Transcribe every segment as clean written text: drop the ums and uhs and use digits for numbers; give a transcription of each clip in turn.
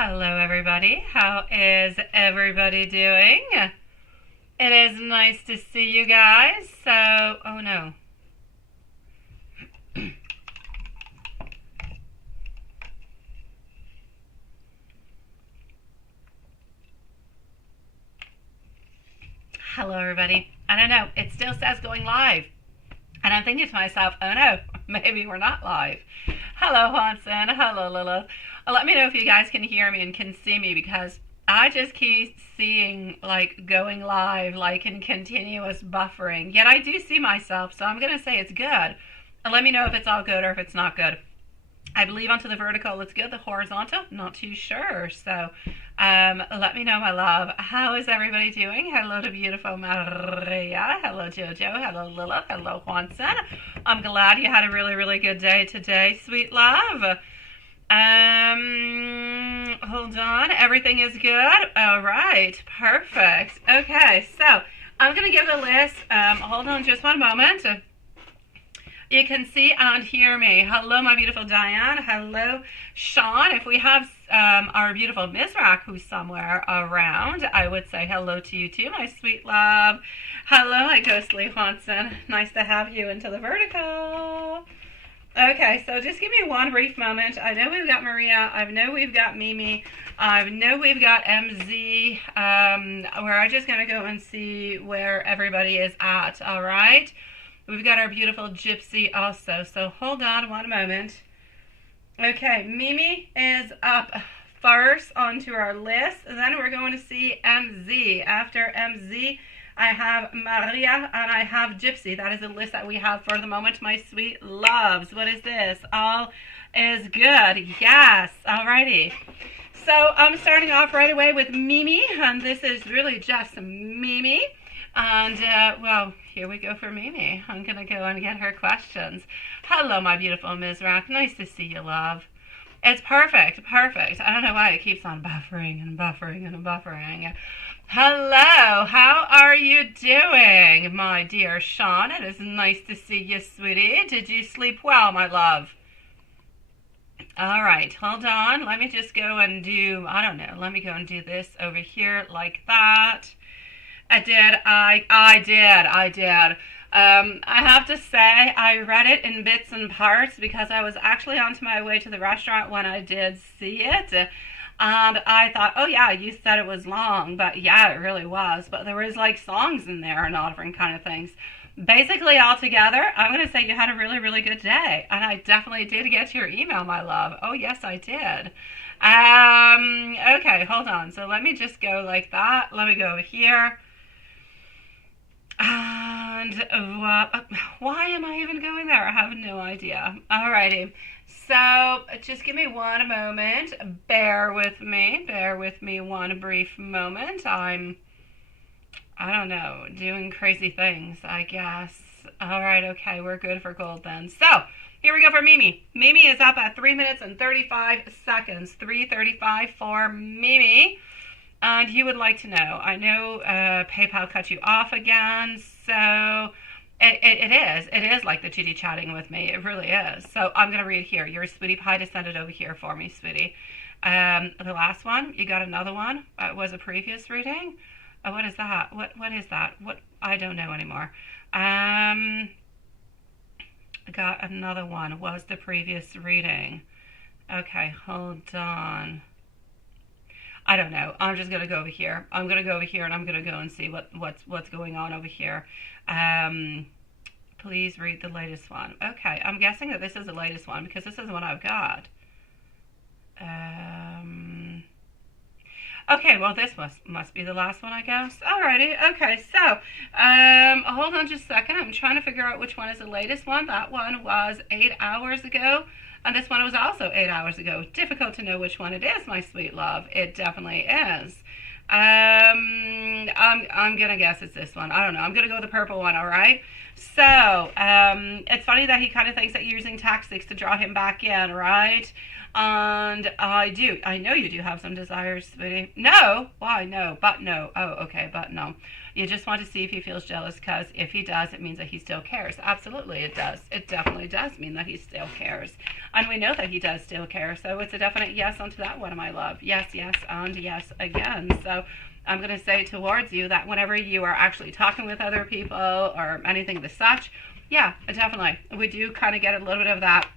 Hello, everybody. How is everybody doing? It is nice to see you guys. So, oh no. Hello, everybody. I don't know. It still says going live. And I'm thinking to myself, oh no, maybe we're not live. Hello, Hanson. Hello, Lilith. Let me know if you guys can hear me and can see me because I just keep seeing like going live, like in continuous buffering. Yet I do see myself, so I'm going to say it's good. And let me know if it's all good or if it's not good. I believe onto the vertical it's good. The horizontal, not too sure. So let me know, my love. How is everybody doing? Hello to beautiful Maria. Hello, Jojo. Hello, Lilith. Hello, Juanson. I'm glad you had a really, really good day today, sweet love. Hold on. Everything is good? All right. Perfect. Okay, so I'm going to give the list. Hold on just one moment. You can see and hear me. Hello, my beautiful Diane. Hello, Sean. If we have our beautiful Mizrak who's somewhere around, I would say hello to you too, my sweet love. Hello, my ghostly Hanson. Nice to have you into the vertical. Okay, so just give me one brief moment. I know we've got Maria. I know we've got Mimi. I know we've got MZ. We're just going to go and see where everybody is at, all right? We've got our beautiful Gypsy also, so hold on one moment. Okay, Mimi is up first onto our list. Then we're going to see MZ. After MZ, I have Maria and I have Gypsy. That is the list that we have for the moment, my sweet loves. What is this? All is good. Yes, alrighty. So I'm starting off right away with Mimi, and this is really just Mimi. And, well, here we go for Mimi. I'm going to go and get her questions. Hello, my beautiful Mizrak. Nice to see you, love. It's perfect, perfect. I don't know why it keeps on buffering and buffering and buffering. Hello, how are you doing, my dear Sean? It is nice to see you, sweetie. Did you sleep well, my love? All right, hold on. Let me just go and do, I don't know, let me go and do this over here like that. I did. I have to say, I read it in bits and parts because I was actually on my way to the restaurant when I did see it. And I thought, oh yeah, you said it was long, but yeah, it really was. But there was like songs in there and all different kind of things. Basically, all together, I'm going to say you had a really, really good day. And I definitely did get your email, my love. Oh, yes, I did. Okay, hold on. So let me just go like that. Let me go over here. And why am I even going there? I have no idea. Alrighty. So just give me one moment. Bear with me. Bear with me one brief moment. I don't know, doing crazy things, I guess. Alright, okay, we're good for gold then. So, here we go for Mimi. Mimi is up at 3 minutes and 35 seconds. 3:35 for Mimi. And you would like to know, I know PayPal cut you off again, so it is like the chitty chatting with me. It really is. So I'm going to read here. Your sweetie pie just send it over here for me, sweetie. The last one, you got another one. Was a previous reading. What is that? What is that? What? I don't know anymore. I got another one. Was the previous reading. Okay, hold on. I don't know. I'm just going to go over here. I'm going to go over here and I'm going to go and see what's going on over here. Please read the latest one. Okay, I'm guessing that this is the latest one because this is the one I've got. Okay, well this must be the last one, I guess. Alrighty, okay, so hold on just a second. I'm trying to figure out which one is the latest one. That one was 8 hours ago. And this one was also 8 hours ago. Difficult to know which one it is, my sweet love. It definitely is. I'm going to guess it's this one. I don't know. I'm going to go with the purple one, all right? So, it's funny that he kind of thinks that you're using tactics to draw him back in, right? And I know you do have some desires, sweetie. No? Why? No, but no. Oh, okay, but no. You just want to see if he feels jealous, because if he does, it means that he still cares. Absolutely, it does. It definitely does mean that he still cares. And we know that he does still care, so it's a definite yes onto that one, my love. Yes, yes, and yes again. So I'm going to say towards you that whenever you are actually talking with other people or anything of the such, yeah, definitely. We do kind of get a little bit of that.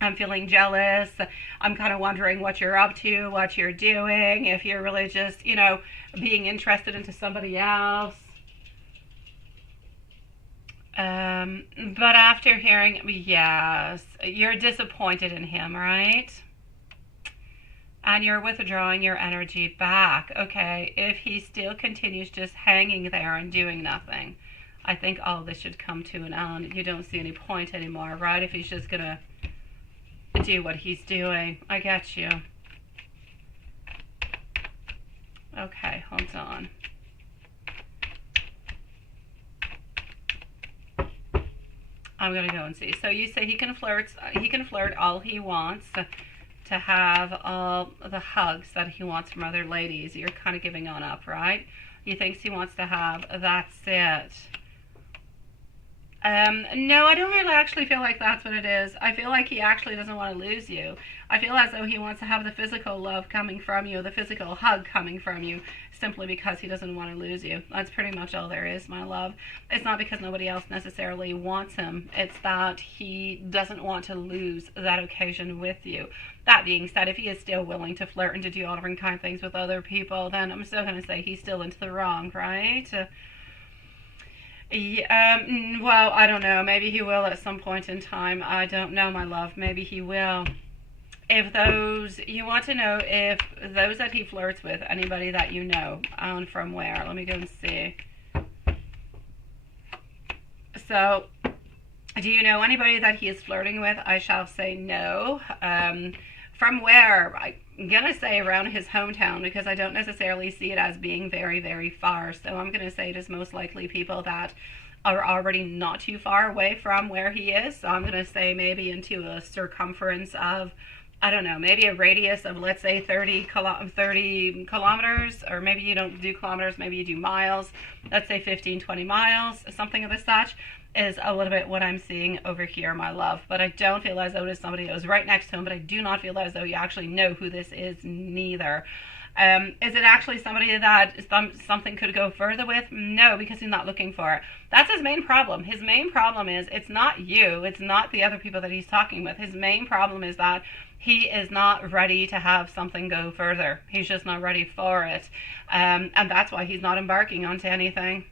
I'm feeling jealous. I'm kind of wondering what you're up to, what you're doing, if you're really just, you know, being interested into somebody else. But after hearing, yes, you're disappointed in him, right? And you're withdrawing your energy back. Okay, if he still continues just hanging there and doing nothing, I think all this should come to an end. You don't see any point anymore, right? If he's just gonna do what he's doing. I get you. Okay, hold on. I'm gonna go and see. So you say he can flirt all he wants, to have all the hugs that he wants from other ladies. You're kind of giving on up, right? He thinks he wants to have, that's it. No, I don't really actually feel like that's what it is. I feel like he actually doesn't want to lose you. I feel as though he wants to have the physical love coming from you, the physical hug coming from you, simply because he doesn't want to lose you. That's pretty much all there is, my love. It's not because nobody else necessarily wants him. It's that he doesn't want to lose that occasion with you. That being said, if he is still willing to flirt and to do all different kind of things with other people, then I'm still going to say he's still into the wrong, right? Well, I don't know. Maybe he will at some point in time. I don't know, my love. Maybe he will. You want to know if those that he flirts with, anybody that you know, and from where? Let me go and see. So, do you know anybody that he is flirting with? I shall say no. From where? I'm going to say around his hometown, because I don't necessarily see it as being very, very far. So I'm going to say it is most likely people that are already not too far away from where he is. So I'm going to say maybe into a circumference of, I don't know, maybe a radius of, let's say, 30 kilometers, or maybe you don't do kilometers, maybe you do miles. Let's say 15, 20 miles, something of the such, is a little bit what I'm seeing over here, my love. But I don't feel as though it is somebody that was right next to him, but I do not feel as though you actually know who this is neither. Is it actually somebody that something could go further with? No, because he's not looking for it. That's his main problem. His main problem is it's not you. It's not the other people that he's talking with. His main problem is that he is not ready to have something go further. He's just not ready for it. And that's why he's not embarking onto anything.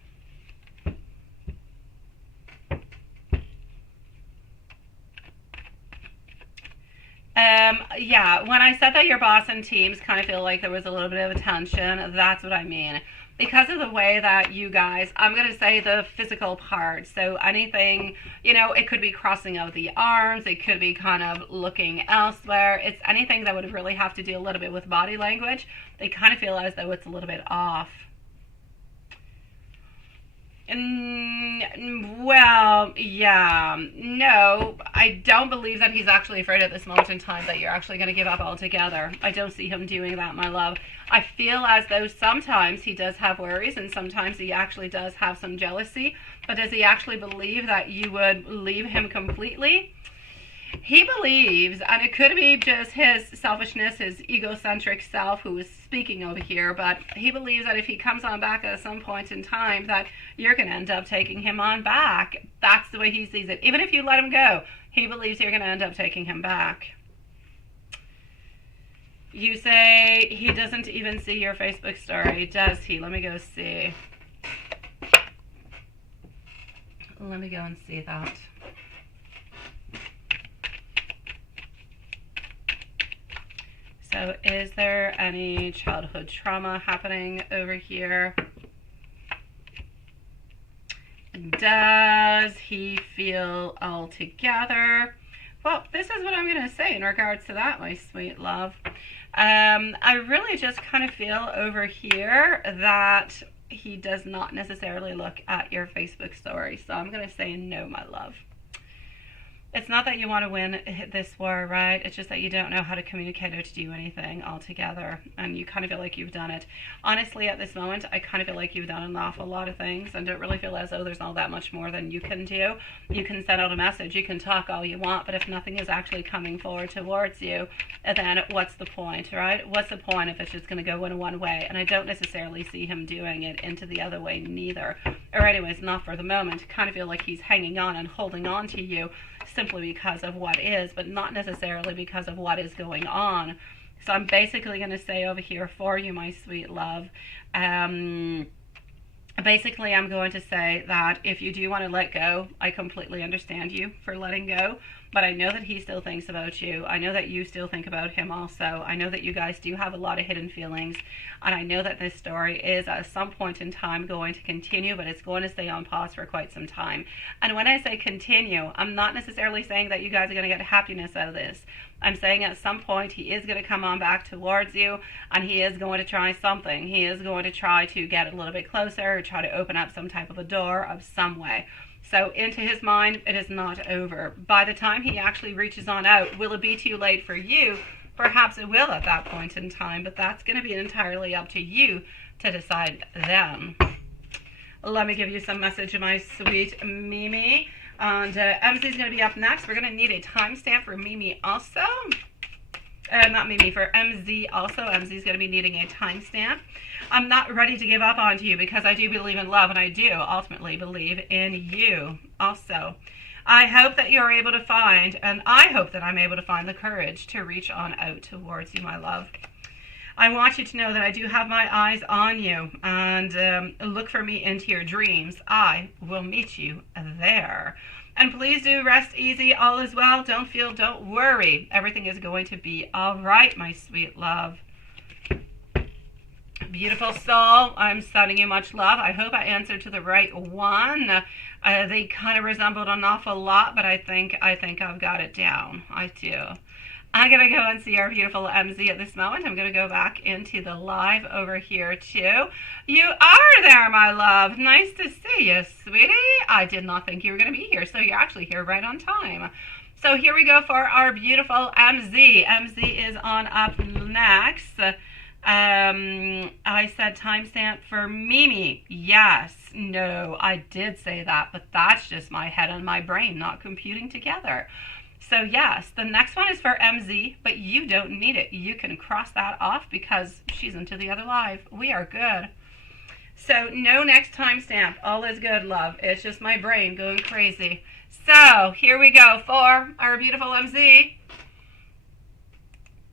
Yeah, when I said that your boss and teams kind of feel like there was a little bit of a tension, that's what I mean. Because of the way that you guys, I'm going to say the physical part. So anything, you know, it could be crossing of the arms. It could be kind of looking elsewhere. It's anything that would really have to do a little bit with body language. They kind of feel as though it's a little bit off. Well, yeah, no, I don't believe that he's actually afraid at this moment in time that you're actually going to give up altogether. I don't see him doing that, my love. I feel as though sometimes he does have worries, and sometimes he actually does have some jealousy, but does he actually believe that you would leave him completely? He believes, and it could be just his selfishness, his egocentric self who is speaking over here, but he believes that if he comes on back at some point in time that you're going to end up taking him on back. That's the way he sees it. Even if you let him go, he believes you're going to end up taking him back. You say he doesn't even see your Facebook story, does he? Let me go see. Let me go and see that. So is there any childhood trauma happening over here? Does he feel all together? Well, this is what I'm going to say in regards to that, my sweet love. I really just kind of feel over here that he does not necessarily look at your Facebook story. So I'm going to say no, my love. It's not that you want to win this war, right? It's just that you don't know how to communicate or to do anything altogether. And you kind of feel like you've done it. Honestly, at this moment, I kind of feel like you've done an awful lot of things and don't really feel as though there's all that much more than you can do. You can send out a message, you can talk all you want, but if nothing is actually coming forward towards you, then what's the point, right? What's the point if it's just going to go in one way? And I don't necessarily see him doing it into the other way neither. Or anyways, not for the moment. Kind of feel like he's hanging on and holding on to you simply because of what is, but not necessarily because of what is going on. So I'm basically going to say over here for you, my sweet love, basically I'm going to say that if you do want to let go, I completely understand you for letting go, but I know that he still thinks about you. I know that you still think about him also. I know that you guys do have a lot of hidden feelings, and I know that this story is at some point in time going to continue, but it's going to stay on pause for quite some time. And when I say continue, I'm not necessarily saying that you guys are going to get happiness out of this. I'm saying at some point he is going to come on back towards you, and he is going to try something. He is going to try to get a little bit closer, or try to open up some type of a door of some way. So into his mind, it is not over. By the time he actually reaches on out, will it be too late for you? Perhaps it will at that point in time, but that's going to be entirely up to you to decide then. Let me give you some message, my sweet Mimi. And MZ's going to be up next. We're going to need a timestamp for Mimi also. Not Mimi, for MZ also. MZ's going to be needing a timestamp. I'm not ready to give up on you because I do believe in love, and I do ultimately believe in you also. I hope that you're able to find, and I hope that I'm able to find the courage to reach on out towards you, my love. I want you to know that I do have my eyes on you, and look for me into your dreams. I will meet you there. And please do rest easy. All is well. Don't worry. Everything is going to be all right, my sweet love. Beautiful soul, I'm sending you much love. I hope I answered to the right one. They kind of resembled an awful lot, but I think I've got it down. I do. I'm going to go and see our beautiful MZ at this moment. I'm going to go back into the live over here too. You are there, my love. Nice to see you, sweetie. I did not think you were going to be here, so you're actually here right on time. So here we go for our beautiful MZ. MZ is on up next. I said timestamp for Mimi. Yes. No, I did say that, but that's just my head and my brain not computing together. So yes, the next one is for MZ, but you don't need it. You can cross that off because she's into the other live. We are good. So no next timestamp. All is good, love. It's just my brain going crazy. So here we go for our beautiful MZ.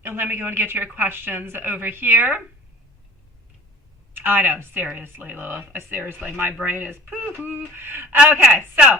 And let me go and get your questions over here. I know, seriously, Lilith. Seriously, my brain is poo-hoo. Okay, so,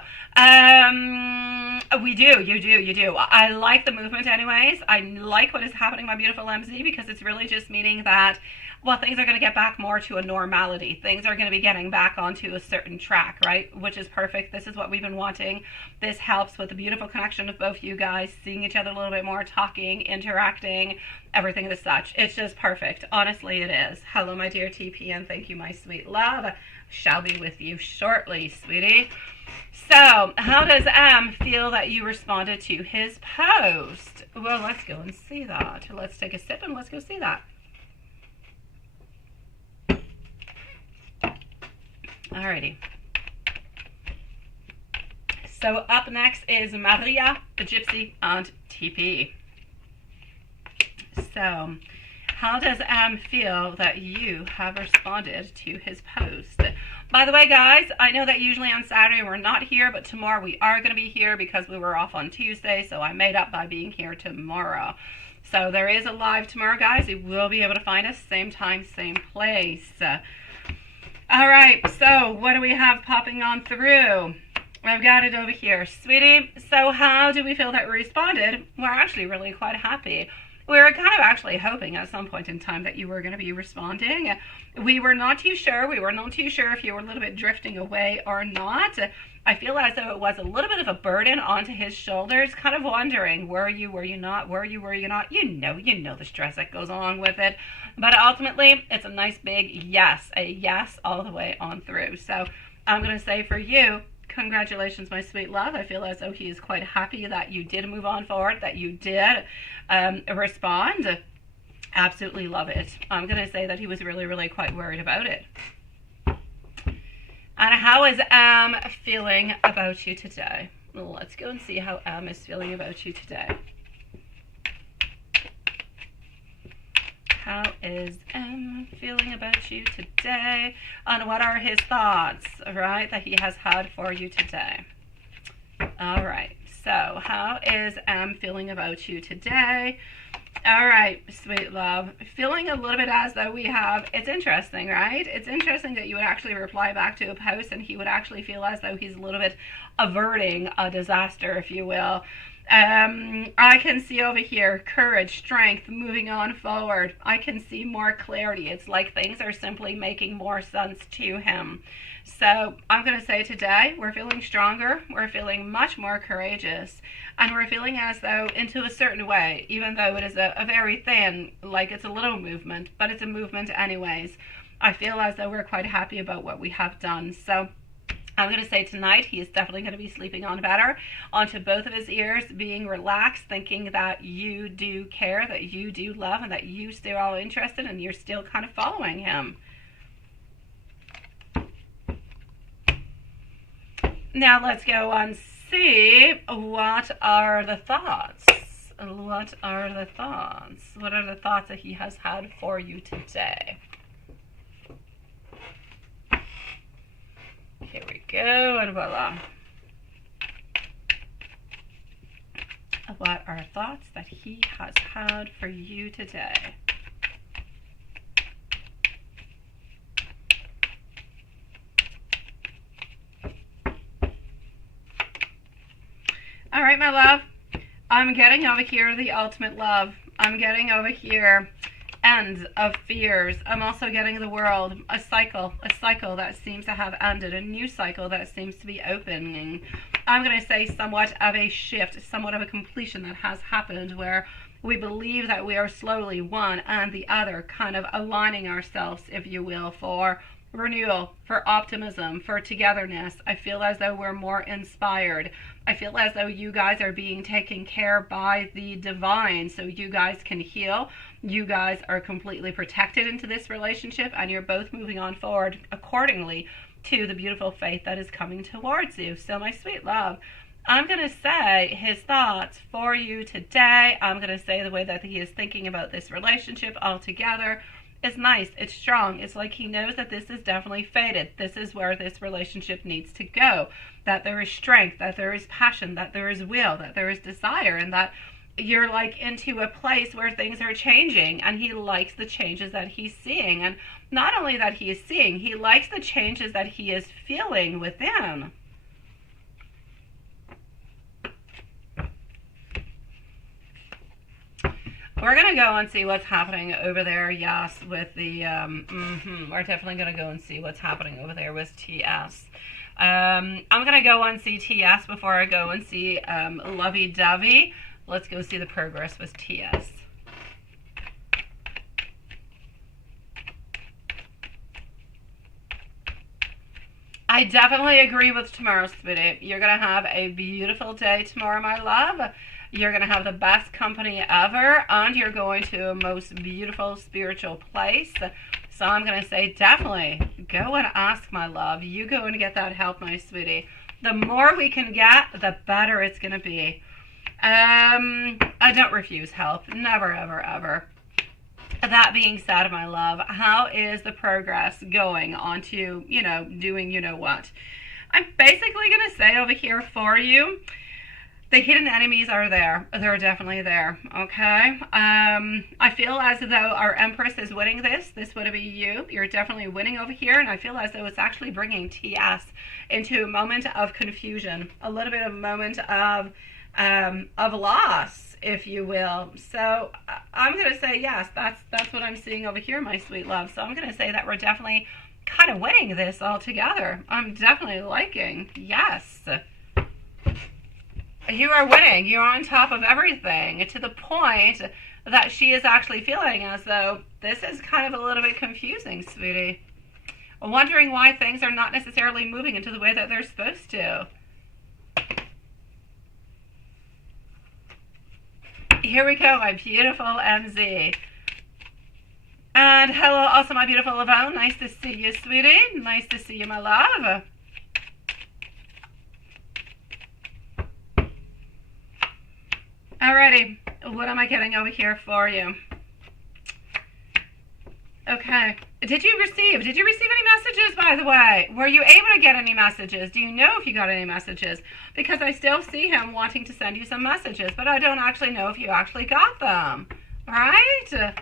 you do. I like the movement anyways. I like what is happening, my beautiful MZ, because it's really just meaning that, well, things are going to get back more to a normality. Things are going to be getting back onto a certain track, right? Which is perfect. This is what we've been wanting. This helps with the beautiful connection of both you guys, seeing each other a little bit more, talking, interacting, everything as such. It's just perfect. Honestly, it is. Hello, my dear TP, and thank you, my sweet love. Shall be with you shortly, sweetie. So, how does M feel that you responded to his post? Well, let's go and see that. Let's take a sip and let's go see that. Alrighty. So up next is Maria, the Gypsy, and TP. So, how does M feel that you have responded to his post? By the way, guys, I know that usually on Saturday we're not here, but tomorrow we are going to be here because we were off on Tuesday, so I made up by being here tomorrow. So there is a live tomorrow, guys. You will be able to find us same time, same place. All right, so what do we have popping on through? I've got it over here. Sweetie, so how do we feel that we responded? We're actually really quite happy. we were kind of actually hoping at some point in time that you were going to be responding. We were not too sure. We were not too sure if you were a little bit drifting away or not. I feel as though it was a little bit of a burden onto his shoulders, kind of wondering, were you not, were you not? You know the stress that goes along with it. But ultimately, it's a nice big yes, a yes all the way on through. So I'm going to say for you, congratulations, my sweet love. I feel as though he is quite happy that you did move on forward, that you did respond. Absolutely love it. I'm going to say that he was really, really quite worried about it. And how is feeling about you today? Let's go and see how is feeling about you today. How is feeling about you today? And what are his thoughts, right, that he has had for you today? All right. So how is feeling about you today? All right, sweet love. Feeling a little bit as though we have, it's interesting, right? It's interesting that you would actually reply back to a post and he would actually feel as though he's a little bit averting a disaster, if you will. I can see over here courage, strength, moving on forward. I can see more clarity. It's like things are simply making more sense to him. So I'm going to say today we're feeling stronger, we're feeling much more courageous, and we're feeling as though into a certain way, even though it is a very thin, like it's a little movement, but it's a movement anyways. I feel as though we're quite happy about what we have done. So I'm going to say tonight he is definitely going to be sleeping on better, onto both of his ears, being relaxed, thinking that you do care, that you do love, and that you still are interested and you're still kind of following him. Now let's go and see what are the thoughts. What are the thoughts? What are the thoughts that he has had for you today? Here we go, and voila. What are thoughts that he has had for you today? All right, my love. I'm getting over here the ultimate love. I'm getting over here end of fears. I'm also getting the world, a cycle that seems to have ended, a new cycle that seems to be opening. I'm going to say somewhat of a shift, somewhat of a completion that has happened, where we believe that we are slowly one and the other kind of aligning ourselves, if you will, for renewal, for optimism, for togetherness. I feel as though we're more inspired. I feel as though you guys are being taken care by the divine, so you guys can heal. You guys are completely protected into this relationship, and you're both moving on forward accordingly to the beautiful fate that is coming towards you. So my sweet love, I'm going to say his thoughts for you today. I'm going to say the way that he is thinking about this relationship altogether is nice. It's strong. It's like he knows that this is definitely fated. This is where this relationship needs to go. That there is strength, that there is passion, that there is will, that there is desire, and that you're like into a place where things are changing, and he likes the changes that he's seeing. And not only that he is seeing, he likes the changes that he is feeling within. We're going to go and see what's happening over there, yes, with the, we're definitely going to go and see what's happening over there with TS. I'm going to go and see TS before I go and see Lovey-Dovey. Let's go see the progress with TS. I definitely agree with tomorrow, sweetie. You're going to have a beautiful day tomorrow, my love. You're going to have the best company ever, and you're going to a most beautiful spiritual place. So I'm going to say definitely go and ask, my love. You go and get that help, my sweetie. The more we can get, the better it's going to be. I don't refuse help. Never, ever, ever. That being said, my love, how is the progress going on to, doing what? I'm basically going to say over here for you, the hidden enemies are there. They're definitely there, okay? I feel as though our Empress is winning this. This would be you. You're definitely winning over here, and I feel as though it's actually bringing TS into a moment of confusion, a little bit of a moment of loss, if you will. So I'm going to say yes. That's what I'm seeing over here, my sweet love. So I'm going to say that we're definitely kind of winning this all together. I'm definitely liking. Yes. You are winning. You're on top of everything to the point that she is actually feeling as though this is kind of a little bit confusing, sweetie. Wondering why things are not necessarily moving into the way that they're supposed to. Here we go, my beautiful MZ. And hello also, my beautiful Yvonne. Nice to see you, sweetie. Nice to see you, my love. Alrighty, what am I getting over here for you? Okay. Did you receive any messages, by the way? Were you able to get any messages? Do you know if you got any messages? Because I still see him wanting to send you some messages, but I don't actually know if you actually got them. Right?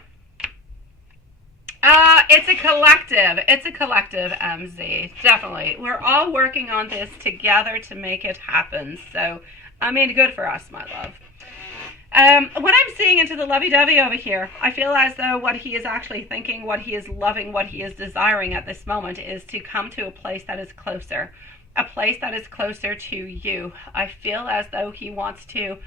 It's a collective. It's a collective, MZ. Definitely. We're all working on this together to make it happen. So, I mean, good for us, my love. What I'm seeing into the lovey-dovey over here, I feel as though what he is actually thinking, what he is loving, what he is desiring at this moment is to come to a place that is closer. A place that is closer to you. I feel as though he wants to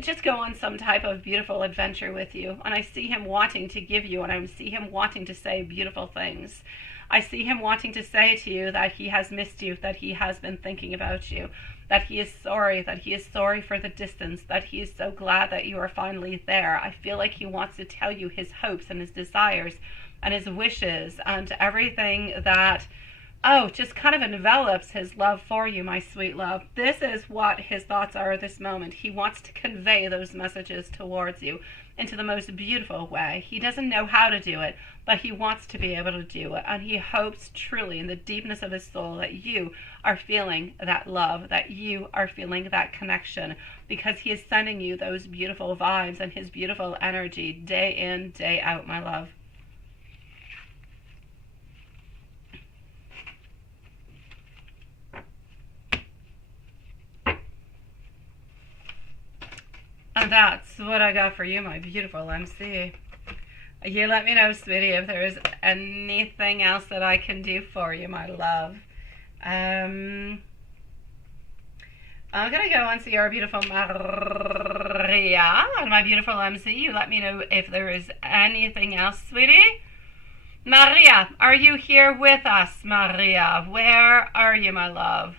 just go on some type of beautiful adventure with you. And I see him wanting to give you, and I see him wanting to say beautiful things. I see him wanting to say to you that he has missed you, that he has been thinking about you, that he is sorry for the distance, that he is so glad that you are finally there. I feel like he wants to tell you his hopes and his desires and his wishes and everything that, just kind of envelops his love for you, my sweet love. This is what his thoughts are at this moment. He wants to convey those messages towards you into the most beautiful way. He doesn't know how to do it, but he wants to be able to do it. And he hopes truly in the deepness of his soul that you are feeling that love, that you are feeling that connection, because he is sending you those beautiful vibes and his beautiful energy day in, day out, my love. And that's what I got for you, my beautiful MC. You let me know, sweetie, if there's anything else that I can do for you, my love. I'm going to go and see our beautiful Maria and my beautiful MC. You let me know if there is anything else, sweetie. Maria, are you here with us, Maria? Where are you, my love?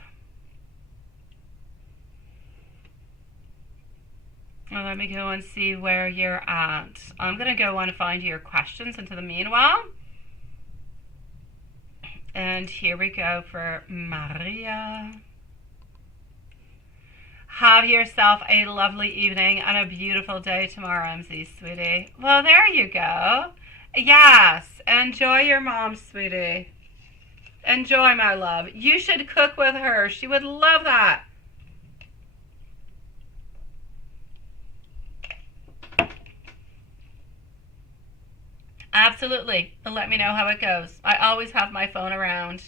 Well, let me go and see where you're at. I'm going to go and find your questions into the meanwhile. And here we go for Maria. Have yourself a lovely evening and a beautiful day tomorrow, MZ, sweetie. Well, there you go. Yes, enjoy your mom, sweetie. Enjoy, my love. You should cook with her. She would love that. Absolutely. Let me know how it goes. I always have my phone around.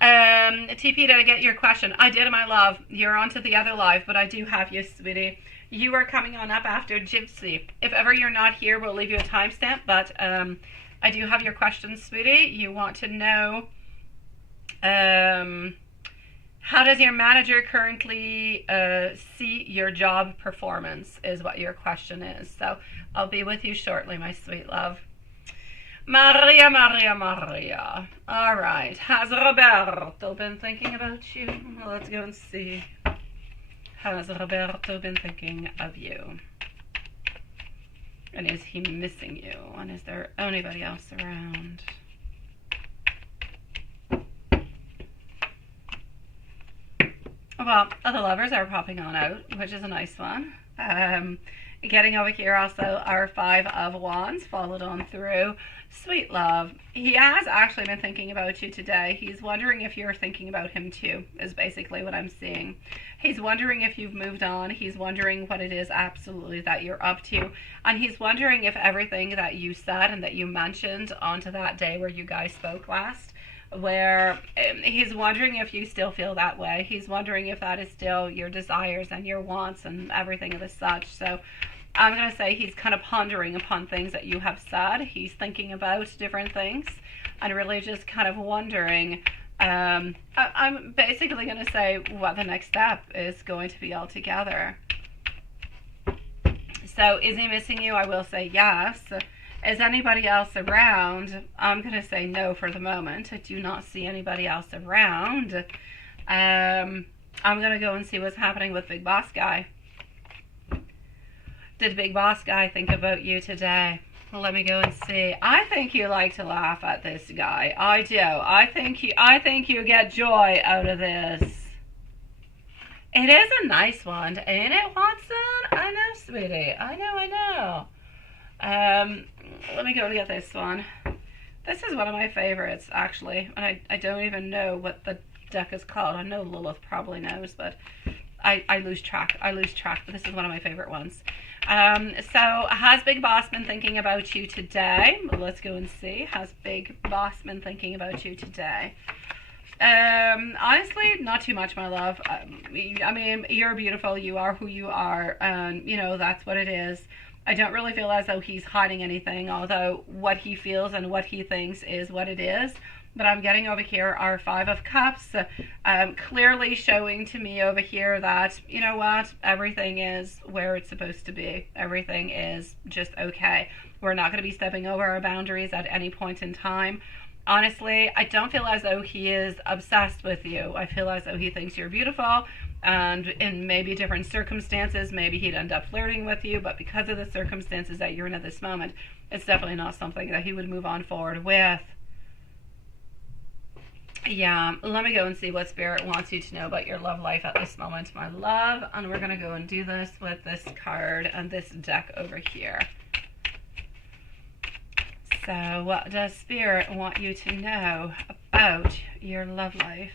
TP, did I get your question? I did, my love. You're on to the other live, but I do have you, sweetie. You are coming on up after Gypsy. If ever you're not here, we'll leave you a timestamp, but I do have your questions, sweetie. You want to know how does your manager currently see your job performance is what your question is. So I'll be with you shortly, my sweet love. Maria, Maria, Maria. All right. Has Roberto been thinking about you? Well, let's go and see. Has Roberto been thinking of you? And is he missing you? And is there anybody else around? Well, the lovers are popping on out, which is a nice one. Getting over here also, our 5 of Wands followed on through. Sweet love. He has actually been thinking about you today. He's wondering if you're thinking about him too, is basically what I'm seeing. He's wondering if you've moved on. He's wondering what it is absolutely that you're up to. And he's wondering if everything that you said and that you mentioned onto that day where you guys spoke last, where he's wondering if you still feel that way. He's wondering if that is still your desires and your wants and everything of the such. So I'm going to say he's kind of pondering upon things that you have said. He's thinking about different things and really just kind of wondering. I'm basically going to say what the next step is going to be altogether. So is he missing you? I will say yes. Is anybody else around? I'm going to say no for the moment. I do not see anybody else around. I'm going to go and see what's happening with Big Boss Guy. Did Big Boss Guy think about you today? Well, let me go and see. I think you like to laugh at this guy. I do. I think you get joy out of this. It is a nice one, ain't it, Watson? I know, sweetie. I know. Let me go and get this one. This is one of my favorites, actually. And I don't even know what the deck is called. I know Lilith probably knows, but I lose track. But this is one of my favorite ones. So has Big Boss been thinking about you today? Let's go and see. Has Big Boss been thinking about you today? Honestly, not too much, my love. I mean, you're beautiful. You are who you are, and you know that's what it is. I don't really feel as though he's hiding anything, although what he feels and what he thinks is what it is. But I'm getting over here our Five of Cups, clearly showing to me over here that, you know what, everything is where it's supposed to be. Everything is just okay. We're not going to be stepping over our boundaries at any point in time. Honestly, I don't feel as though he is obsessed with you. I feel as though he thinks you're beautiful, and in maybe different circumstances, maybe he'd end up flirting with you, but because of the circumstances that you're in at this moment, it's definitely not something that he would move on forward with. Yeah, let me go and see what Spirit wants you to know about your love life at this moment, my love, and we're going to go and do this with this card and this deck over here. So what does Spirit want you to know about your love life?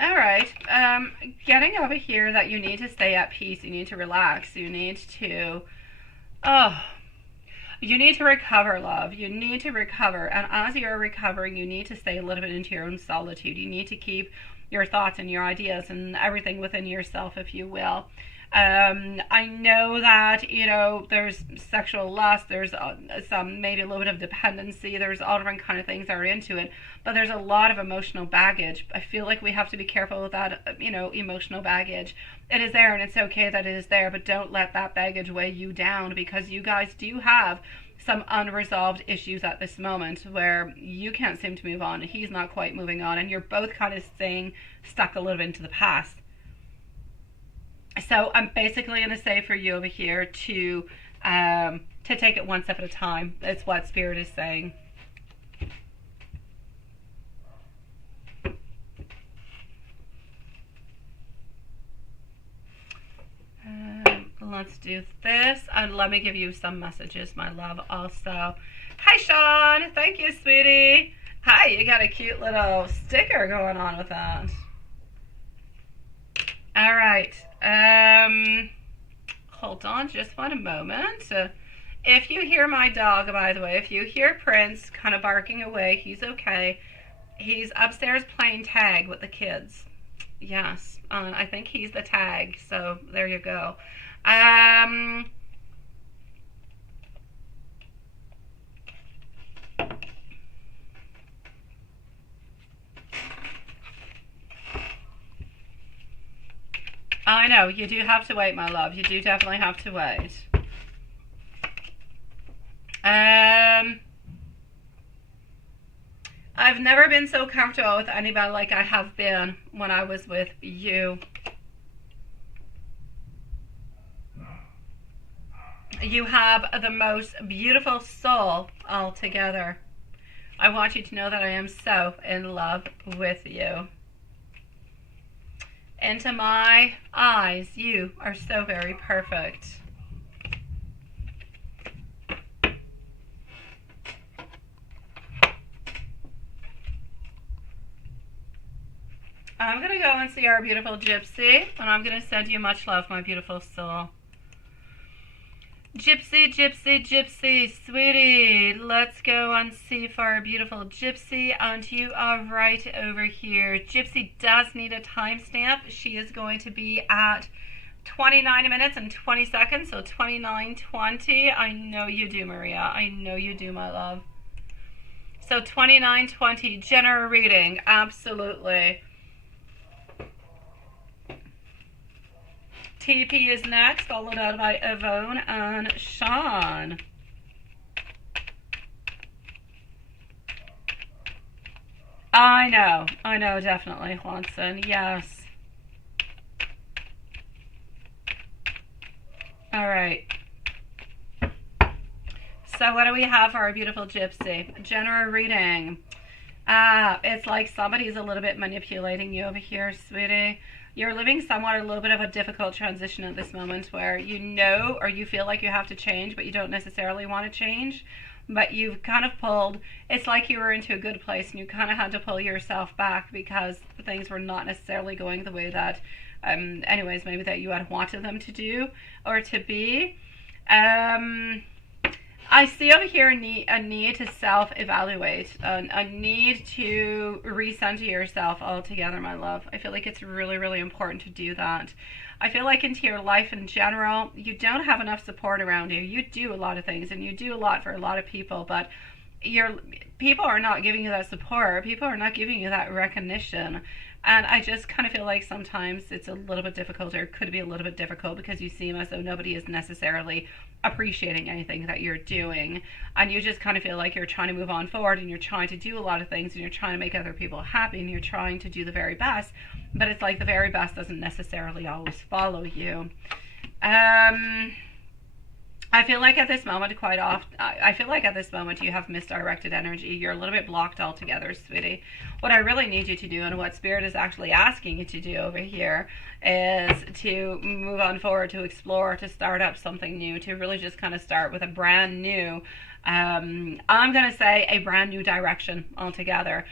All right, getting over here that you need to stay at peace, you need to relax, you need to, you need to recover, love. You need to recover, and as you're recovering, you need to stay a little bit into your own solitude. You need to keep your thoughts and your ideas and everything within yourself, if you will. I know that, you know, there's sexual lust, there's some, maybe a little bit of dependency, there's all different kind of things that are into it, but there's a lot of emotional baggage. I feel like we have to be careful with that, you know, emotional baggage. It is there, and it's okay that it is there, but don't let that baggage weigh you down, because you guys do have some unresolved issues at this moment where you can't seem to move on, he's not quite moving on, and you're both kind of staying stuck a little bit into the past. So I'm basically going to say for you over here to take it one step at a time. That's what Spirit is saying. Let's do this, and let me give you some messages, my love, also. Hi, Sean. Thank you, sweetie. Hi, you got a cute little sticker going on with that. All right. Hold on just one moment. If you hear my dog, by the way, if you hear Prince kind of barking away, he's okay. He's upstairs playing tag with the kids. Yes, I think he's the tag, so there you go. I know, you do have to wait, my love. You do definitely have to wait. I've never been so comfortable with anybody like I have been when I was with you. You have the most beautiful soul altogether. I want you to know that I am so in love with you. Into my eyes, you are so very perfect. I'm going to go and see our beautiful Gypsy, and I'm going to send you much love, my beautiful soul. Gypsy, gypsy, gypsy, sweetie, let's go and see for our beautiful gypsy, and you are right over here. Gypsy does need a timestamp. She is going to be at 29 minutes and 20 seconds, so 29:20. I know you do, Maria. I know you do, my love. So 29:20, general reading, absolutely. TP is next, followed out by Yvonne and Sean. I know, definitely, Juanson, yes. All right. So what do we have for our beautiful gypsy? General reading. It's like somebody's a little bit manipulating you over here, sweetie. You're living somewhat a little bit of a difficult transition at this moment where you know or you feel like you have to change, but you don't necessarily want to change. But you've kind of pulled, it's like you were into a good place and you kind of had to pull yourself back because things were not necessarily going the way that, anyways, maybe that you had wanted them to do or to be. I see over here a need to self-evaluate, a need to recenter yourself altogether, my love. I feel like it's really, really important to do that. I feel like into your life in general, you don't have enough support around you. You do a lot of things and you do a lot for a lot of people, but people are not giving you that support. People are not giving you that recognition. And I just kind of feel like sometimes it's a little bit difficult, or it could be a little bit difficult, because you seem as though nobody is necessarily appreciating anything that you're doing, and you just kind of feel like you're trying to move on forward and you're trying to do a lot of things and you're trying to make other people happy and you're trying to do the very best, but it's like the very best doesn't necessarily always follow you. I feel like at this moment, quite often, I feel like at this moment you have misdirected energy. You're a little bit blocked altogether, sweetie. What I really need you to do, and what Spirit is actually asking you to do over here, is to move on forward, to explore, to start up something new, to really just kind of start with a brand new, I'm going to say a brand new direction altogether.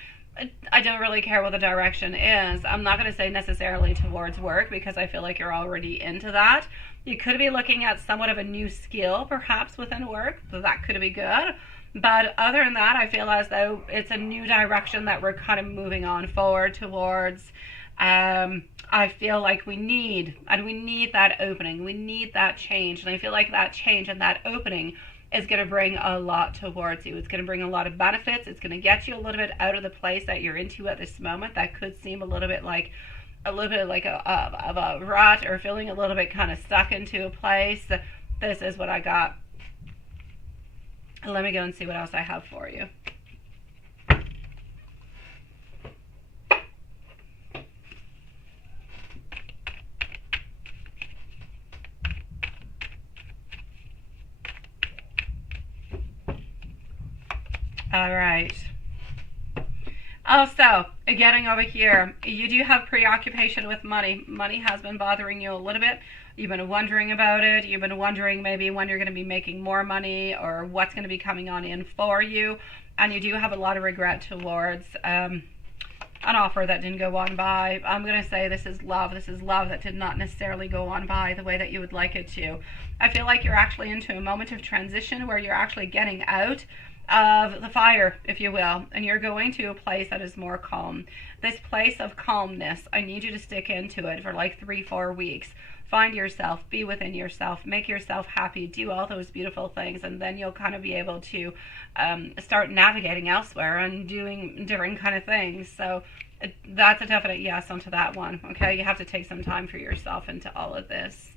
I don't really care what the direction is. I'm not going to say necessarily towards work, because I feel like you're already into that. You could be looking at somewhat of a new skill, perhaps within work, so that could be good. But other than that, I feel as though it's a new direction that we're kind of moving on forward towards. I feel like we need that opening. We need that change. And I feel like that change and that opening is going to bring a lot towards you. It's going to bring a lot of benefits. It's going to get you a little bit out of the place that you're into at this moment. That could seem a little bit like a rut, or feeling a little bit kind of stuck into a place. This is what I got. Let me go and see what else I have for you. All right. Also, getting over here, you do have preoccupation with money. Money has been bothering you a little bit. You've been wondering about it. You've been wondering maybe when you're going to be making more money, or what's going to be coming on in for you. And you do have a lot of regret towards an offer that didn't go on by. I'm going to say this is love. This is love that did not necessarily go on by the way that you would like it to. I feel like you're actually into a moment of transition where you're actually getting out of the fire, if you will, and you're going to a place that is more calm. This place of calmness, I need you to stick into it for like 3-4 weeks. Find yourself, be within yourself, make yourself happy, do all those beautiful things, and then you'll kind of be able to start navigating elsewhere and doing different kind of things. So that's a definite yes onto that one. Okay, you have to take some time for yourself into all of this.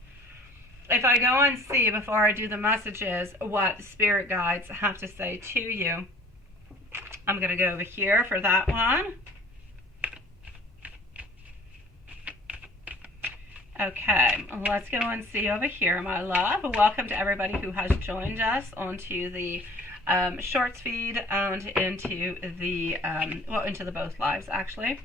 If I go and see, before I do the messages, what spirit guides have to say to you, I'm going to go over here for that one. Okay, let's go and see over here, my love. Welcome to everybody who has joined us onto the shorts feed and into the, into the both lives, actually.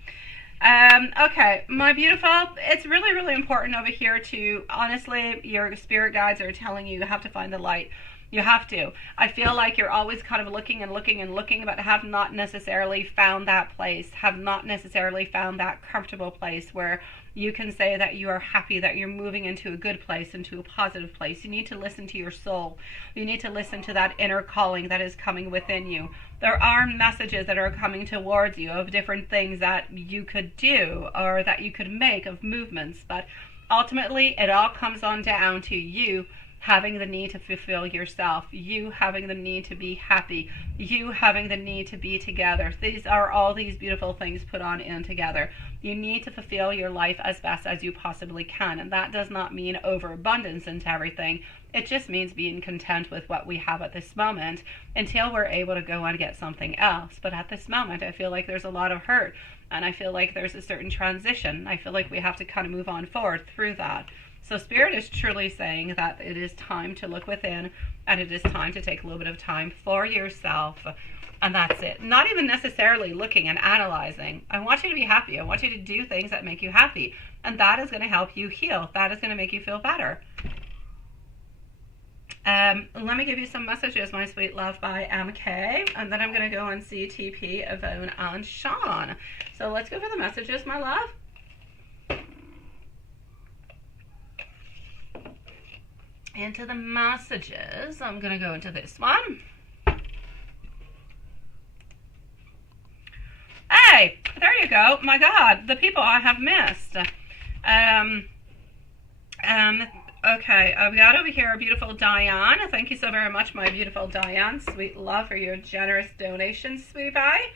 Okay, my beautiful, it's really, really important over here to, honestly, your spirit guides are telling you have to find the light. You have to. I feel like you're always kind of looking and looking and looking, but have not necessarily found that place, have not necessarily found that comfortable place where you can say that you are happy, that you're moving into a good place, into a positive place. You need to listen to your soul. You need to listen to that inner calling that is coming within you. There are messages that are coming towards you of different things that you could do or that you could make of movements, but ultimately it all comes on down to you having the need to fulfill yourself, you having the need to be happy, you having the need to be together. These are all these beautiful things put on in together. You need to fulfill your life as best as you possibly can, and that does not mean overabundance into everything. It just means being content with what we have at this moment until we're able to go and get something else. But at this moment, I feel like there's a lot of hurt, and I feel like there's a certain transition. I feel like we have to kind of move on forward through that. So Spirit is truly saying that it is time to look within, and it is time to take a little bit of time for yourself, and that's it. Not even necessarily looking and analyzing. I want you to be happy. I want you to do things that make you happy, and that is going to help you heal. That is going to make you feel better. Let me give you some messages, my sweet love, by MK, and then I'm going to go and see TP, Yvonne, and Sean. So let's go for the messages, my love. Into the messages, I'm going to go into this one. Hey, there you go. My God, the people I have missed. Okay, I've got over here a beautiful Diane. Thank you so very much, my beautiful Diane. Sweet love for your generous donation, sweet pie.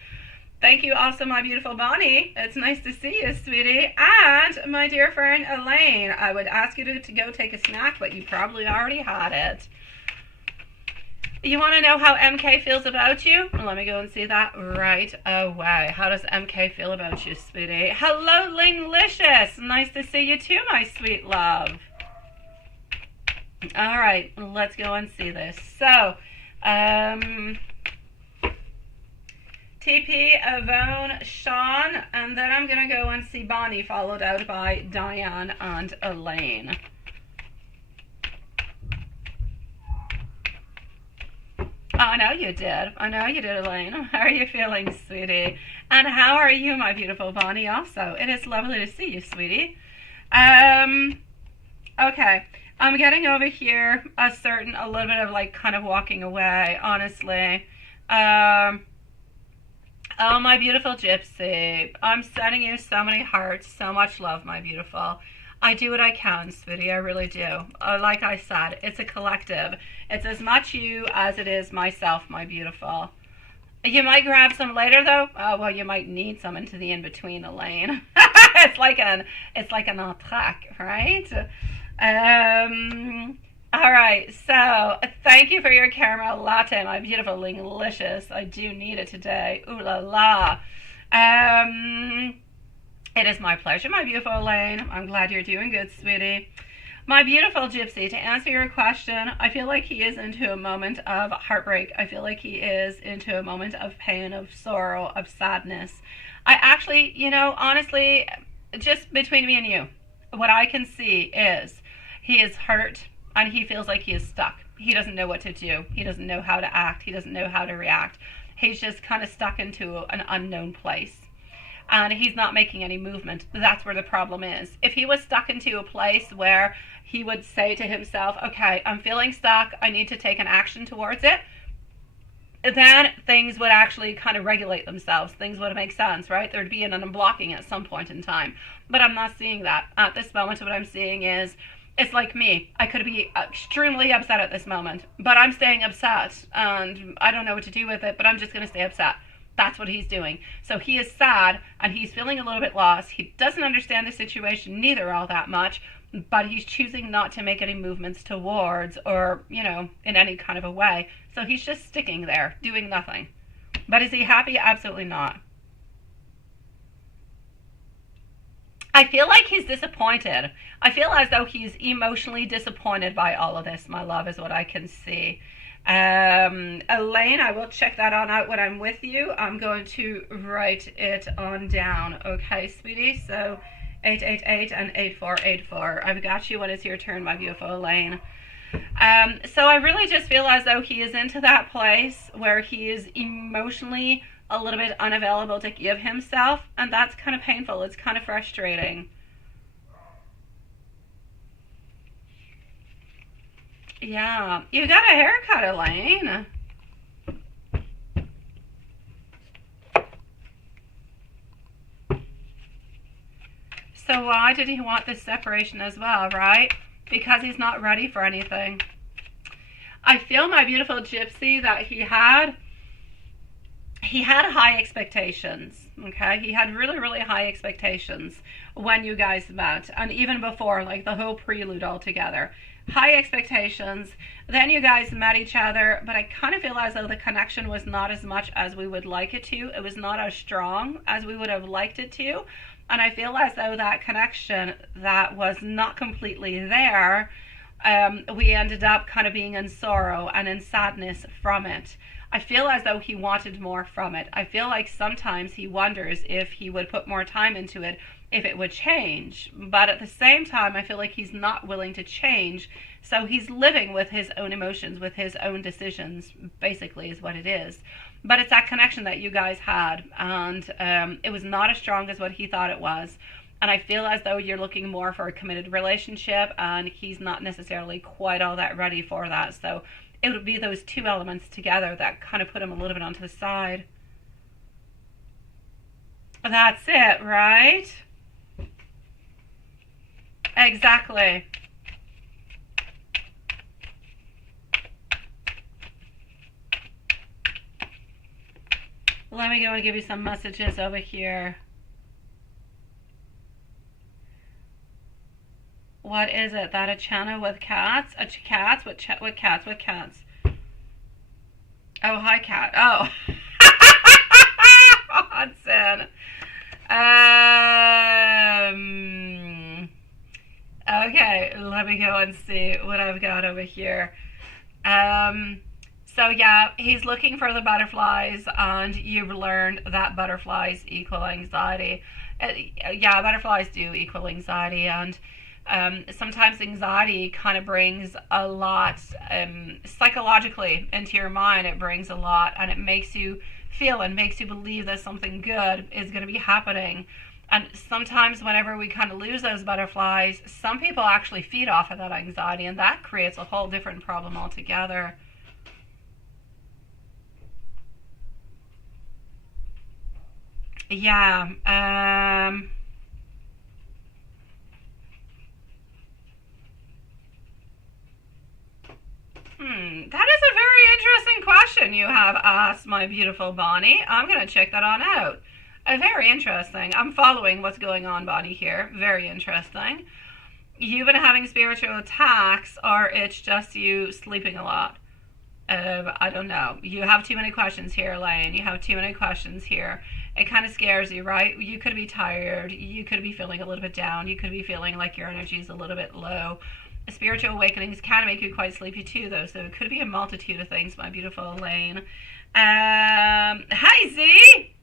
Thank you also, my beautiful Bonnie. It's nice to see you, sweetie. And my dear friend Elaine, I would ask you to go take a snack, but you probably already had it. You want to know how MK feels about you? Let me go and see that right away. How does MK feel about you, sweetie? Hello, Linglicious. Nice to see you too, my sweet love. All right, let's go and see this. So, TP, Yvonne, Sean, and then I'm going to go and see Bonnie, followed out by Diane and Elaine. I know you did. I know you did, Elaine. How are you feeling, sweetie? And how are you, my beautiful Bonnie, also? It is lovely to see you, sweetie. Okay. I'm getting over here a little bit of like kind of walking away, honestly. Oh, my beautiful Gypsy. I'm sending you so many hearts, so much love, my beautiful. I do what I can, sweetie. I really do. Like I said, it's a collective. It's as much you as it is myself, my beautiful. You might grab some later, though. Oh, well, you might need some into the in-between, Elaine. it's like an entr'acte, right? All right, so thank you for your caramel latte, my beautiful Linglicious. I do need it today. Ooh la la. It is my pleasure, my beautiful Elaine. I'm glad you're doing good, sweetie. My beautiful Gypsy, to answer your question, I feel like he is into a moment of heartbreak. I feel like he is into a moment of pain, of sorrow, of sadness. I actually, honestly, just between me and you, what I can see is he is hurt and he feels like he is stuck. He doesn't know what to do. He doesn't know how to act. He doesn't know how to react. He's just kind of stuck into an unknown place. And he's not making any movement. That's where the problem is. If he was stuck into a place where he would say to himself, okay, I'm feeling stuck, I need to take an action towards it, then things would actually kind of regulate themselves. Things would make sense, right? There'd be an unblocking at some point in time. But I'm not seeing that. At this moment, what I'm seeing is, it's like me. I could be extremely upset at this moment, but I'm staying upset, and I don't know what to do with it, but I'm just going to stay upset. That's what he's doing. So he is sad, and he's feeling a little bit lost. He doesn't understand the situation neither all that much, but he's choosing not to make any movements towards or, in any kind of a way. So he's just sticking there, doing nothing. But is he happy? Absolutely not. I feel like he's disappointed. I feel as though he's emotionally disappointed by all of this, my love, is what I can see. Elaine, I will check that on out when I'm with you. I'm going to write it on down. Okay, sweetie? So 888 and 8484. I've got you when it's your turn, my beautiful Elaine. So I really just feel as though he is into that place where he is emotionally a little bit unavailable to give himself, and that's kind of painful. It's kind of frustrating. Yeah, you got a haircut, Elaine. So why did he want this separation as well, right? Because he's not ready for anything. I feel, my beautiful gypsy, that he had high expectations. Okay, he had really, really high expectations when you guys met, and even before, like the whole prelude altogether. High expectations. Then you guys met each other, but I kind of feel as though the connection was not as much as we would like it to. It was not as strong as we would have liked it to. And I feel as though that connection that was not completely there, we ended up kind of being in sorrow and in sadness from it. I feel as though he wanted more from it. I feel like sometimes he wonders if he would put more time into it, if it would change. But at the same time, I feel like he's not willing to change. So he's living with his own emotions, with his own decisions, basically is what it is. But it's that connection that you guys had, and it was not as strong as what he thought it was. And I feel as though you're looking more for a committed relationship, and he's not necessarily quite all that ready for that. So it would be those two elements together that kind of put him a little bit onto the side. That's it, right? Exactly. Let me go and give you some messages over here. What is it? That a channel with cats? Cats? What cats? What cats? Oh, hi, cat. Oh. Hudson. Okay, let me go and see what I've got over here. So yeah, he's looking for the butterflies, and you've learned that butterflies equal anxiety. Yeah, butterflies do equal anxiety, and sometimes anxiety kind of brings a lot psychologically into your mind. It brings a lot, and it makes you feel and makes you believe that something good is going to be happening. And sometimes whenever we kind of lose those butterflies, some people actually feed off of that anxiety, and that creates a whole different problem altogether. Yeah. That is a very interesting question you have asked, my beautiful Bonnie. I'm going to check that on out. Very interesting. I'm following what's going on, Bonnie, here. Very interesting. You've been having spiritual attacks, or it's just you sleeping a lot? I don't know. You have too many questions here, Elaine. You have too many questions here. It kind of scares you, right? You could be tired. You could be feeling a little bit down. You could be feeling like your energy is a little bit low. Spiritual awakenings can make you quite sleepy too, though. So it could be a multitude of things, my beautiful Elaine. Hi, Z.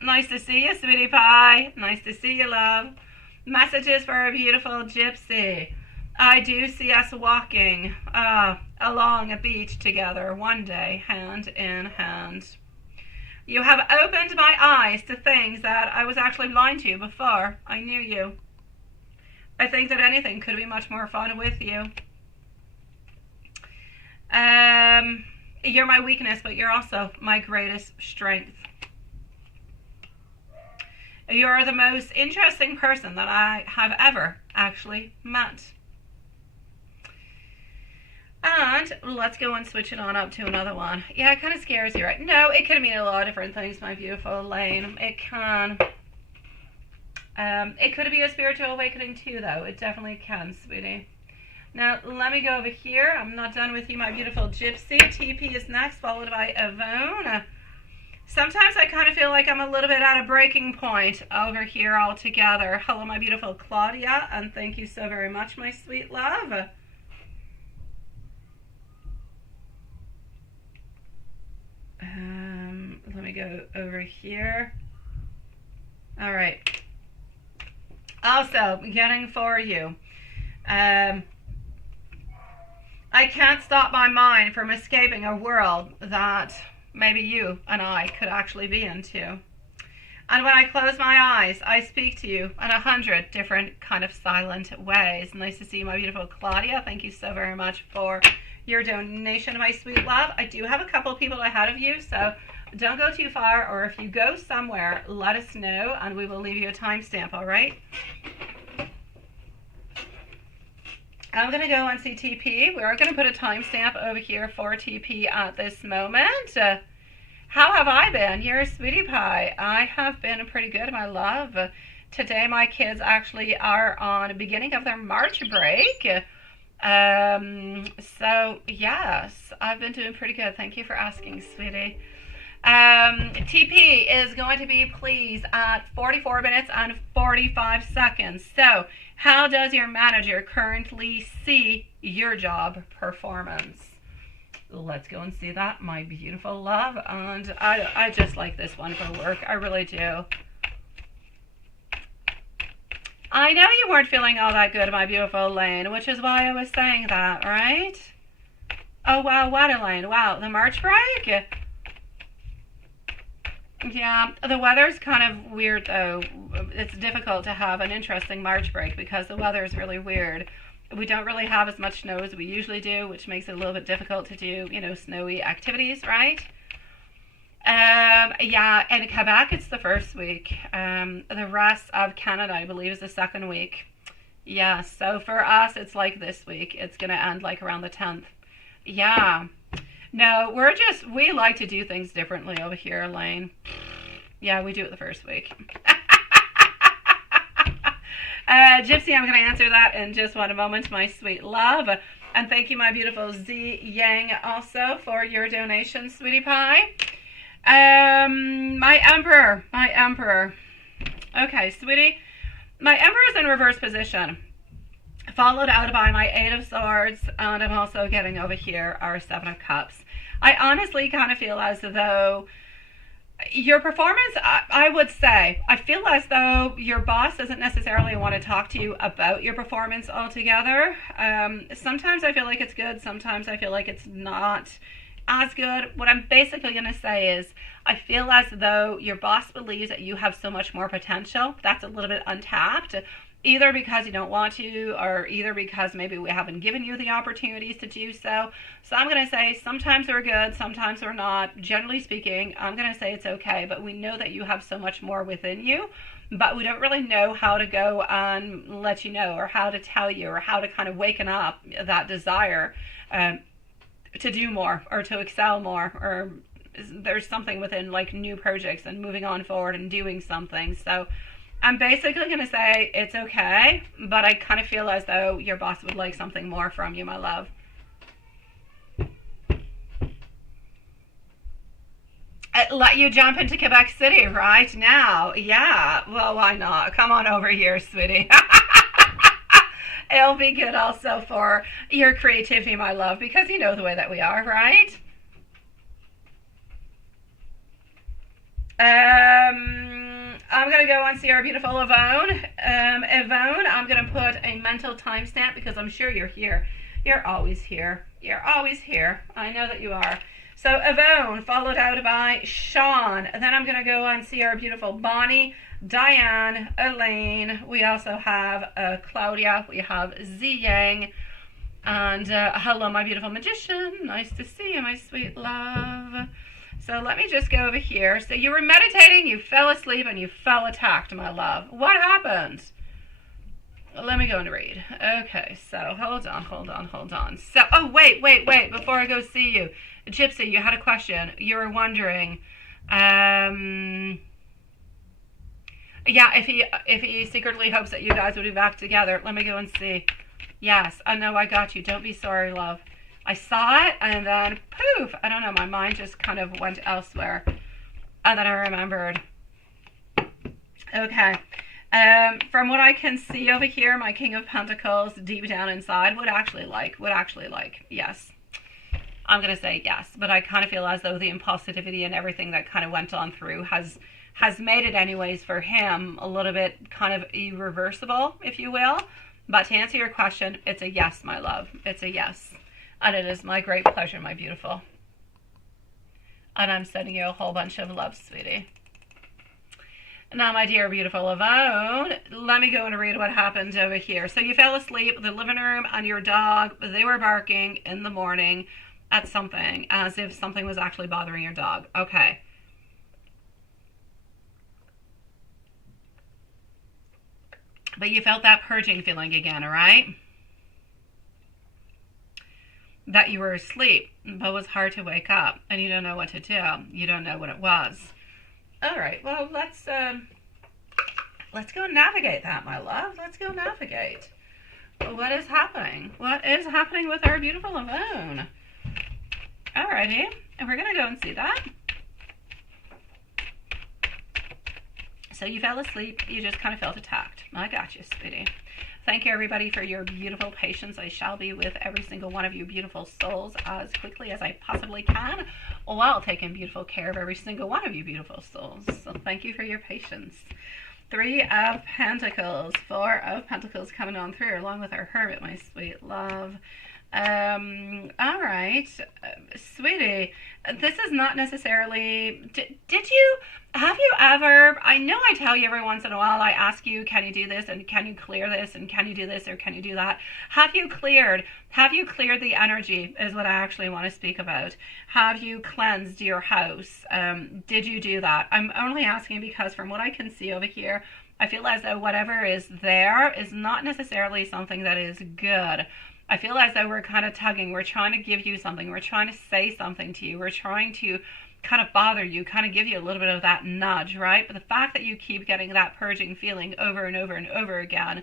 Nice to see you, sweetie pie. Nice to see you, love. Messages for a beautiful gypsy. I do see us walking along a beach together one day, hand in hand. You have opened my eyes to things that I was actually blind to before I knew you. I think that anything could be much more fun with you. You're my weakness, but you're also my greatest strength. You're the most interesting person that I have ever actually met. And let's go and switch it on up to another one. Yeah, it kind of scares you, right? No, it can mean a lot of different things, my beautiful Elaine. It can. It could be a spiritual awakening too, though. It definitely can, sweetie. Now, let me go over here. I'm not done with you, my beautiful gypsy. TP is next, followed by Yvonne. Sometimes I kind of feel like I'm a little bit at a breaking point over here altogether. Hello, my beautiful Claudia, and thank you so very much, my sweet love. Let me go over here. All right. Also, getting for you. I can't stop my mind from escaping a world that maybe you and I could actually be into. And when I close my eyes, I speak to you in 100 different kind of silent ways. Nice to see you, my beautiful Claudia. Thank you so very much for your donation, my sweet love. I do have a couple of people ahead of you, so don't go too far, or if you go somewhere, let us know, and we will leave you a timestamp, all right? I'm going to go and see TP. We're going to put a timestamp over here for TP at this moment. How have I been? You're sweetie pie. I have been pretty good, my love. Today my kids actually are on the beginning of their March break. So yes, I've been doing pretty good. Thank you for asking, sweetie. TP is going to be please at 44 minutes and 45 seconds. So how does your manager currently see your job performance? Let's go and see that, my beautiful love. And I just like this one for work. I really do. I know you weren't feeling all that good, my beautiful Elaine, which is why I was saying that, right? Oh, wow, what, Elaine? Wow, the March break? Yeah, the weather's kind of weird, though. It's difficult to have an interesting March break because the weather is really weird. We don't really have as much snow as we usually do, which makes it a little bit difficult to do, you know, snowy activities, right? Yeah, in Quebec, it's the first week. The rest of Canada, I believe, is the second week. Yeah, so for us, it's like this week. It's going to end like around the 10th. Yeah. No, we like to do things differently over here, Elaine. Yeah, we do it the first week. Gypsy, I'm going to answer that in just one moment, my sweet love. And thank you, my beautiful Z Yang, also for your donation, sweetie pie. My Emperor. Okay, sweetie. My Emperor is in reverse position, followed out by my Eight of Swords, and I'm also getting over here our Seven of Cups. I honestly kind of feel as though your performance, I would say, I feel as though your boss doesn't necessarily want to talk to you about your performance altogether. Sometimes I feel like it's good, sometimes I feel like it's not as good. What I'm basically going to say is I feel as though your boss believes that you have so much more potential that's a little bit untapped, either because you don't want to, or either because maybe we haven't given you the opportunities to do so. So I'm going to say sometimes we're good, sometimes we're not. Generally speaking, I'm going to say it's okay, but we know that you have so much more within you, but we don't really know how to go and let you know, or how to tell you, or how to kind of waken up that desire to do more, or to excel more, or there's something within like new projects and moving on forward and doing something. So I'm basically going to say it's okay, but I kind of feel as though your boss would like something more from you, my love. Let you jump into Quebec City right now. Yeah, well, why not? Come on over here, sweetie. It'll be good also for your creativity, my love, because you know the way that we are, right? I'm going to go and see our beautiful Yvonne. Yvonne, I'm going to put a mental timestamp because I'm sure you're here. You're always here. You're always here. I know that you are. So Yvonne, followed out by Sean. And then I'm going to go and see our beautiful Bonnie, Diane, Elaine. We also have Claudia. We have Z Yang. And hello, my beautiful magician. Nice to see you, my sweet love. So let me just go over here. So you were meditating, you fell asleep, and you fell attacked, my love. What happened? Let me go and read. Okay, so hold on. So, oh, wait. Before I go see you. Gypsy, you had a question. You were wondering, yeah, if he secretly hopes that you guys would be back together. Let me go and see. Yes, I know, I got you. Don't be sorry, love. I saw it, and then, poof, I don't know, my mind just kind of went elsewhere. And then I remembered. Okay. From what I can see over here, my King of Pentacles, deep down inside, would actually like, yes. I'm going to say yes, but I kind of feel as though the impulsivity and everything that kind of went on through has made it anyways for him a little bit kind of irreversible, if you will. But to answer your question, it's a yes, my love. It's a yes. And it is my great pleasure, my beautiful. And I'm sending you a whole bunch of love, sweetie. Now, my dear beautiful Yvonne, let me go and read what happened over here. So you fell asleep in the living room and your dog, they were barking in the morning at something, as if something was actually bothering your dog. Okay. But you felt that purging feeling again, all right? That you were asleep, but it was hard to wake up, and you don't know what to do. You don't know what it was. All right, well, let's go and navigate that, my love. Let's go navigate. What is happening? What is happening with our beautiful Yvonne? Alrighty, and we're gonna go and see that. So you fell asleep, you just kind of felt attacked. I got you, sweetie. Thank you, everybody, for your beautiful patience. I shall be with every single one of you beautiful souls as quickly as I possibly can, while taking beautiful care of every single one of you beautiful souls. So thank you for your patience. 3 of Pentacles, 4 of Pentacles coming on through, along with our Hermit, my sweet love. All right, sweetie, this is not necessarily, have you ever, I know I tell you every once in a while, I ask you, can you do this, and can you clear this, and can you do this, or can you do that? Have you cleared the energy, is what I actually want to speak about. Have you cleansed your house? Did you do that? I'm only asking because from what I can see over here, I feel as though whatever is there is not necessarily something that is good. I feel as though we're kind of tugging. We're trying to give you something. We're trying to say something to you. We're trying to kind of bother you, kind of give you a little bit of that nudge, right? But the fact that you keep getting that purging feeling over and over and over again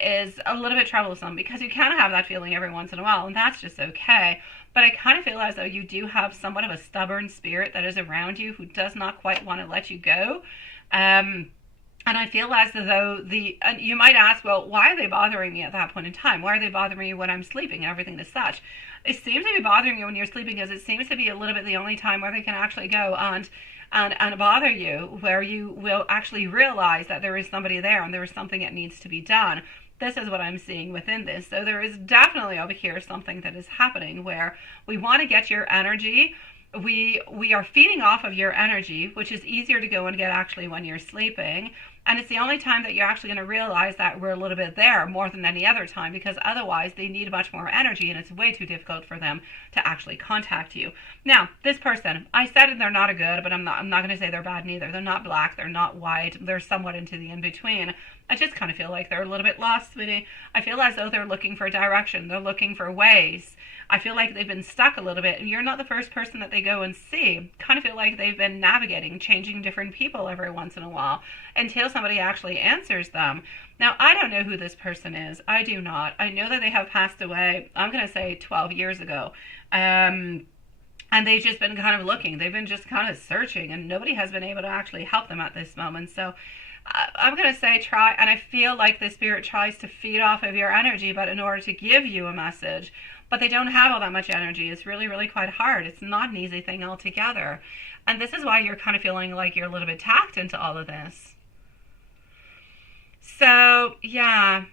is a little bit troublesome, because you can have that feeling every once in a while, and that's just okay. But I kind of feel as though you do have somewhat of a stubborn spirit that is around you who does not quite want to let you go. And I feel as though you might ask, well, why are they bothering me at that point in time? Why are they bothering me when I'm sleeping and everything as such? It seems to be bothering you when you're sleeping, because it seems to be a little bit the only time where they can actually go and bother you, where you will actually realize that there is somebody there and there is something that needs to be done. This is what I'm seeing within this. So there is definitely over here something that is happening where we want to get your energy. We are feeding off of your energy, which is easier to go and get actually when you're sleeping. And it's the only time that you're actually going to realize that we're a little bit there more than any other time, because otherwise they need much more energy and it's way too difficult for them to actually contact you. Now, this person, I said they're not a good, but I'm not going to say they're bad neither. They're not black, they're not white, they're somewhat into the in-between. I just kind of feel like they're a little bit lost, sweetie. I feel as though they're looking for direction. They're looking for ways. I feel like they've been stuck a little bit, and you're not the first person that they go and see. Kind of feel like they've been navigating, changing different people every once in a while, until somebody actually answers them. Now, I don't know who this person is. I do not. I know that they have passed away, I'm going to say 12 years ago. And they've just been kind of looking. They've been just kind of searching, and nobody has been able to actually help them at this moment. So I'm going to say try, and I feel like the spirit tries to feed off of your energy, but in order to give you a message, but they don't have all that much energy. It's really, really quite hard. It's not an easy thing altogether. And this is why you're kind of feeling like you're a little bit tacked into all of this. So, yeah.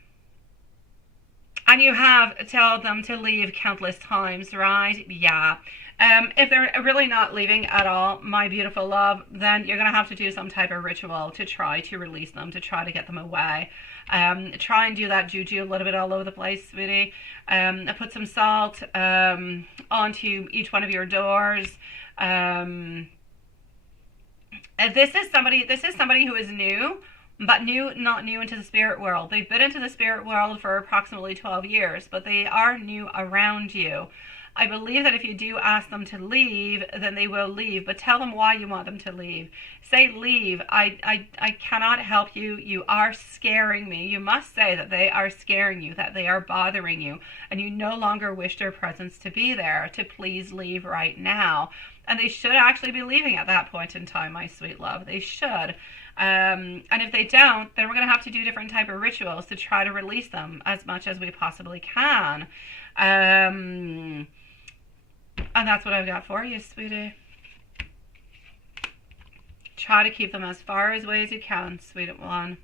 And you have told them to leave countless times, right? Yeah. If they're really not leaving at all, my beautiful love, then you're going to have to do some type of ritual to try to release them, to try to get them away. Try and do that juju a little bit all over the place, sweetie. Put some salt onto each one of your doors. This is somebody who is new, but not new into the spirit world. They've been into the spirit world for approximately 12 years, but they are new around you. I believe that if you do ask them to leave, then they will leave, but tell them why you want them to leave. Say, leave. I cannot help you. You are scaring me. You must say that they are scaring you, that they are bothering you, and you no longer wish their presence to be there, to please leave right now. And they should actually be leaving at that point in time, my sweet love. They should. And if they don't, then we're going to have to do different type of rituals to try to release them as much as we possibly can. And that's what I've got for you, sweetie. Try to keep them as far away as you can, sweet one.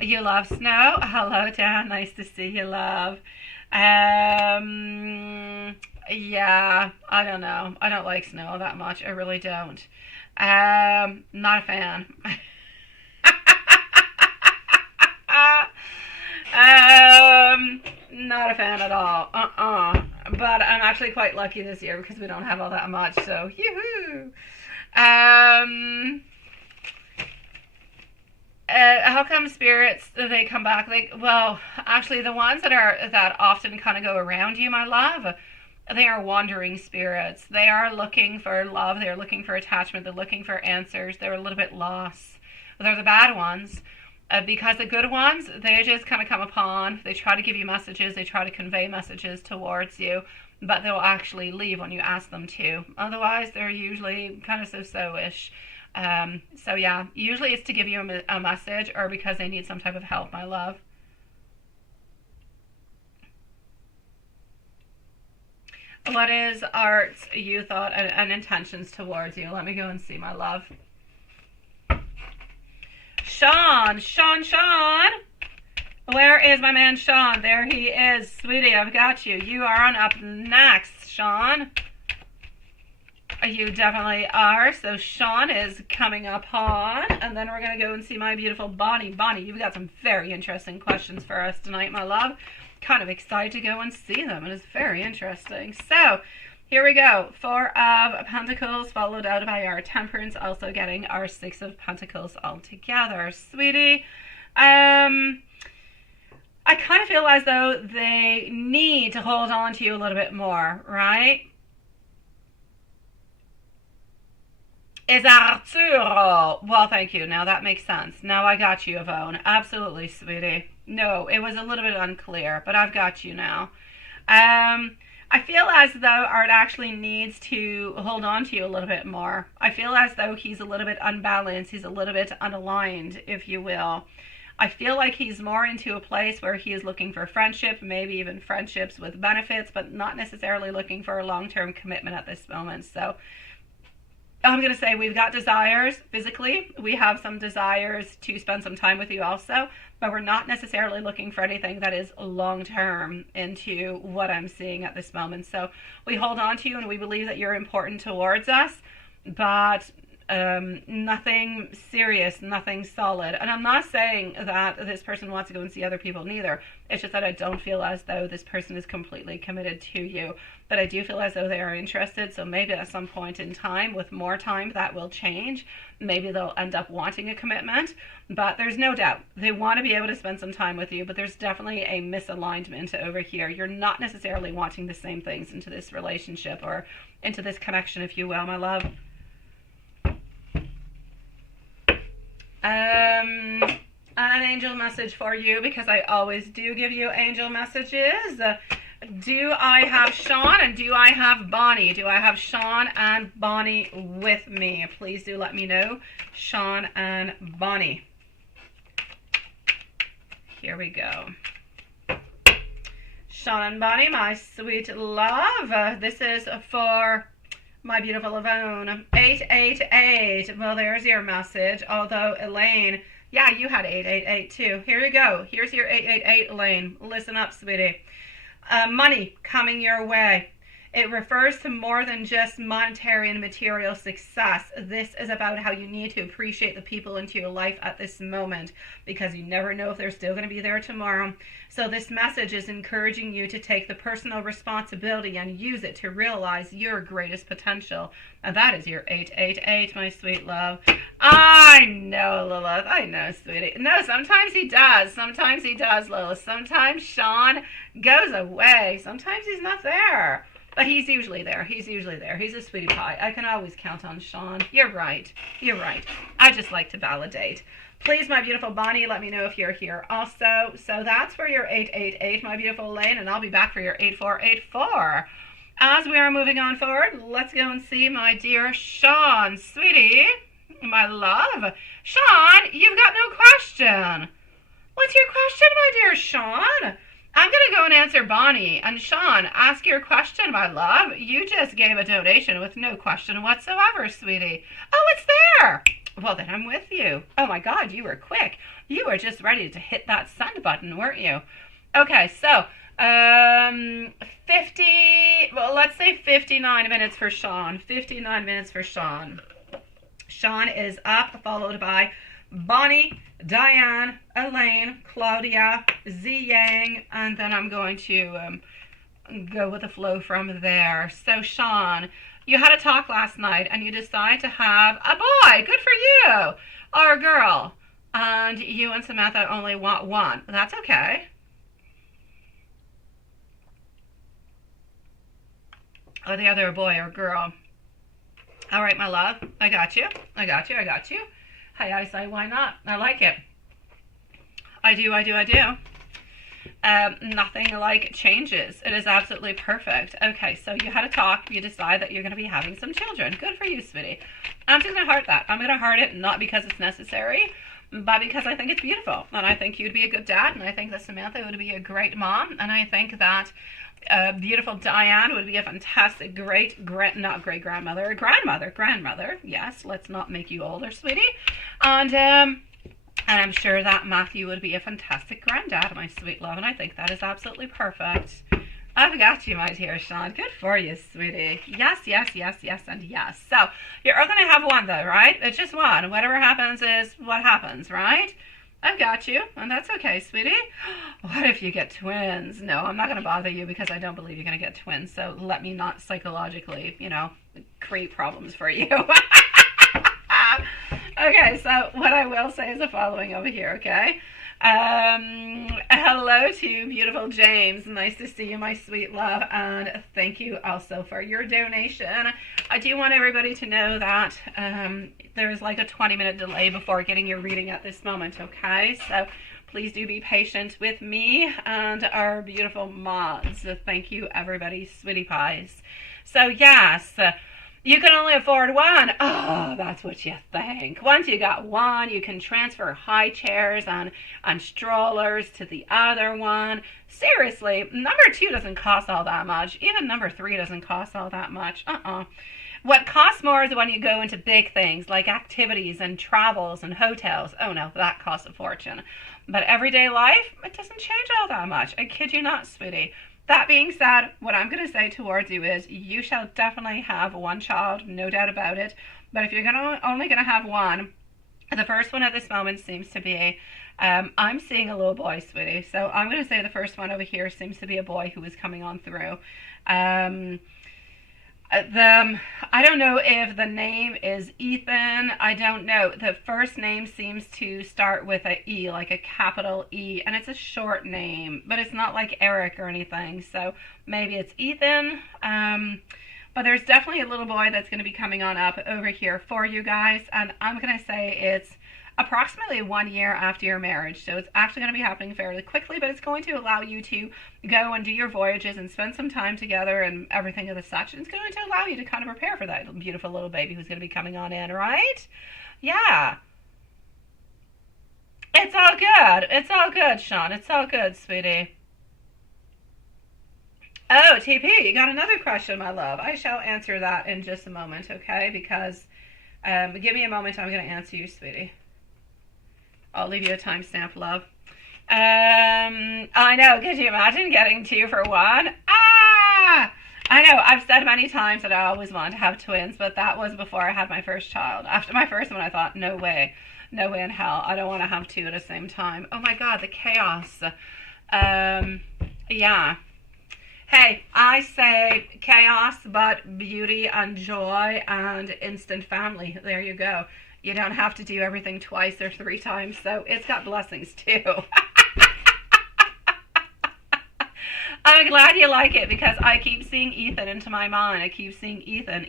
You love snow? Hello, Dan. Nice to see you, love. Yeah, I don't know. I don't like snow that much. I really don't. Not a fan. Not a fan at all. But I'm actually quite lucky this year because we don't have all that much. So, yoo-hoo. How come spirits, they come back? Like, well, actually, the ones that often kind of go around you, my love, they are wandering spirits. They are looking for love. They're looking for attachment. They're looking for answers. They're a little bit lost. They're the bad ones. Because the good ones, they just kind of come upon. They try to give you messages. They try to convey messages towards you. But they'll actually leave when you ask them to. Otherwise, they're usually kind of so-so-ish. So yeah, usually it's to give you a message or because they need some type of help, my love. What is Art's you thought and intentions towards you? Let me go and see, my love. Sean. Where is my man Sean? There he is, sweetie. I've got you. You are on up next, Sean. You definitely are. So Sean is coming up on, and then we're going to go and see my beautiful Bonnie. Bonnie, you've got some very interesting questions for us tonight, my love. Kind of excited to go and see them. It is very interesting. So here we go. 4 of Pentacles followed out by our Temperance, also getting our 6 of Pentacles all together. Sweetie, I kind of feel as though they need to hold on to you a little bit more, right? Is Arturo. Well, thank you. Now that makes sense. Now I got you, Yvonne. Absolutely, sweetie. No, it was a little bit unclear, but I've got you now. I feel as though Art actually needs to hold on to you a little bit more. I feel as though he's a little bit unbalanced. He's a little bit unaligned, if you will. I feel like he's more into a place where he is looking for friendship, maybe even friendships with benefits, but not necessarily looking for a long-term commitment at this moment. So I'm going to say we've got desires physically. We have some desires to spend some time with you also, but we're not necessarily looking for anything that is long-term into what I'm seeing at this moment. So we hold on to you and we believe that you're important towards us, but nothing serious, nothing solid. And I'm not saying that this person wants to go and see other people neither. It's just that I don't feel as though this person is completely committed to you. But I do feel as though they are interested. So maybe at some point in time, with more time, that will change. Maybe they'll end up wanting a commitment. But there's no doubt they want to be able to spend some time with you. But there's definitely a misalignment over here. You're not necessarily wanting the same things into this relationship or into this connection, if you will, my love. An angel message for you, because I always do give you angel messages. Do I have Sean and do I have Bonnie? Do I have Sean and Bonnie with me? Please do let me know. Sean and Bonnie. Here we go. Sean and Bonnie, my sweet love. This is for my beautiful Yvonne. 888. Well, there's your message. Although, Elaine, yeah, you had 888 too. Here you go. Here's your 888, Elaine. Listen up, sweetie. Money coming your way. It refers to more than just monetary and material success. This is about how you need to appreciate the people into your life at this moment, because you never know if they're still going to be there tomorrow. So this message is encouraging you to take the personal responsibility and use it to realize your greatest potential. And that is your 888, my sweet love. I know, Lilith. I know, sweetie. No, sometimes he does. Sometimes he does, Lilith. Sometimes Sean goes away. Sometimes he's not there. But he's usually there. He's usually there. He's a sweetie pie. I can always count on Sean. You're right. You're right. I just like to validate. Please, my beautiful Bonnie, let me know if you're here also. So that's for your 888, my beautiful Elaine, and I'll be back for your 8484. As we are moving on forward, let's go and see my dear Sean. Sweetie, my love. Sean, you've got no question. What's your question, my dear Sean? I'm going to go and answer Bonnie. And Sean, ask your question, my love. You just gave a donation with no question whatsoever, sweetie. Oh, it's there. Well, then I'm with you. Oh my God, you were quick. You were just ready to hit that send button, weren't you? Okay, so 50, well, let's say 59 minutes for Sean. 59 minutes for Sean. Sean is up, followed by Bonnie, Diane, Elaine, Claudia, Z Yang, and then I'm going to go with the flow from there. So Sean, you had a talk last night and you decide to have a boy. Good for you. Or a girl. And you and Samantha only want one. That's okay. Or the other, a boy or a girl. All right, my love. I got you. I got you. I got you. Hey, I say, why not? I like it. I do. Nothing like changes. It is absolutely perfect. Okay, so you had a talk. You decide that you're going to be having some children. Good for you, sweetie. I'm just going to heart that. I'm going to heart it not because it's necessary, but because I think it's beautiful. And I think you'd be a good dad. And I think that Samantha would be a great mom. And I think that beautiful Diane would be a fantastic grandmother. Yes, let's not make you older, sweetie. And I'm sure that Matthew would be a fantastic granddad, my sweet love, and I think that is absolutely perfect. I've got you, my dear Sean. Good for you, sweetie. Yes, and yes. So, you're going to have one, though, right? It's just one. Whatever happens is what happens, right? I've got you, and that's okay, sweetie. What if you get twins? No, I'm not going to bother you because I don't believe you're going to get twins, so let me not psychologically, create problems for you. Okay, so what I will say is the following over here, okay? Hello to beautiful James. Nice to see you, my sweet love, and thank you also for your donation. I do want everybody to know that there's like a 20-minute delay before getting your reading at this moment, okay? So please do be patient with me and our beautiful mods. So thank you, everybody, sweetie pies. So yes, you can only afford one. Oh, that's what you think. Once you got one, you can transfer high chairs and strollers to the other one. Seriously, number 2 doesn't cost all that much. Even number 3 doesn't cost all that much. What costs more is when you go into big things like activities and travels and hotels. Oh no, that costs a fortune. But everyday life, it doesn't change all that much. I kid you not, sweetie. That being said, what I'm going to say towards you is you shall definitely have one child, no doubt about it. But if you're only going to have one, the first one at this moment seems to be, I'm seeing a little boy, sweetie. So I'm going to say the first one over here seems to be a boy who is coming on through. I don't know if the name is Ethan. I don't know. The first name seems to start with a E, like a capital E, and it's a short name, but it's not like Eric or anything. So maybe it's Ethan. But there's definitely a little boy that's going to be coming on up over here for you guys, and I'm going to say it's approximately 1 year after your marriage. So it's actually going to be happening fairly quickly, but it's going to allow you to go and do your voyages and spend some time together and everything of the such. And it's going to allow you to kind of prepare for that beautiful little baby who's going to be coming on in, right? Yeah. It's all good. It's all good, Sean. It's all good, sweetie. Oh, TP, you got another question, my love. I shall answer that in just a moment, okay? Because, give me a moment. I'm going to answer you, sweetie. I'll leave you a timestamp, love. I know. Could you imagine getting 2 for 1? I know. I've said many times that I always wanted to have twins, but that was before I had my first child. After my first one, I thought, no way. No way in hell. I don't want to have 2 at the same time. Oh my God, the chaos. Yeah. Hey, I say chaos, but beauty and joy and instant family. There you go. You don't have to do everything twice or 3 times, so it's got blessings too. I'm glad you like it because I keep seeing Ethan into my mind. I keep seeing Ethan.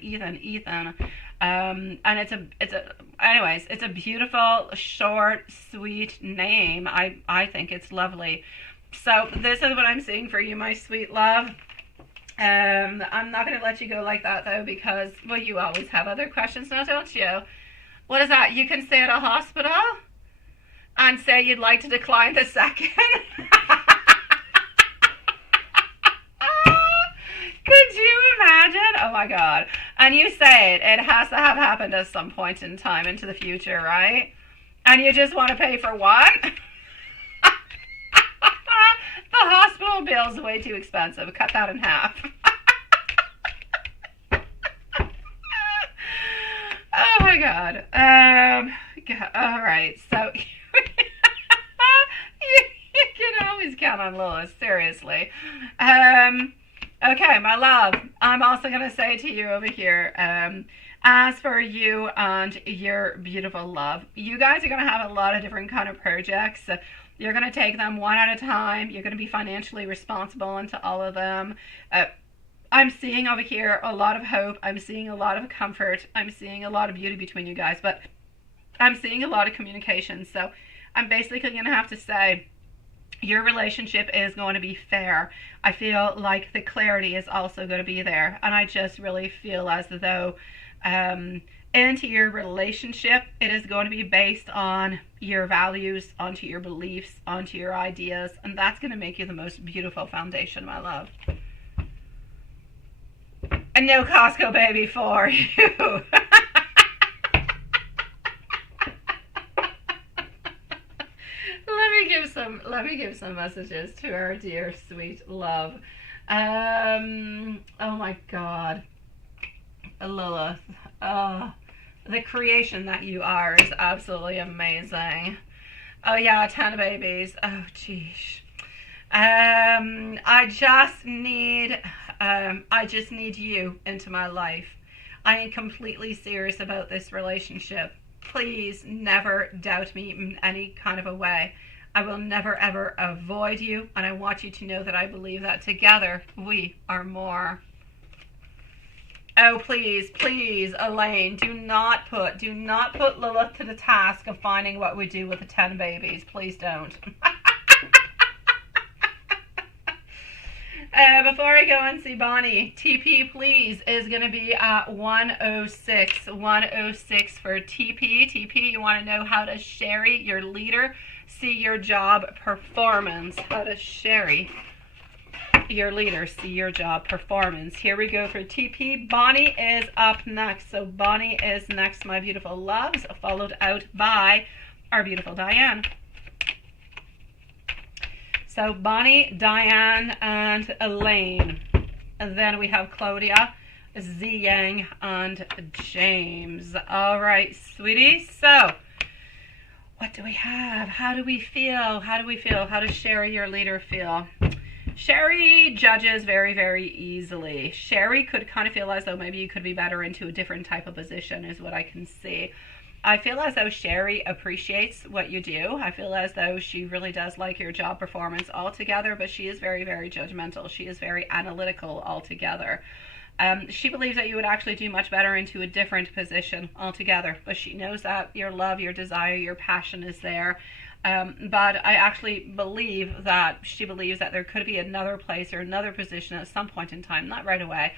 And anyways, it's a beautiful, short, sweet name. I think it's lovely. So this is what I'm seeing for you, my sweet love. I'm not going to let you go like that though because, well, you always have other questions now, don't you? What is that? You can stay at a hospital and say you'd like to decline the second? Could you imagine? Oh my God. And you say it has to have happened at some point in time into the future, right? And you just want to pay for what? The hospital bill's way too expensive. Cut that in half. Oh my God. All right. So you can always count on Lilith. Seriously. Okay, my love. I'm also gonna say to you over here. As for you and your beautiful love, you guys are gonna have a lot of different kind of projects. You're gonna take them one at a time. You're gonna be financially responsible into all of them. I'm seeing over here a lot of hope. I'm seeing a lot of comfort. I'm seeing a lot of beauty between you guys, but I'm seeing a lot of communication. So I'm basically going to have to say your relationship is going to be fair. I feel like the clarity is also going to be there. And I just really feel as though into your relationship, it is going to be based on your values, onto your beliefs, onto your ideas. And that's going to make you the most beautiful foundation, my love. And no Costco baby for you. Let me give some messages to our dear sweet love. Oh my God, Lilith. The creation that you are is absolutely amazing. Oh yeah, 10 babies. Oh geez. I just need you into my life. I am completely serious about this relationship. Please never doubt me in any kind of a way. I will never ever avoid you, and I want you to know that I believe that together we are more. Oh please, please, Elaine, do not put Lilith to the task of finding what we do with the 10 babies. Please don't. Before I go and see Bonnie, TP please is going to be at 106. 106 for TP. TP, you want to know how to Sherry, your leader, see your job performance. How to Sherry, your leader, see your job performance. Here we go for TP. Bonnie is up next. So Bonnie is next, my beautiful loves, followed out by our beautiful Diane. So Bonnie, Diane, and Elaine. And then we have Claudia, Z Yang, and James. All right, sweetie. So what do we have? How do we feel? How do we feel? How does Sherry, your leader, feel? Sherry judges very, very easily. Sherry could kind of feel as though maybe you could be better into a different type of position is what I can see. I feel as though Sherry appreciates what you do. I feel as though she really does like your job performance altogether, but she is very, very judgmental. She is very analytical altogether. She believes that you would actually do much better into a different position altogether, but she knows that your love, your desire, your passion is there. But I actually believe that she believes that there could be another place or another position at some point in time, not right away,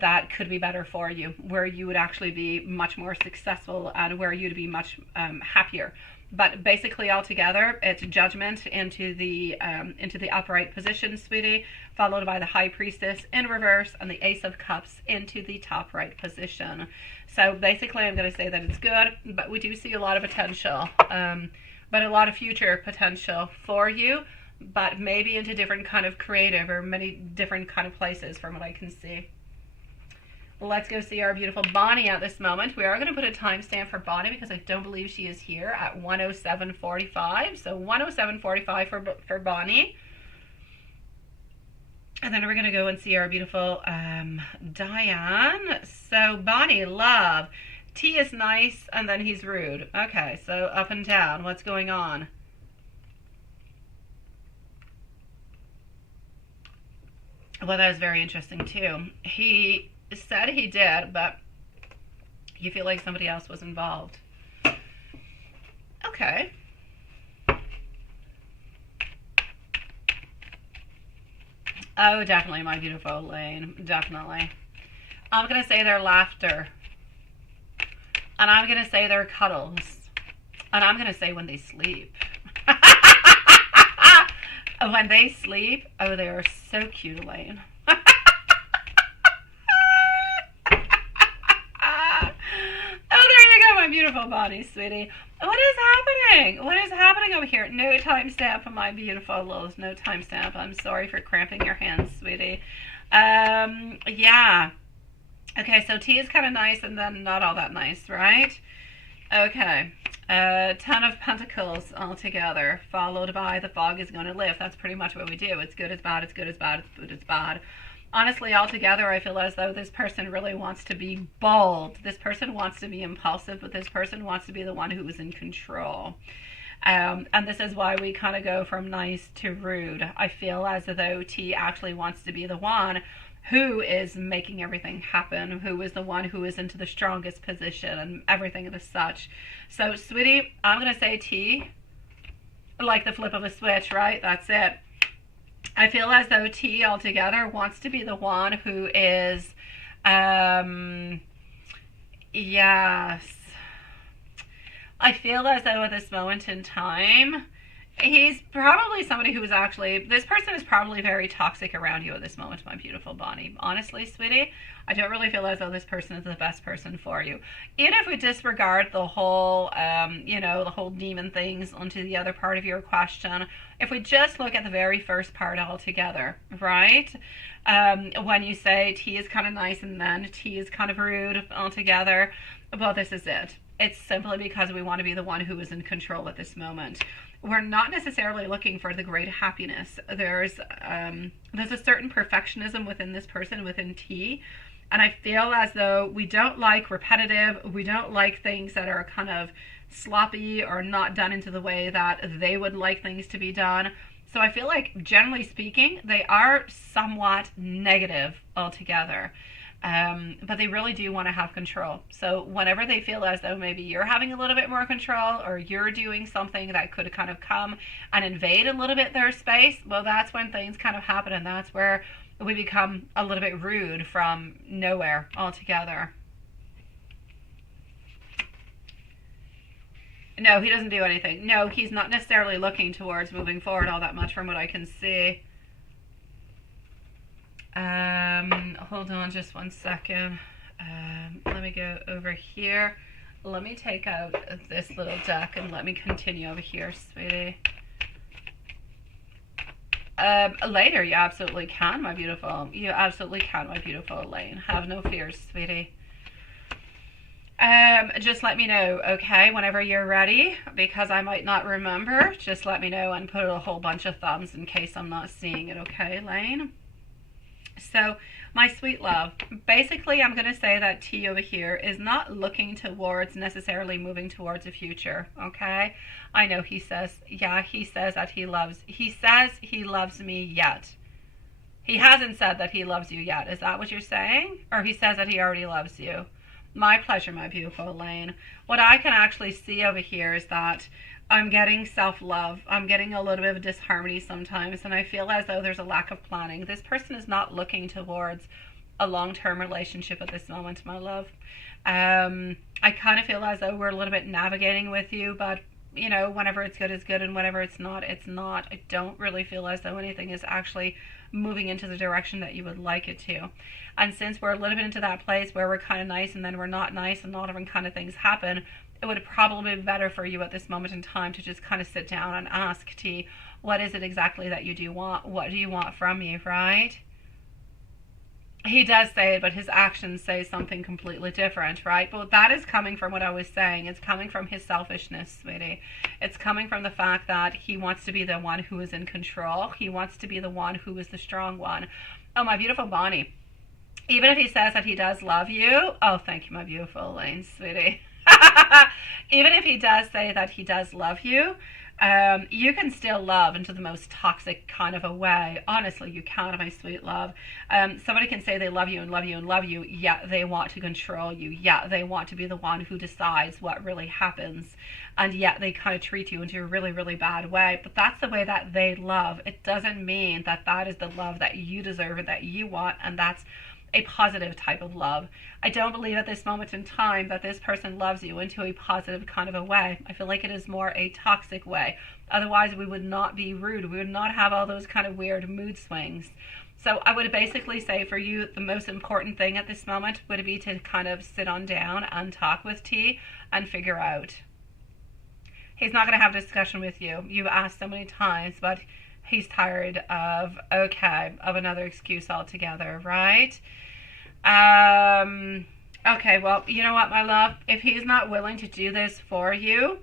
that could be better for you, where you would actually be much more successful and where you'd be much happier. But basically altogether, it's judgment into the upright position, sweetie, followed by the high priestess in reverse and the ace of cups into the top right position. So basically I'm going to say that it's good, but we do see a lot of potential, but a lot of future potential for you, but maybe into different kind of creative or many different kind of places from what I can see. Let's go see our beautiful Bonnie at this moment. We are going to put a timestamp for Bonnie because I don't believe she is here at 107:45. So 107:45 for Bonnie. And then we're going to go and see our beautiful Diane. So Bonnie, love. T is nice and then he's rude. Okay, so up and down. What's going on? Well, that is very interesting too. He said he did, but you feel like somebody else was involved. Okay. Oh, definitely, my beautiful Elaine. Definitely. I'm going to say their laughter. And I'm going to say their cuddles. And I'm going to say when they sleep. When they sleep, oh, they are so cute, Elaine. my beautiful body, sweetie. What is happening? What is happening over here? No timestamp on my beautiful Lils. No timestamp. I'm sorry for cramping your hands, sweetie. Yeah. Okay, so T is kind of nice and then not all that nice, right? Okay. 10 of Pentacles altogether, followed by the fog is going to lift. That's pretty much what we do. It's good, it's bad, it's good, it's bad, it's good, it's bad. Honestly, altogether, I feel as though this person really wants to be bold. This person wants to be impulsive, but this person wants to be the one who is in control. And this is why we kind of go from nice to rude. I feel as though T actually wants to be the one who is making everything happen, who is the one who is into the strongest position and everything as such. So, sweetie, I'm going to say T, like the flip of a switch, right? That's it. I feel as though T altogether wants to be the one who is, yes. I feel as though at this moment in time, he's probably somebody who is actually, this person is probably very toxic around you at this moment, my beautiful Bonnie. Honestly, sweetie, I don't really feel as though this person is the best person for you. Even if we disregard the whole, the whole demon things onto the other part of your question, if we just look at the very first part altogether, right? When you say T is kind of nice and then T is kind of rude altogether, well, this is it. It's simply because we want to be the one who is in control at this moment. We're not necessarily looking for the great happiness. There's a certain perfectionism within this person, within T, and I feel as though we don't like repetitive, we don't like things that are kind of sloppy or not done into the way that they would like things to be done. So I feel like, generally speaking, they are somewhat negative altogether. But they really do want to have control. So whenever they feel as though maybe you're having a little bit more control or you're doing something that could kind of come and invade a little bit their space, well, that's when things kind of happen, and that's where we become a little bit rude from nowhere altogether. No, he doesn't do anything. No, he's not necessarily looking towards moving forward all that much from what I can see. Hold on just one second. Let me go over here. Let me take out this little deck and let me continue over here, sweetie. Later, you absolutely can, my beautiful. You absolutely can, my beautiful Elaine. Have no fears, sweetie. Just let me know, okay, whenever you're ready, because I might not remember. Just let me know and put a whole bunch of thumbs in case I'm not seeing it, okay, Elaine? So, my sweet love, basically I'm going to say that T over here is not looking towards necessarily moving towards a future, okay? I know he says, yeah, he says that he says he loves me yet. He hasn't said that he loves you yet. Is that what you're saying? Or he says that he already loves you? My pleasure, my beautiful Elaine. What I can actually see over here is that I'm getting self-love. I'm getting a little bit of disharmony sometimes, and I feel as though there's a lack of planning. This person is not looking towards a long-term relationship at this moment, my love. I kind of feel as though we're a little bit navigating with you, but, you know, whenever it's good, it's good, and whenever it's not, it's not. I don't really feel as though anything is actually moving into the direction that you would like it to. And since we're a little bit into that place where we're kind of nice and then we're not nice and all different kind of things happen, it would probably be better for you at this moment in time to just kind of sit down and ask T, what is it exactly that you do want? What do you want from me, right? He does say it, but his actions say something completely different, right? But that is coming from what I was saying. It's coming from his selfishness, sweetie. It's coming from the fact that he wants to be the one who is in control. He wants to be the one who is the strong one. Oh, my beautiful Bonnie. Even if he says that he does love you, oh, thank you, my beautiful Elaine, sweetie. Even if he does say that he does love you, you can still love into the most toxic kind of a way. Honestly, you can, my sweet love. Somebody can say they love you and love you and love you, yet they want to control you, yet they want to be the one who decides what really happens, and yet they kind of treat you into a really, really bad way. But that's the way that they love. It doesn't mean that that is the love that you deserve and that you want, and that's a positive type of love. I don't believe at this moment in time that this person loves you into a positive kind of a way. I feel like it is more a toxic way. Otherwise, we would not be rude. We would not have all those kind of weird mood swings. So I would basically say for you, the most important thing at this moment would be to kind of sit on down and talk with T and figure out. He's not going to have a discussion with you. You've asked so many times, but he's tired of another excuse altogether, right? Okay, well, you know what, my love? If he's not willing to do this for you,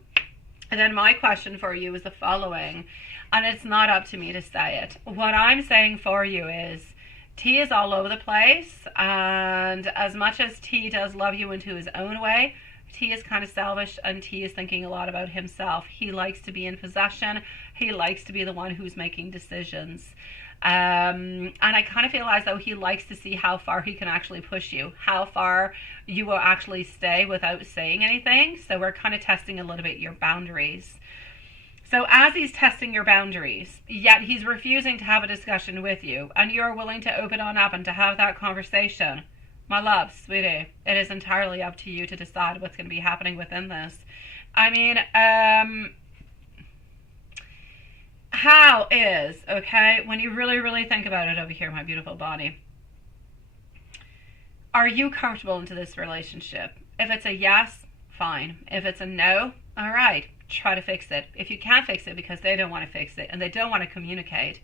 then my question for you is the following, and it's not up to me to say it. What I'm saying for you is T is all over the place, and as much as T does love you into his own way, T is kind of selfish, and T is thinking a lot about himself. He likes to be in possession. He likes to be the one who's making decisions. And I kind of feel as though he likes to see how far he can actually push you, how far you will actually stay without saying anything. So we're kind of testing a little bit your boundaries. So as he's testing your boundaries, yet he's refusing to have a discussion with you, and you're willing to open on up and to have that conversation, my love, sweetie, it is entirely up to you to decide what's going to be happening within this. I mean, how is, okay, when you really, really think about it over here, my beautiful Bonnie, are you comfortable into this relationship? If it's a yes, fine. If it's a no, all right, try to fix it. If you can't fix it because they don't want to fix it and they don't want to communicate,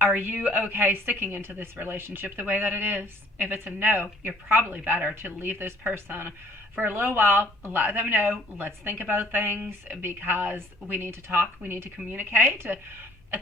are you okay sticking into this relationship the way that it is? If it's a no, you're probably better to leave this person for a little while, let them know, let's think about things, because we need to talk, we need to communicate.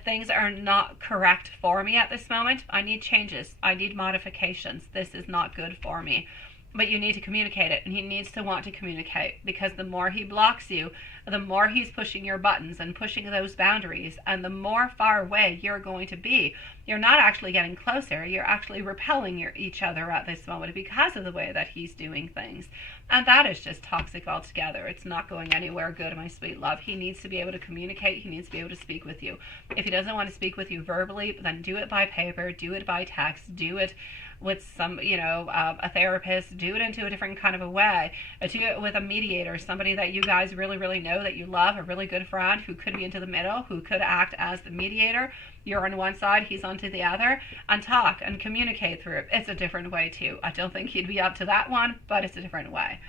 Things are not correct for me at this moment. I need changes, I need modifications. This is not good for me. But you need to communicate it, and he needs to want to communicate, because the more he blocks you, the more he's pushing your buttons and pushing those boundaries, and the more far away you're going to be. You're not actually getting closer, you're actually repelling each other at this moment because of the way that he's doing things. And that is just toxic altogether. It's not going anywhere good, my sweet love. He needs to be able to communicate, he needs to be able to speak with you. If he doesn't want to speak with you verbally, then do it by paper, do it by text, do it with some, a therapist, do it into a different kind of a way. Do it with a mediator, somebody that you guys really, really know, that you love, a really good friend who could be into the middle, who could act as the mediator. You're on one side, he's onto the other, and talk and communicate through it. It's a different way too. I don't think he'd be up to that one, but it's a different way.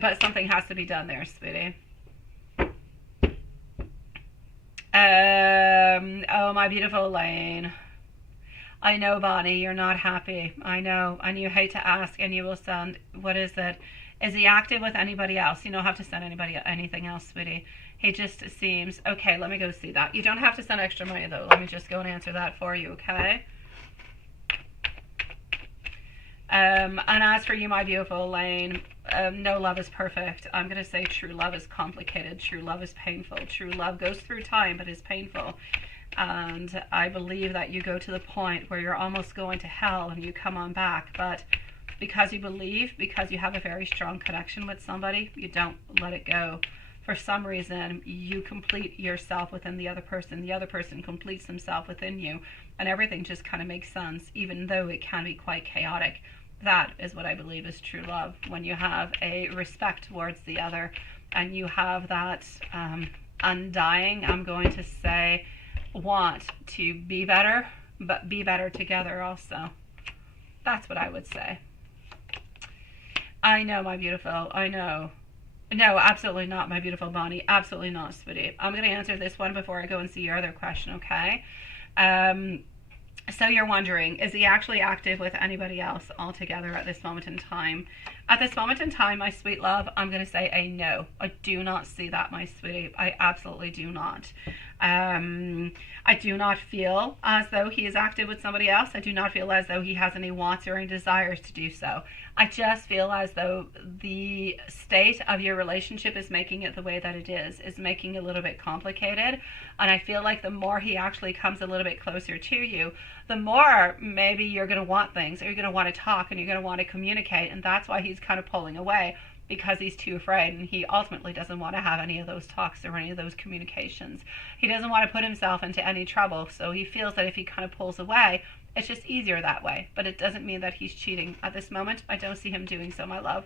But something has to be done there, sweetie. Oh, my beautiful Elaine. I know, Bonnie, you're not happy. I know, and you hate to ask, and you will send, what is it? Is he active with anybody else? You don't have to send anybody anything else, sweetie. He just seems, okay, let me go see that. You don't have to send extra money, though. Let me just go and answer that for you, okay? And as for you, my beautiful Elaine, no love is perfect. I'm going to say true love is complicated. True love is painful. True love goes through time, but is painful. And I believe that you go to the point where you're almost going to hell and you come on back. But because you believe, because you have a very strong connection with somebody, you don't let it go. For some reason, you complete yourself within the other person completes himself within you, and everything just kind of makes sense, even though it can be quite chaotic. That is what I believe is true love, when you have a respect towards the other, and you have that undying, I'm going to say, want to be better, but be better together also. That's what I would say. I know, my beautiful, I know. No, absolutely not, my beautiful Bonnie. Absolutely not, sweetie. I'm going to answer this one before I go and see your other question, okay? So you're wondering, is he actually active with anybody else altogether at this moment in time? At this moment in time, my sweet love, I'm going to say a no. I do not see that, my sweetie. I absolutely do not. I do not feel as though he is active with somebody else. I do not feel as though he has any wants or any desires to do so. I just feel as though the state of your relationship is making it the way that it is making it a little bit complicated. And I feel like the more he actually comes a little bit closer to you, the more maybe you're going to want things, or you're going to want to talk, and you're going to want to communicate. And that's why he's kind of pulling away, because he's too afraid, and he ultimately doesn't want to have any of those talks or any of those communications. He doesn't want to put himself into any trouble, so he feels that if he kind of pulls away, it's just easier that way. But it doesn't mean that he's cheating at this moment. I don't see him doing so, my love.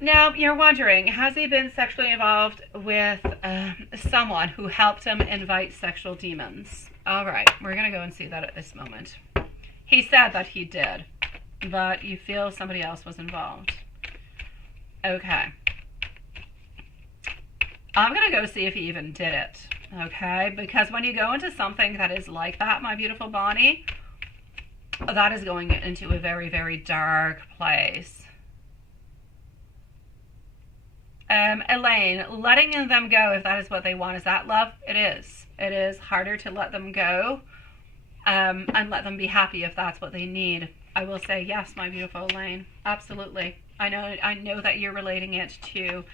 Now, you're wondering, has he been sexually involved with someone who helped him invite sexual demons? All right, we're going to go and see that at this moment. He said that he did, but you feel somebody else was involved. Okay. I'm going to go see if he even did it, okay? Because when you go into something that is like that, my beautiful Bonnie, that is going into a very, very dark place. Elaine, letting them go if that is what they want, is that love? It is. It is harder to let them go and let them be happy if that's what they need. I will say yes, my beautiful Elaine. Absolutely. I know that you're relating it to,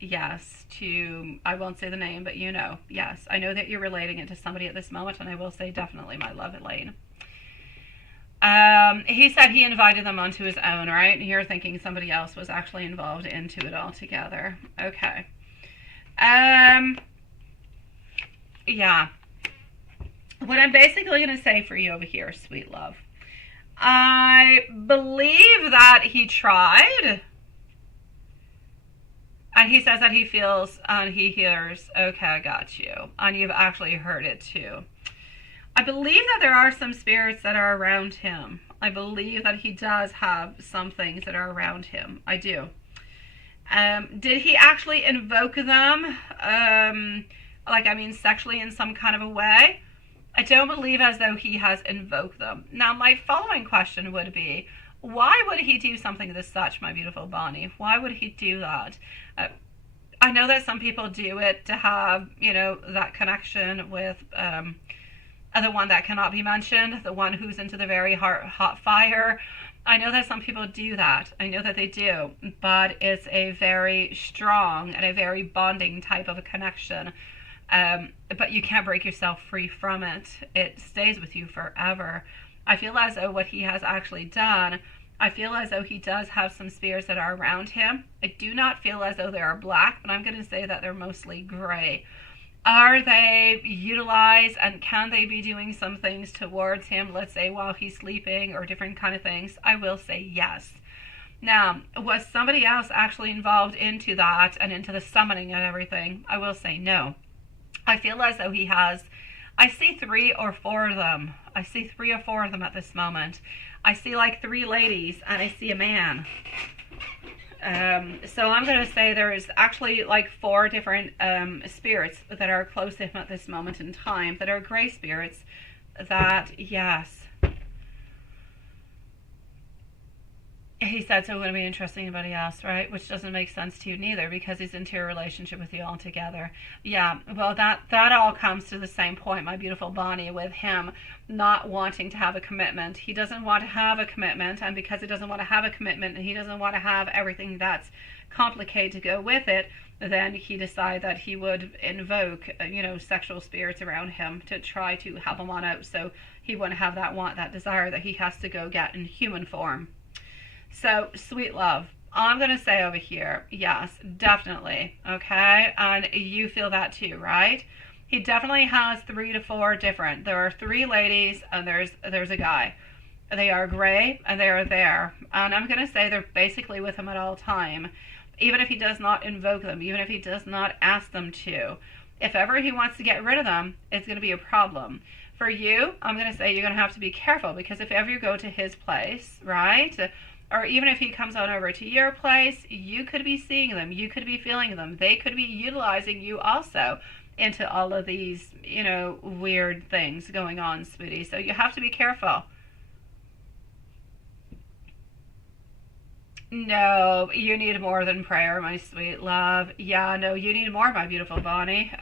yes, to, I won't say the name, but you know, yes. I know that you're relating it to somebody at this moment, and I will say definitely, my love, Elaine. He said he invited them onto his own, right? And you're thinking somebody else was actually involved into it altogether. Okay. Yeah. What I'm basically going to say for you over here, sweet love, I believe that he tried. And he says that he feels and he hears, okay, I got you. And you've actually heard it too. I believe that there are some spirits that are around him. I believe that he does have some things that are around him. I do. Did he actually invoke them? Sexually in some kind of a way? I don't believe as though he has invoked them. Now, my following question would be, why would he do something as such, my beautiful Bonnie? Why would he do that? I know that some people do it to have, that connection with the one that cannot be mentioned, the one who's into the very hot fire. I know that some people do that. I know that they do. But it's a very strong and a very bonding type of a connection. But you can't break yourself free from it. It stays with you forever. I feel as though what he has actually done, I feel as though he does have some spirits that are around him. I do not feel as though they are black, but I'm going to say that they're mostly gray. Are they utilized, and can they be doing some things towards him, let's say while he's sleeping or different kind of things? I will say yes. Now, was somebody else actually involved into that and into the summoning and everything? I will say no. I feel as though he has, I see 3 or 4 of them. I see 3 or 4 of them at this moment. I see like 3 ladies and I see a man. So I'm going to say there is actually like 4 different spirits that are close to him at this moment in time, that are gray spirits that, yes. He said, so it wouldn't be interesting to anybody else, right? Which doesn't make sense to you neither, because he's into a relationship with you altogether. Yeah, well, that all comes to the same point, my beautiful Bonnie, with him not wanting to have a commitment. He doesn't want to have a commitment, and because he doesn't want to have a commitment, and he doesn't want to have everything that's complicated to go with it, then he decided that he would invoke, sexual spirits around him to try to help him on out, so he wouldn't have that desire that he has to go get in human form. So, sweet love, I'm going to say over here, yes, definitely, okay? And you feel that too, right? He definitely has 3 to 4 different. There are 3 ladies and there's a guy. They are gray and they are there. And I'm going to say they're basically with him at all time. Even if he does not invoke them, even if he does not ask them to. If ever he wants to get rid of them, it's going to be a problem. For you, I'm going to say you're going to have to be careful, because if ever you go to his place, right? Or even if he comes on over to your place, you could be seeing them. You could be feeling them. They could be utilizing you also into all of these, weird things going on, sweetie. So you have to be careful. No, you need more than prayer, my sweet love. Yeah, no, you need more, my beautiful Bonnie.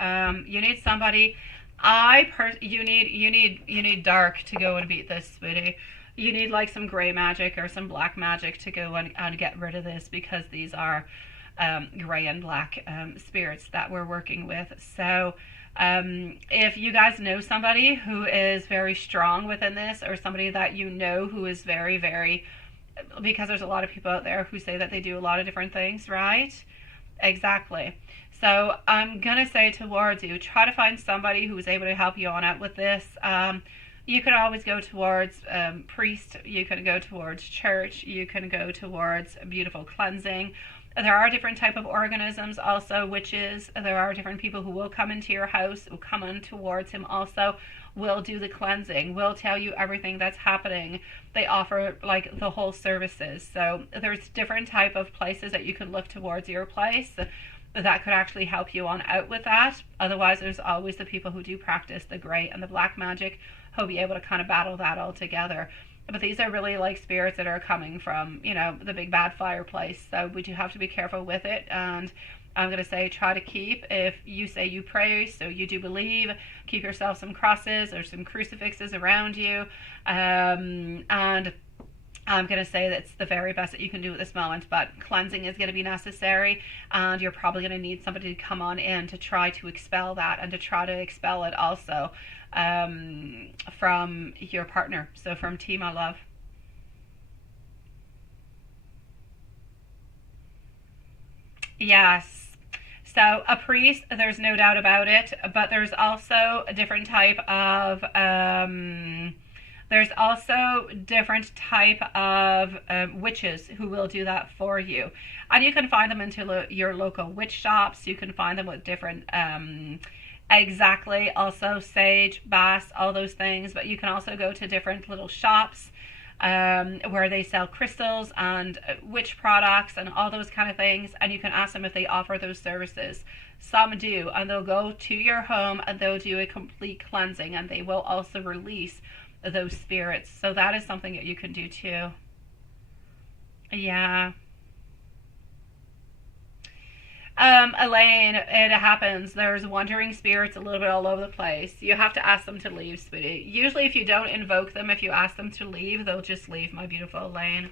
You need somebody. You need dark to go and beat this, sweetie. You need like some gray magic or some black magic to go and get rid of this, because these are gray and black spirits that we're working with. So if you guys know somebody who is very strong within this, or somebody that who is very, very, because there's a lot of people out there who say that they do a lot of different things, right? Exactly. So I'm going to say towards you, try to find somebody who is able to help you on out with this. You can always go towards priest, you can go towards church, you can go towards a beautiful cleansing. There are different type of organisms also, witches. There are different people who will come into your house, who come in towards him also, will do the cleansing, will tell you everything that's happening. They offer like the whole services. So there's different type of places that you can look towards your place that could actually help you on out with that. Otherwise, there's always the people who do practice the gray and the black magic who'll be able to kind of battle that all together. But these are really like spirits that are coming from, you know, the big bad fireplace. So we do have to be careful with it. And I'm going to say try to keep, if you say you pray, so you do believe, keep yourself some crosses or some crucifixes around you. And I'm going to say that's the very best that you can do at this moment, but cleansing is going to be necessary, and you're probably going to need somebody to come on in to try to expel that, and to try to expel it also from your partner. So from T, my love. Yes. So a priest, there's no doubt about it, but there's also a different type of witches who will do that for you. And you can find them into your local witch shops. You can find them with different, exactly, also sage, bass, all those things. But you can also go to different little shops where they sell crystals and witch products and all those kind of things. And you can ask them if they offer those services. Some do, and they'll go to your home and they'll do a complete cleansing, and they will also release those spirits. So that is something that you can do too. Yeah. Elaine, it happens. There's wandering spirits a little bit all over the place. You have to ask them to leave, sweetie. Usually if you don't invoke them, if you ask them to leave, they'll just leave, my beautiful Elaine.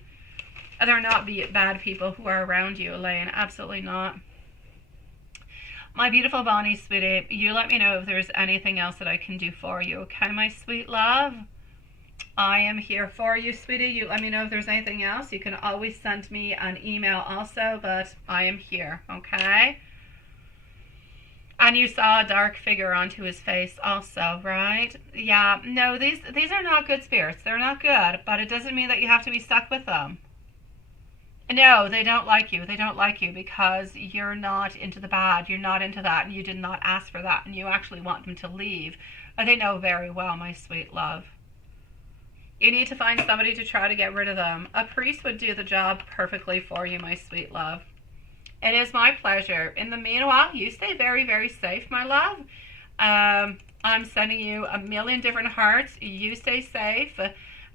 They're not bad people who are around you, Elaine. Absolutely not. My beautiful Bonnie, sweetie, you let me know if there's anything else that I can do for you, okay, my sweet love? I am here for you, sweetie. You let me know if there's anything else. You can always send me an email also, but I am here, okay? And you saw a dark figure onto his face also, right? Yeah, no, these are not good spirits. They're not good, but it doesn't mean that you have to be stuck with them. No, they don't like you. They don't like you because you're not into the bad. You're not into that, and you did not ask for that, and you actually want them to leave. They know very well, my sweet love. You need to find somebody to try to get rid of them. A priest would do the job perfectly for you, my sweet love. It is my pleasure. In the meanwhile, you stay very, very safe, my love. I'm sending you a million different hearts. You stay safe.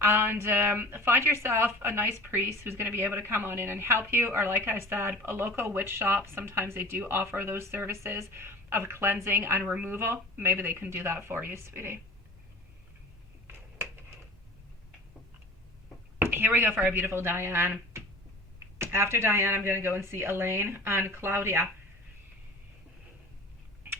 And find yourself a nice priest who's going to be able to come on in and help you. Or like I said, a local witch shop. Sometimes they do offer those services of cleansing and removal. Maybe they can do that for you, sweetie. Here we go for our beautiful Diane. After Diane, I'm going to go and see Elaine and Claudia.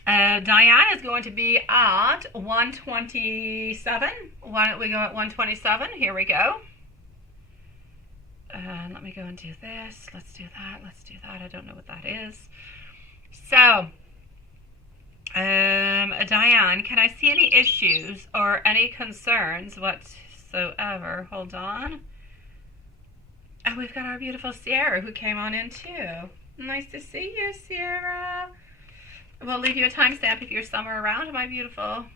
Diane is going to be at 127. Why don't we go at 127? Here we go. Let me go and do this. Let's do that. Let's do that. I don't know what that is. So, Diane, can I see any issues or any concerns whatsoever? Hold on. Oh, we've got our beautiful Sierra who came on in too. Nice to see you, Sierra. We'll leave you a timestamp if you're somewhere around, my beautiful.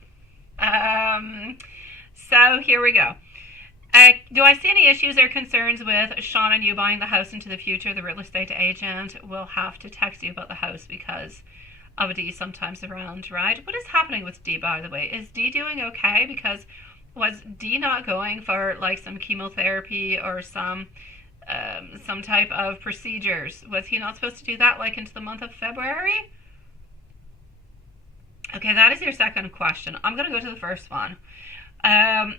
So here we go. Do I see any issues or concerns with Sean and you buying the house into the future? The real estate agent will have to text you about the house because of Dee sometimes around, right? What is happening with Dee, by the way? Is Dee doing okay? Because was Dee not going for like some chemotherapy or some type of procedures? Was he not supposed to do that like into the month of February? Okay, that is your second question. I'm going to go to the first one.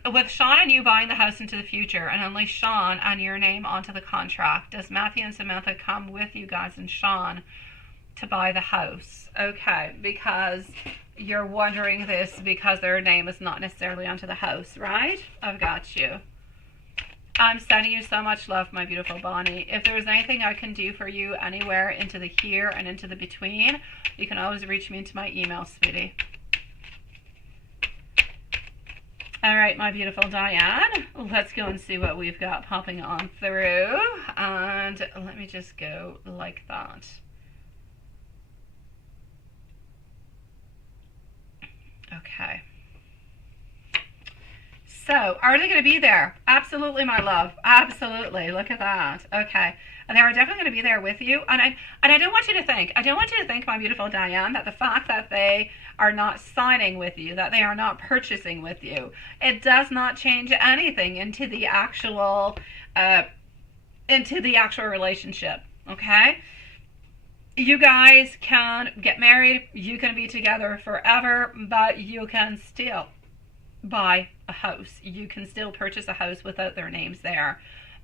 With Sean and you buying the house into the future and only Sean and your name onto the contract, does Matthew and Samantha come with you guys and Sean to buy the house? Okay, because you're wondering this because their name is not necessarily onto the house, right? I've got you. I'm sending you so much love, my beautiful Bonnie. If there's anything I can do for you anywhere into the here and into the between, you can always reach me into my email, sweetie. All right, my beautiful Diane, let's go and see what we've got popping on through. And let me just go like that. Okay. So, are they going to be there? Absolutely, my love. Absolutely. Look at that. Okay. And they are definitely going to be there with you. And I don't want you to think, my beautiful Diane, that the fact that they are not signing with you, that they are not purchasing with you, it does not change anything into the actual relationship. Okay? You guys can get married, you can be together forever, but you can still buy a house. You can still purchase a house without their names there.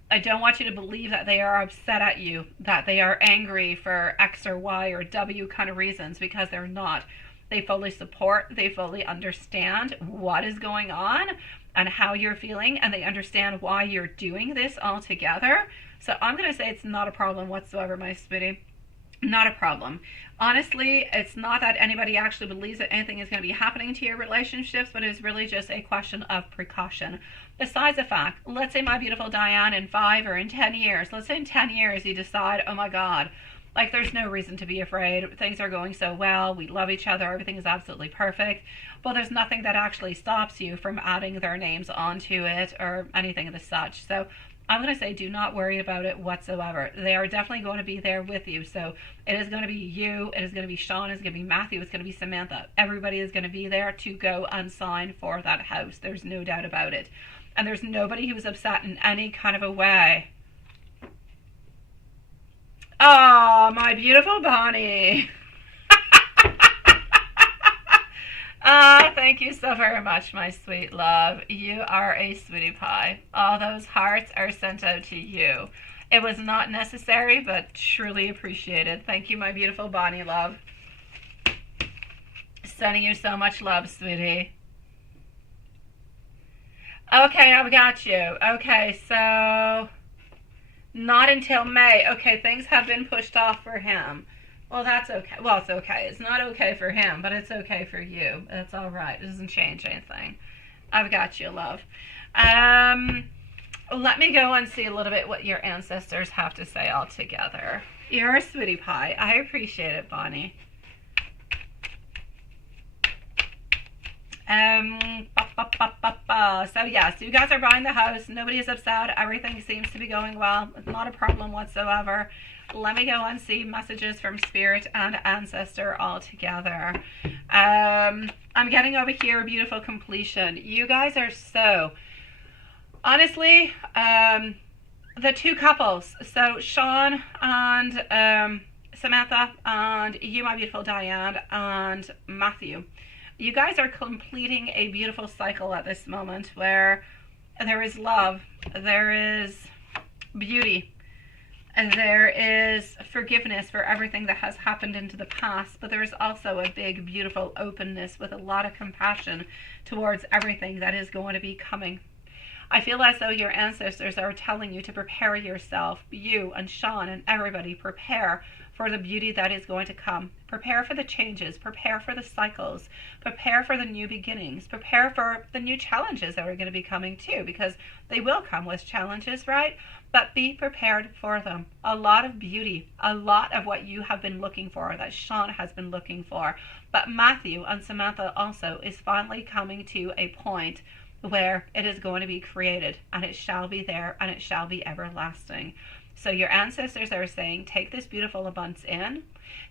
I don't want you to believe that they are upset at you, that they are angry for X or Y or W kind of reasons, because they're not. They fully support, they fully understand what is going on and how you're feeling, and they understand why you're doing this all together. So I'm going to say it's not a problem whatsoever, my sweetie. Not a problem. Honestly, it's not that anybody actually believes that anything is going to be happening to your relationships, but it's really just a question of precaution. Besides the fact, let's say, my beautiful Diane, in 5 or in 10 years, let's say in 10 years you decide, oh my God, like there's no reason to be afraid. Things are going so well. We love each other. Everything is absolutely perfect. Well, there's nothing that actually stops you from adding their names onto it or anything of the such. So I'm going to say do not worry about it whatsoever. They are definitely going to be there with you. So it is going to be you, it is going to be Sean, it's going to be Matthew, it's going to be Samantha. Everybody is going to be there to go and sign for that house. There's no doubt about it. And there's nobody who is upset in any kind of a way. Oh, my beautiful Bonnie. Thank you so very much, my sweet love. You are a sweetie pie. All those hearts are sent out to you. It was not necessary, but truly appreciated. Thank you, my beautiful Bonnie love. Sending you so much love, sweetie. Okay, I've got you. Okay, so not until May. Okay, things have been pushed off for him. Well, that's okay. Well, it's okay. It's not okay for him, but it's okay for you. That's all right. It doesn't change anything. I've got you, love. Let me go and see a little bit what your ancestors have to say all together. You're a sweetie pie. I appreciate it, Bonnie. So yes, you guys are buying the house. Nobody is upset. Everything seems to be going well. It's not a problem whatsoever. Let me go and see messages from Spirit and Ancestor all together. I'm getting over here beautiful completion. You guys are so, honestly, the two couples, so Sean and Samantha, and you, my beautiful Diane, and Matthew, you guys are completing a beautiful cycle at this moment where there is love, there is beauty, and there is forgiveness for everything that has happened into the past, but there is also a big, beautiful openness with a lot of compassion towards everything that is going to be coming. I feel as though your ancestors are telling you to prepare yourself, you and Sean and everybody, prepare for the beauty that is going to come. Prepare for the changes, prepare for the cycles, prepare for the new beginnings, prepare for the new challenges that are going to be coming too, because they will come with challenges, right? But be prepared for them. A lot of beauty, a lot of what you have been looking for, that Sean has been looking for. But Matthew and Samantha also is finally coming to a point where it is going to be created, and it shall be there, and it shall be everlasting. So your ancestors are saying, take this beautiful abundance in.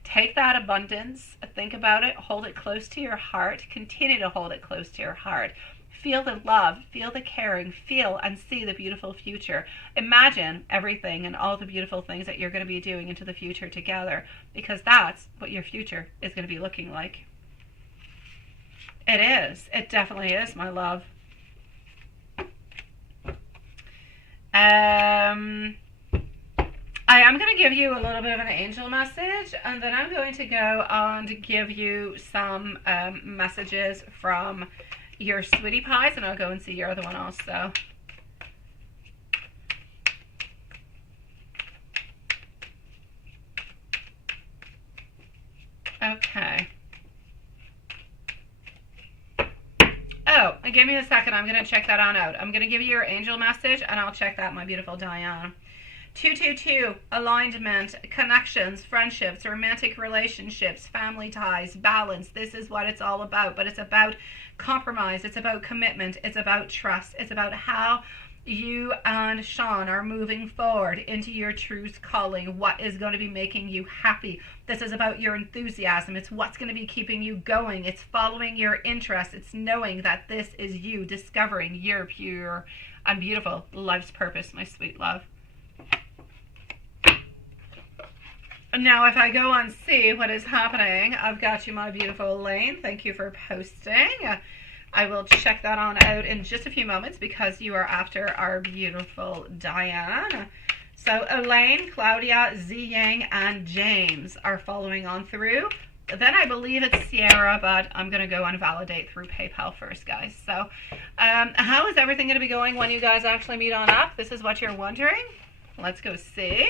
Take that abundance, think about it, hold it close to your heart, continue to hold it close to your heart. Feel the love, feel the caring, feel and see the beautiful future. Imagine everything and all the beautiful things that you're going to be doing into the future together, because that's what your future is going to be looking like. It is. It definitely is, my love. I am going to give you a little bit of an angel message, and then I'm going to go on to give you some messages from your sweetie pies, and I'll go and see your other one also. Okay. Oh, Give me a second. I'm going to check that on out. I'm going to give you your angel message, and I'll check that, my beautiful Diane. 222, alignment, connections, friendships, romantic relationships, family ties, balance. This is what it's all about. But it's about compromise. It's about commitment. It's about trust. It's about how you and Sean are moving forward into your truth calling, what is going to be making you happy. This is about your enthusiasm. It's what's going to be keeping you going. It's following your interests. It's knowing that this is you discovering your pure and beautiful life's purpose, my sweet love. Now, if I go and see what is happening, I've got you, my beautiful Elaine. Thank you for posting. I will check that on out in just a few moments because you are after our beautiful Diane. So Elaine, Claudia, Z Yang, and James are following on through. Then I believe it's Sierra, but I'm going to go and validate through PayPal first, guys. So how is everything going to be going when you guys actually meet on up? This is what you're wondering. Let's go see.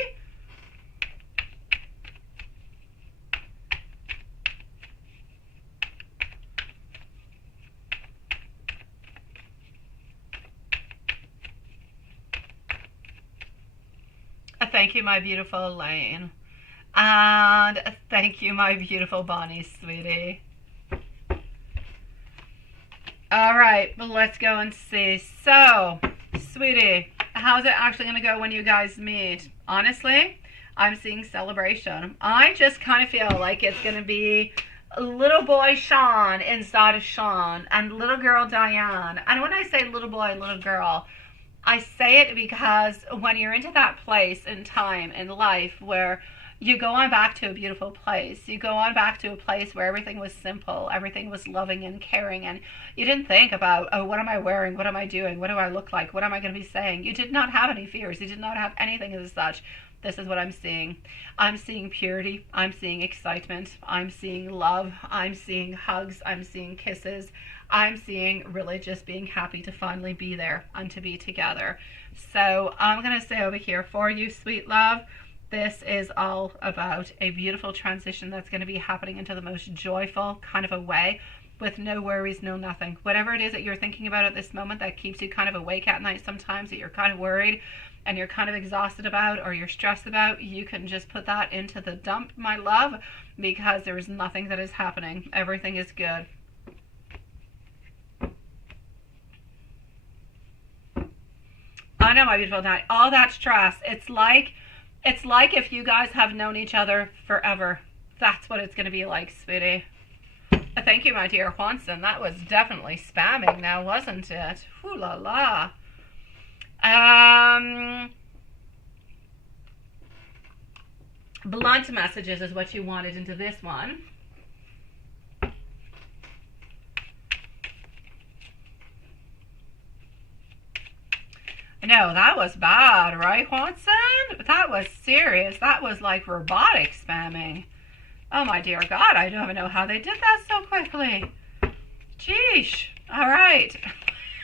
Thank you, my beautiful Elaine. And thank you, my beautiful Bonnie, sweetie. All right, but let's go and see. So, sweetie, how's it actually going to go when you guys meet? Honestly, I'm seeing celebration. I just kind of feel like it's going to be little boy Sean inside of Sean and little girl Diane. And when I say little boy and little girl, I say it because when you're into that place in time in life where you go on back to a beautiful place, you go on back to a place where everything was simple, everything was loving and caring, and you didn't think about, oh, what am I wearing, what am I doing, what do I look like, what am I going to be saying? You did not have any fears, you did not have anything as such. This is what I'm seeing. I'm seeing purity, I'm seeing excitement, I'm seeing love, I'm seeing hugs, I'm seeing kisses, I'm seeing really just being happy to finally be there and to be together. So I'm going to say over here for you, sweet love, this is all about a beautiful transition that's going to be happening into the most joyful kind of a way with no worries, no nothing. Whatever it is that you're thinking about at this moment that keeps you kind of awake at night sometimes, that you're kind of worried and you're kind of exhausted about or you're stressed about, you can just put that into the dump, my love, because there is nothing that is happening. Everything is good. I know, my beautiful Diane. All that stress. It's like if you guys have known each other forever. That's what it's going to be like, sweetie. Thank you, my dear Juanson. That was definitely spamming now, wasn't it? Ooh la la. Blunt messages is what you wanted into this one. No, that was bad, right, Juanson? That was serious. That was like robotic spamming. Oh, my dear God, I don't even know how they did that so quickly. Sheesh. All right.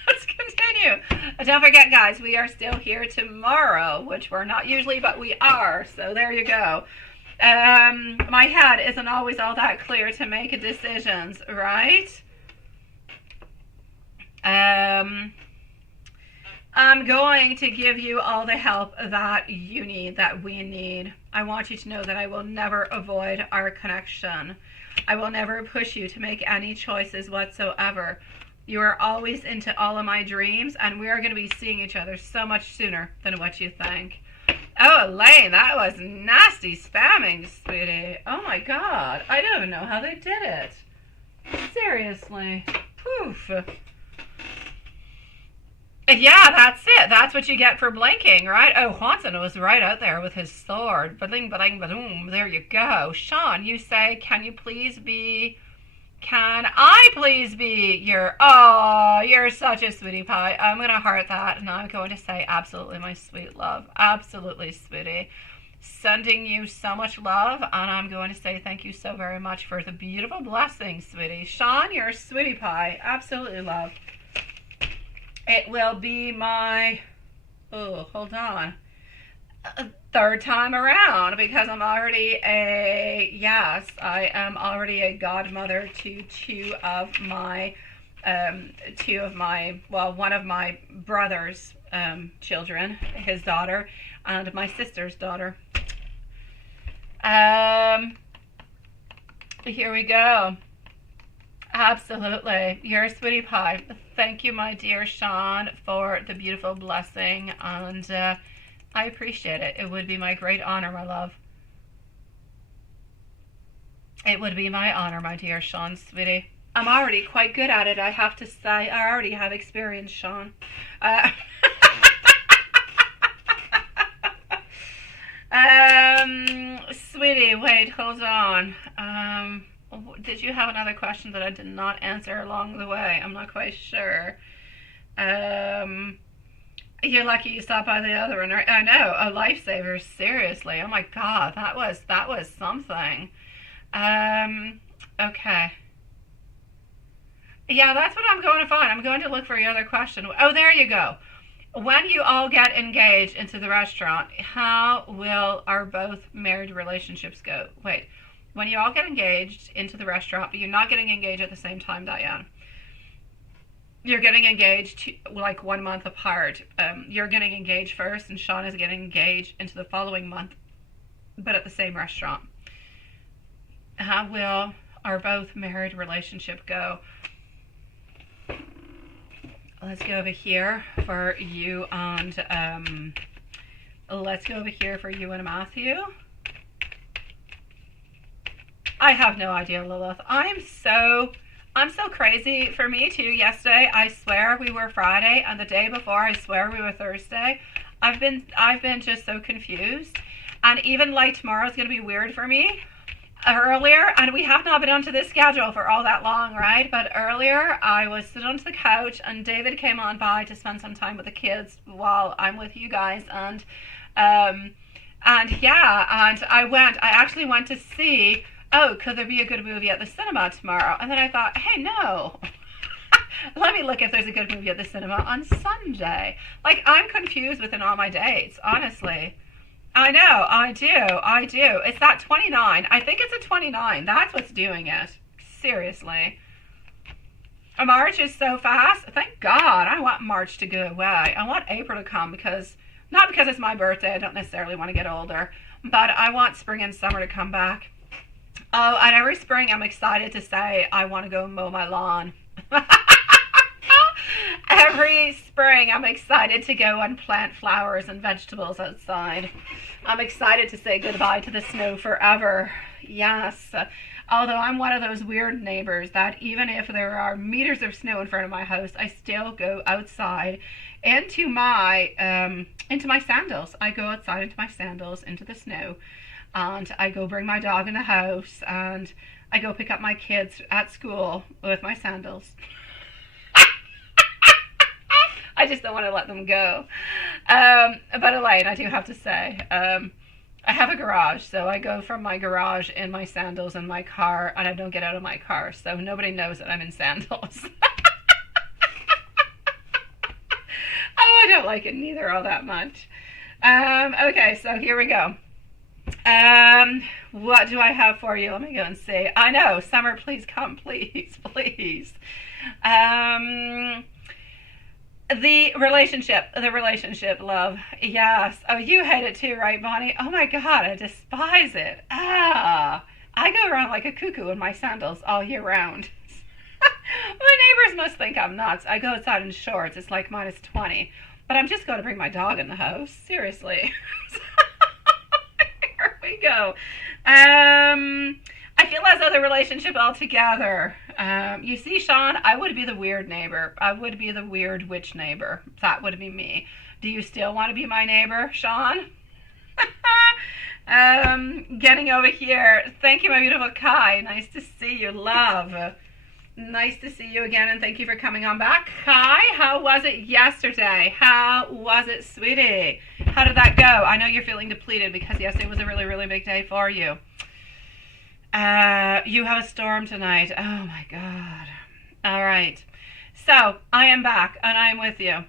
Let's continue. Don't forget, guys, we are still here tomorrow, which we're not usually, but we are. So there you go. My head isn't always all that clear to make decisions, right? I'm going to give you all the help that you need, that we need. I want you to know that I will never avoid our connection. I will never push you to make any choices whatsoever. You are always into all of my dreams, and we are going to be seeing each other so much sooner than what you think. Oh, Elaine, that was nasty spamming, sweetie. Oh my God, I don't even know how they did it. Seriously. Poof. Yeah, that's it. That's what you get for blinking, right? Oh, Juanson was right out there with his sword. Ba-ding, ba-ding, ba-doom. There you go. Sean, you say, can I please be your... Oh, you're such a sweetie pie. I'm going to heart that, and I'm going to say absolutely, my sweet love. Absolutely, sweetie. Sending you so much love, and I'm going to say thank you so very much for the beautiful blessing, sweetie. Sean, you're a sweetie pie. Absolutely, love. It will be my, hold on, third time around because I'm already I am already a godmother to two of my two of my, well, one of my brother's children, his daughter, and my sister's daughter. Here we go. Absolutely. You're a sweetie pie. Thank you, my dear Sean, for the beautiful blessing, and I appreciate it. It would be my great honor, my love. It would be my honor, my dear Sean, sweetie. I'm already quite good at it, I have to say. I already have experience, Sean. Sweetie, wait, hold on. Did you have another question that I did not answer along the way? I'm not quite sure. You're lucky you stopped by the other one. I know, a lifesaver, seriously. Oh my God, that was something. Okay. Yeah, that's what I'm going to find. I'm going to look for your other question. Oh, there you go. When you all get engaged into the restaurant, how will our both married relationships go? Wait, when you all get engaged into the restaurant, but you're not getting engaged at the same time, Diane. You're getting engaged like 1 month apart. You're getting engaged first, and Sean is getting engaged into the following month, but at the same restaurant. How will our both married relationship go? Let's go over here for you and let's go over here for you and Matthew. I have no idea, Lilith. I'm so crazy. For me too. Yesterday, I swear we were Friday, and the day before, I swear we were Thursday. I've been just so confused, and even like tomorrow's gonna be weird for me. Earlier, and we have not been onto this schedule for all that long, right? But earlier, I was sitting on the couch, and David came on by to spend some time with the kids while I'm with you guys, and yeah, and I actually went to see, oh, could there be a good movie at the cinema tomorrow? And then I thought, hey, no. Let me look if there's a good movie at the cinema on Sunday. Like, I'm confused within all my dates, honestly. I know, I do. It's that 29. I think it's a 29. That's what's doing it. Seriously. March is so fast. Thank God. I want March to go away. I want April to come because, not because it's my birthday. I don't necessarily want to get older. But I want spring and summer to come back. Oh, and every spring I'm excited to say I want to go mow my lawn. Every spring I'm excited to go and plant flowers and vegetables outside. I'm excited to say goodbye to the snow forever. Yes. Although I'm one of those weird neighbors that even if there are meters of snow in front of my house, I still go outside into my sandals. I go outside into my sandals into the snow, and I go bring my dog in the house, and I go pick up my kids at school with my sandals. I just don't want to let them go. But Elaine, I do have to say, I have a garage, so I go from my garage in my sandals in my car, and I don't get out of my car, so nobody knows that I'm in sandals. Oh, I don't like it neither all that much. Okay, so here we go. What do I have for you? Let me go and see. I know, Summer, please come, please, please. The relationship, love. Yes. Oh, you hate it too, right, Bonnie? Oh my God, I despise it. I go around like a cuckoo in my sandals all year round. My neighbors must think I'm nuts. I go outside in shorts. It's like -20. But I'm just going to bring my dog in the house. Seriously. Here we go. I feel as though the relationship altogether. You see, Sean, I would be the weird neighbor. I would be the weird witch neighbor. That would be me. Do you still want to be my neighbor, Sean? Getting over here. Thank you, my beautiful Kai. Nice to see you, love. Nice to see you again, and thank you for coming on back. Kai, how was it yesterday? How was it, sweetie? How did that go? I know you're feeling depleted because yesterday was a really, really big day for you. You have a storm tonight. Oh my God. All right. So I am back and I am with you.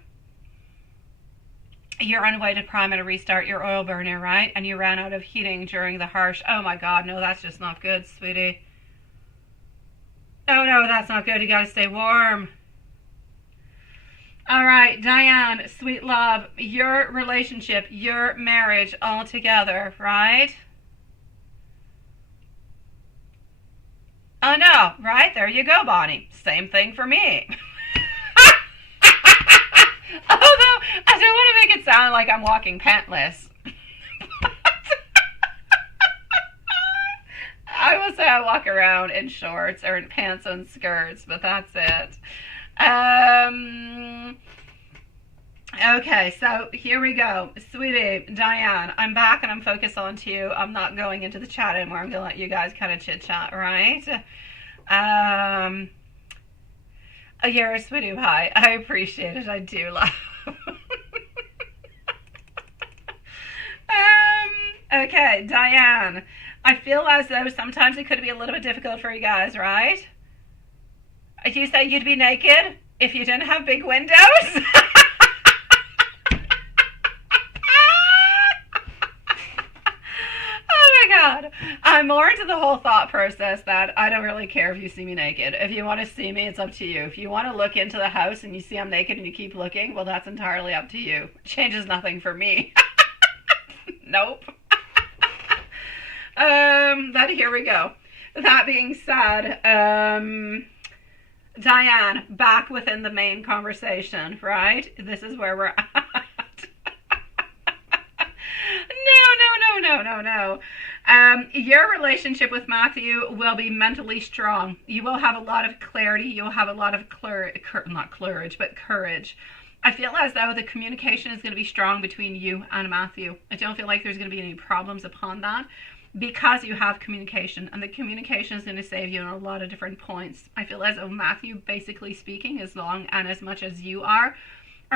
You're on your way to prime and restart your oil burner, right? And you ran out of heating during the harsh. Oh my God. No, that's just not good, sweetie. Oh no, that's not good. You got to stay warm. All right, Diane, sweet love, your relationship, your marriage all together, right? Oh no, right? There you go, Bonnie. Same thing for me. Although, I don't want to make it sound like I'm walking pantless. I will say I walk around in shorts or in pants and skirts, but that's it. Okay, so here we go. Sweetie, Diane, I'm back and I'm focused on you. I'm not going into the chat anymore. I'm going to let you guys kind of chit-chat, right? You're a sweetie pie. I appreciate it. I do love. Okay, Diane, I feel as though sometimes it could be a little bit difficult for you guys, right? You said you'd be naked if you didn't have big windows? God. I'm more into the whole thought process that I don't really care if you see me naked. If you want to see me, it's up to you. If you want to look into the house and you see I'm naked and you keep looking, well, that's entirely up to you. Changes nothing for me. Nope. Here we go. That being said, Diane, back within the main conversation, right? This is where we're at. No. Your relationship with Matthew will be mentally strong. You will have a lot of clarity. You'll have a lot of not courage, but courage. I feel as though the communication is going to be strong between you and Matthew. I don't feel like there's going to be any problems upon that because you have communication, and the communication is going to save you on a lot of different points. I feel as though Matthew, basically speaking, as long and as much as you are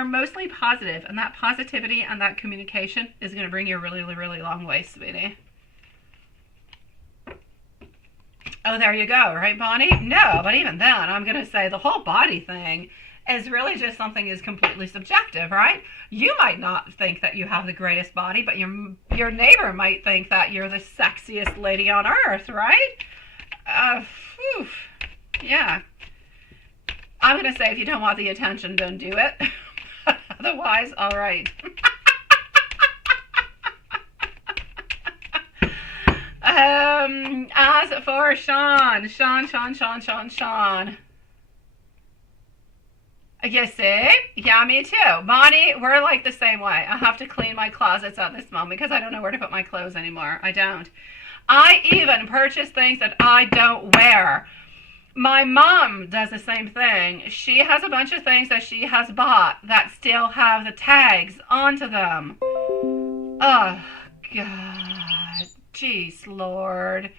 mostly positive, and that positivity and that communication is going to bring you a really, really long way, sweetie. Oh, there you go, right, Bonnie? No, but even then, I'm going to say the whole body thing is really just something is completely subjective, right? You might not think that you have the greatest body, but your neighbor might think that you're the sexiest lady on earth, right? Yeah. I'm going to say if you don't want the attention, don't do it. Otherwise, all right. As for Sean. You see? Yeah, me too. Bonnie, we're like the same way. I have to clean my closets at this moment because I don't know where to put my clothes anymore. I don't. I even purchase things that I don't wear. My mom does the same thing. She has a bunch of things that she has bought that still have the tags onto them. Oh, God. Jeez, Lord.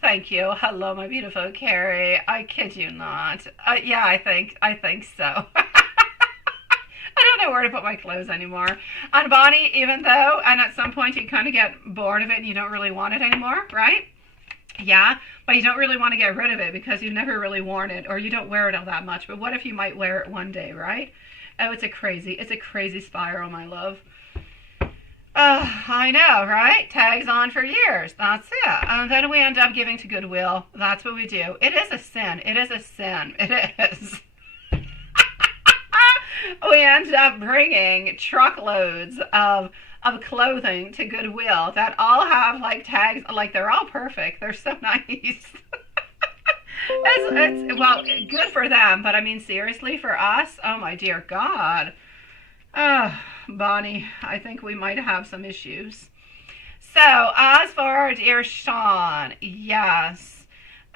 Thank you. Hello, my beautiful Carrie. I kid you not. Yeah, I think so. I don't know where to put my clothes anymore. And Bonnie, even though, and at some point you kind of get bored of it and you don't really want it anymore, right? Yeah, but you don't really want to get rid of it because you've never really worn it or you don't wear it all that much. But what if you might wear it one day, right? Oh, it's a crazy spiral, my love. I know, right? Tags on for years. That's it. And then we end up giving to Goodwill. That's what we do. It is a sin. It is. We end up bringing truckloads of clothing to Goodwill that all have like tags, like they're all perfect. They're so nice. it's well, good for them, but I mean seriously for us, oh my dear God. Bonnie, I think we might have some issues. So as for our dear Sean, yes.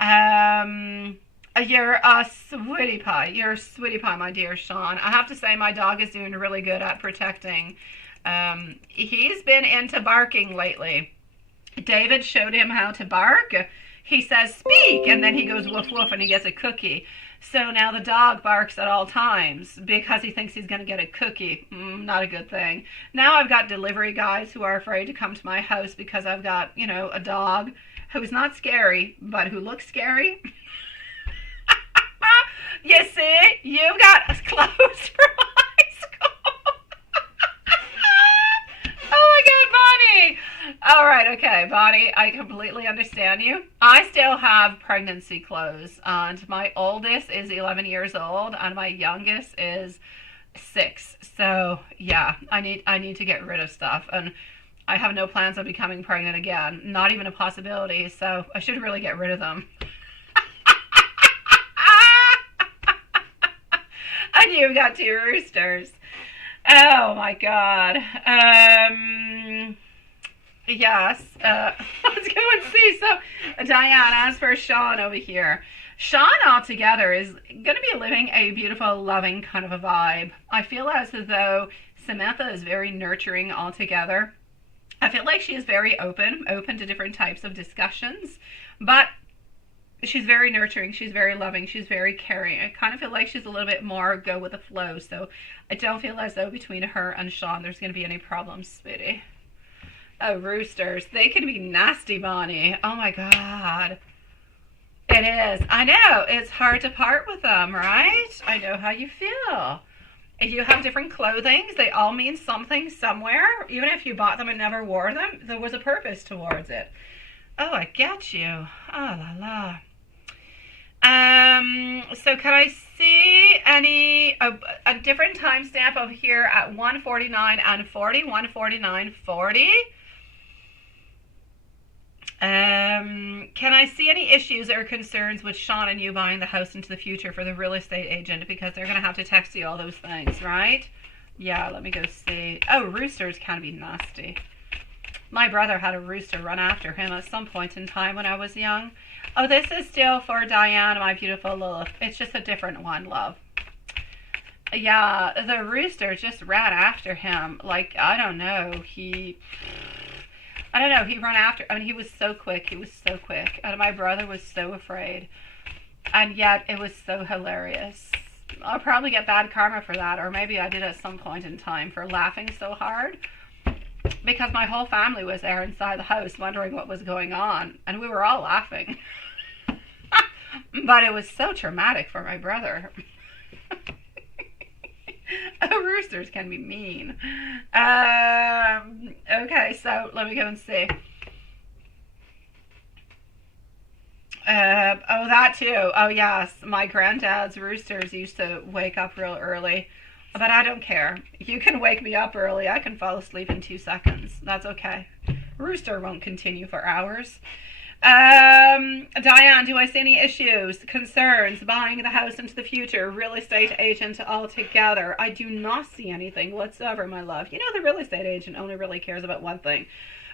You're a sweetie pie. You're a sweetie pie, my dear Sean. I have to say my dog is doing really good at protecting. He's been into barking lately. David showed him how to bark. He says, speak, and then he goes woof woof and he gets a cookie. So now the dog barks at all times because he thinks he's going to get a cookie. Not a good thing. Now I've got delivery guys who are afraid to come to my house because I've got, a dog who's not scary, but who looks scary. You see, you've got clothes from high school. Oh my God, Bonnie. All right. right, okay, Bonnie, I completely understand you. I still have pregnancy clothes, and my oldest is 11 years old, and my youngest is 6. So yeah, I need to get rid of stuff, and I have no plans of becoming pregnant again. Not even a possibility. So I should really get rid of them. And you've got 2 roosters. Oh my God. Yes. Let's go and see. So, Diane, as for Sean over here, Sean altogether is going to be living a beautiful, loving kind of a vibe. I feel as though Samantha is very nurturing altogether. I feel like she is very open to different types of discussions, but she's very nurturing, she's very loving, she's very caring. I kind of feel like she's a little bit more go with the flow, so I don't feel as though between her and Sean there's going to be any problems, sweetie. Oh, roosters, they can be nasty, Bonnie. Oh my God. It is. I know, it's hard to part with them, right? I know how you feel. If you have different clothing, they all mean something somewhere. Even if you bought them and never wore them, there was a purpose towards it. Oh, I get you. Oh, la la. So can I see a different timestamp over here at 1:49 and 40, 1:49, 40? Can I see any issues or concerns with Sean and you buying the house into the future for the real estate agent? Because they're going to have to text you all those things, right? Yeah, let me go see. Oh, roosters can be nasty. My brother had a rooster run after him at some point in time when I was young. Oh, this is still for Diane, my beautiful Lilith. It's just a different one, love. Yeah, the rooster just ran after him. Like, I don't know, he ran after, I mean, he was so quick, and my brother was so afraid, and yet it was so hilarious. I'll probably get bad karma for that, or maybe I did at some point in time for laughing so hard, because my whole family was there inside the house wondering what was going on, and we were all laughing. But it was so traumatic for my brother. Oh, roosters can be mean. Okay, so let me go and see. Oh, that too. Oh, yes. My granddad's roosters used to wake up real early. But I don't care. You can wake me up early. I can fall asleep in 2 seconds. That's okay. Rooster won't continue for hours. Diane, do I see any issues, concerns, buying the house into the future, real estate agent altogether? I do not see anything whatsoever, my love. You know, the real estate agent only really cares about one thing.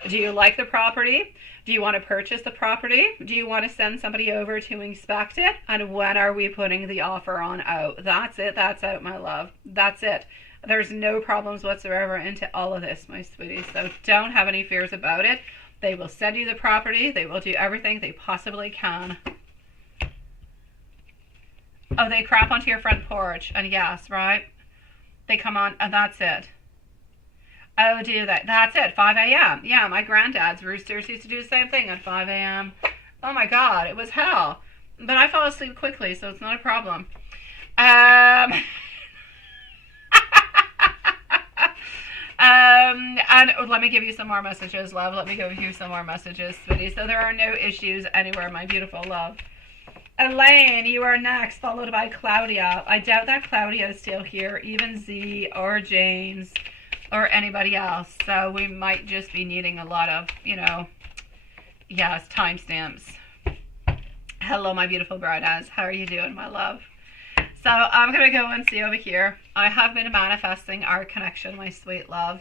Do you like the property? Do you want to purchase the property? Do you want to send somebody over to inspect it? And when are we putting the offer on out? That's it. That's out, my love. That's it. There's no problems whatsoever into all of this, my sweetie. So don't have any fears about it. They will send you the property. They will do everything they possibly can. Oh, they crap onto your front porch. And yes, right? They come on, and that's it. Oh, do that. That's it. 5 a.m. Yeah, my granddad's roosters used to do the same thing at 5 a.m. Oh my God, it was hell. But I fall asleep quickly, so it's not a problem. And let me give you some more messages, love. Let me give you some more messages, sweetie. So there are no issues anywhere, my beautiful love. Elaine, you are next, followed by Claudia. I doubt that Claudia is still here, even Z or James or anybody else. So we might just be needing a lot of, yes, timestamps. Hello, my beautiful bride-eyes. How are you doing, my love? So I'm going to go and see over here. I have been manifesting our connection, my sweet love.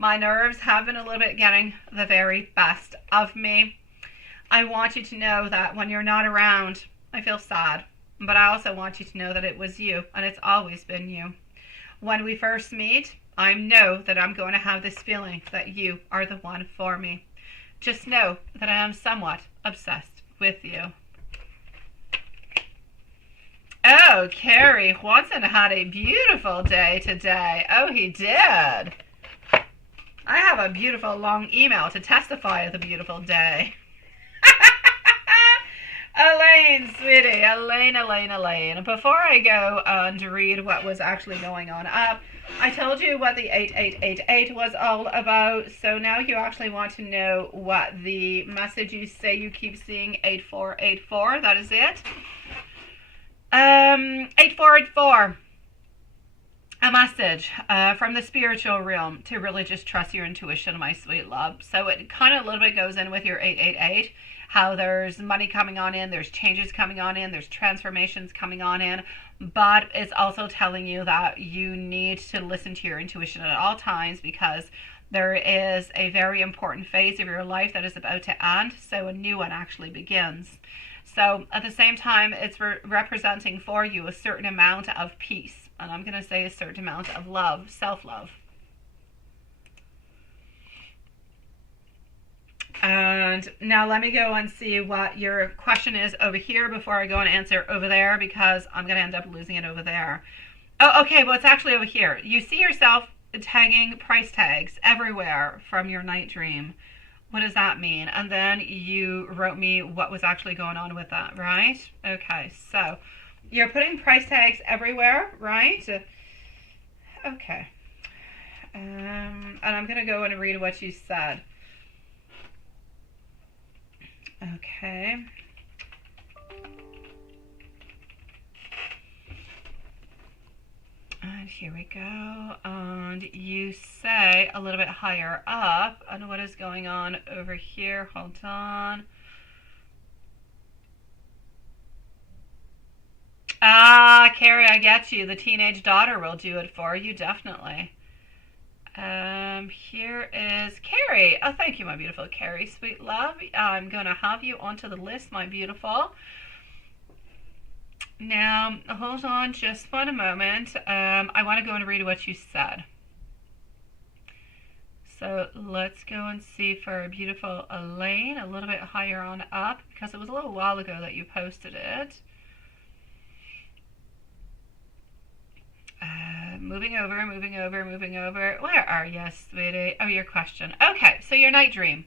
My nerves have been a little bit getting the very best of me. I want you to know that when you're not around, I feel sad. But I also want you to know that it was you, and it's always been you. When we first meet, I know that I'm going to have this feeling that you are the one for me. Just know that I am somewhat obsessed with you. Oh, Carrie, Watson had a beautiful day today. Oh, he did. I have a beautiful long email to testify of the beautiful day. Elaine, sweetie, Elaine. Before I go on to read what was actually going on up, I told you what the 8888 was all about, so now you actually want to know what the message you say you keep seeing, 8484, that is it. 8484. A message from the spiritual realm to really just trust your intuition, my sweet love. So it kind of a little bit goes in with your 888, how there's money coming on in, there's changes coming on in, there's transformations coming on in, but it's also telling you that you need to listen to your intuition at all times, because there is a very important phase of your life that is about to end, so a new one actually begins. So at the same time, it's representing for you a certain amount of peace. And I'm going to say a certain amount of love, self-love. And now let me go and see what your question is over here before I go and answer over there, because I'm going to end up losing it over there. Oh, okay, well, it's actually over here. You see yourself tagging price tags everywhere from your night dream. What does that mean? And then you wrote me what was actually going on with that, right? Okay, so you're putting price tags everywhere, right? Okay. And I'm going to go and read what you said. Okay. And here we go. And you say a little bit higher up. And what is going on over here? Hold on. Ah, Carrie, I get you. The teenage daughter will do it for you, definitely. Here is Carrie. Oh, thank you, my beautiful Carrie, sweet love. I'm going to have you onto the list, my beautiful. Now, hold on just one moment. I want to go and read what you said. So let's go and see for a beautiful Elaine, a little bit higher on up, because it was a little while ago that you posted it. Moving over. Where are you, sweetie? Oh, your question. Okay, so your night dream.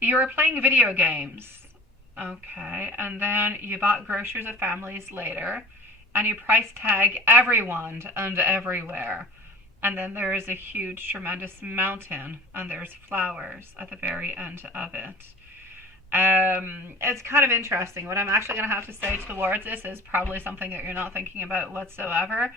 You were playing video games. Okay, and then you bought groceries at Families later, and you price tag everyone and everywhere. And then there is a huge, tremendous mountain, and there's flowers at the very end of it. It's kind of interesting. What I'm actually going to have to say towards this is probably something that you're not thinking about whatsoever,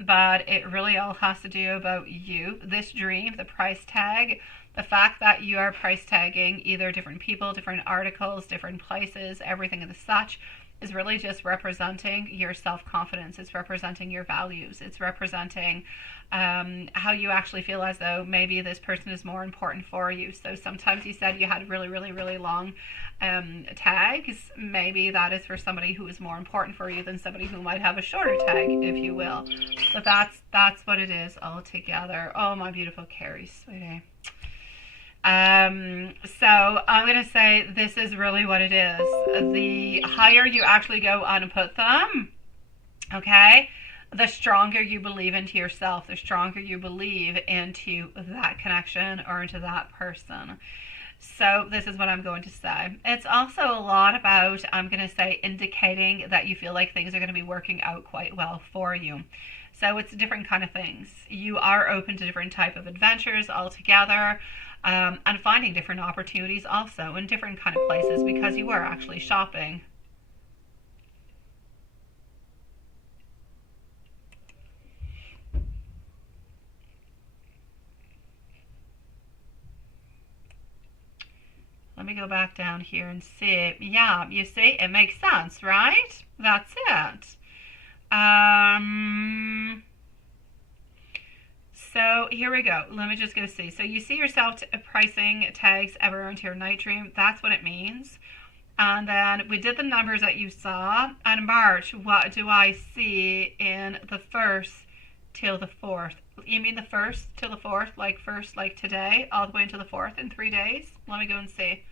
but it really all has to do about you. This dream, the price tag, the fact that you are price tagging either different people, different articles, different places, everything of the such, is really just representing your self-confidence. It's representing your values. It's representing how you actually feel as though maybe this person is more important for you. So sometimes you said you had really long tags. Maybe that is for somebody who is more important for you than somebody who might have a shorter tag, if you will. So that's what it is altogether. Oh, my beautiful Carrie, sweetie. So I'm going to say this is really what it is. The higher you actually go on and put them, okay, the stronger you believe into yourself, the stronger you believe into that connection or into that person. So this is what I'm going to say. It's also a lot about, I'm going to say, indicating that you feel like things are going to be working out quite well for you. So it's different kind of things. You are open to different type of adventures altogether, and finding different opportunities also in different kind of places, because you are actually shopping. Let me go back down here and see. Yeah, you see, it makes sense, right? That's it. So here we go. Let me just go see. So you see yourself pricing tags everywhere into your night dream. That's what it means. And then we did the numbers that you saw. And March, what do I see in the 1st till the 4th? You mean the 1st till the 4th, like first, like today, all the way into the 4th in 3 days? Let me go and see.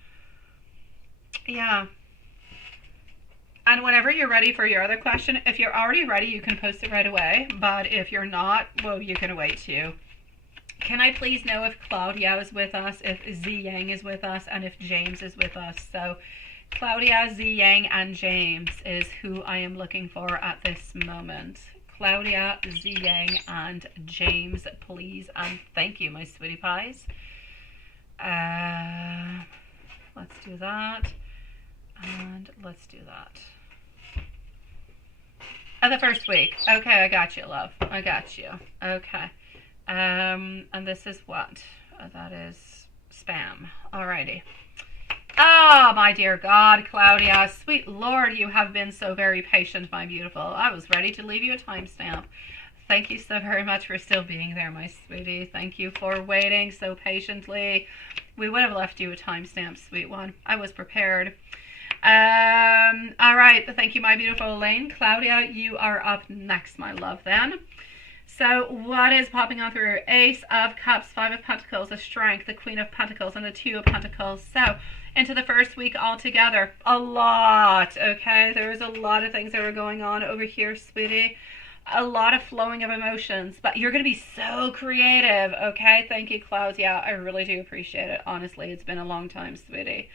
Yeah. And whenever you're ready for your other question, if you're already ready, you can post it right away. But if you're not, well, you can wait too. Can I please know if Claudia is with us, if Z Yang is with us, and if James is with us? So Claudia, Z Yang, and James is who I am looking for at this moment. Claudia, Z Yang, and James, please, and thank you, my sweetie pies. Let's do that, and let's do that. The first week. Okay, I got you, love. I got you. Okay. And this is what? That is spam. Alrighty. Oh, my dear God, Claudia. Sweet Lord, you have been so very patient, my beautiful. I was ready to leave you a timestamp. Thank you so very much for still being there, my sweetie. Thank you for waiting so patiently. We would have left you a timestamp, sweet one. I was prepared. All right. Thank you, my beautiful Elaine. Claudia, you are up next, my love, then. So what is popping on through? Ace of Cups, Five of Pentacles, the Strength, the Queen of Pentacles, and the Two of Pentacles. So into the first week altogether, a lot, okay? There is a lot of things that are going on over here, sweetie. A lot of flowing of emotions, but you're going to be so creative, okay? Thank you, Claudia. I really do appreciate it. Honestly, it's been a long time, sweetie.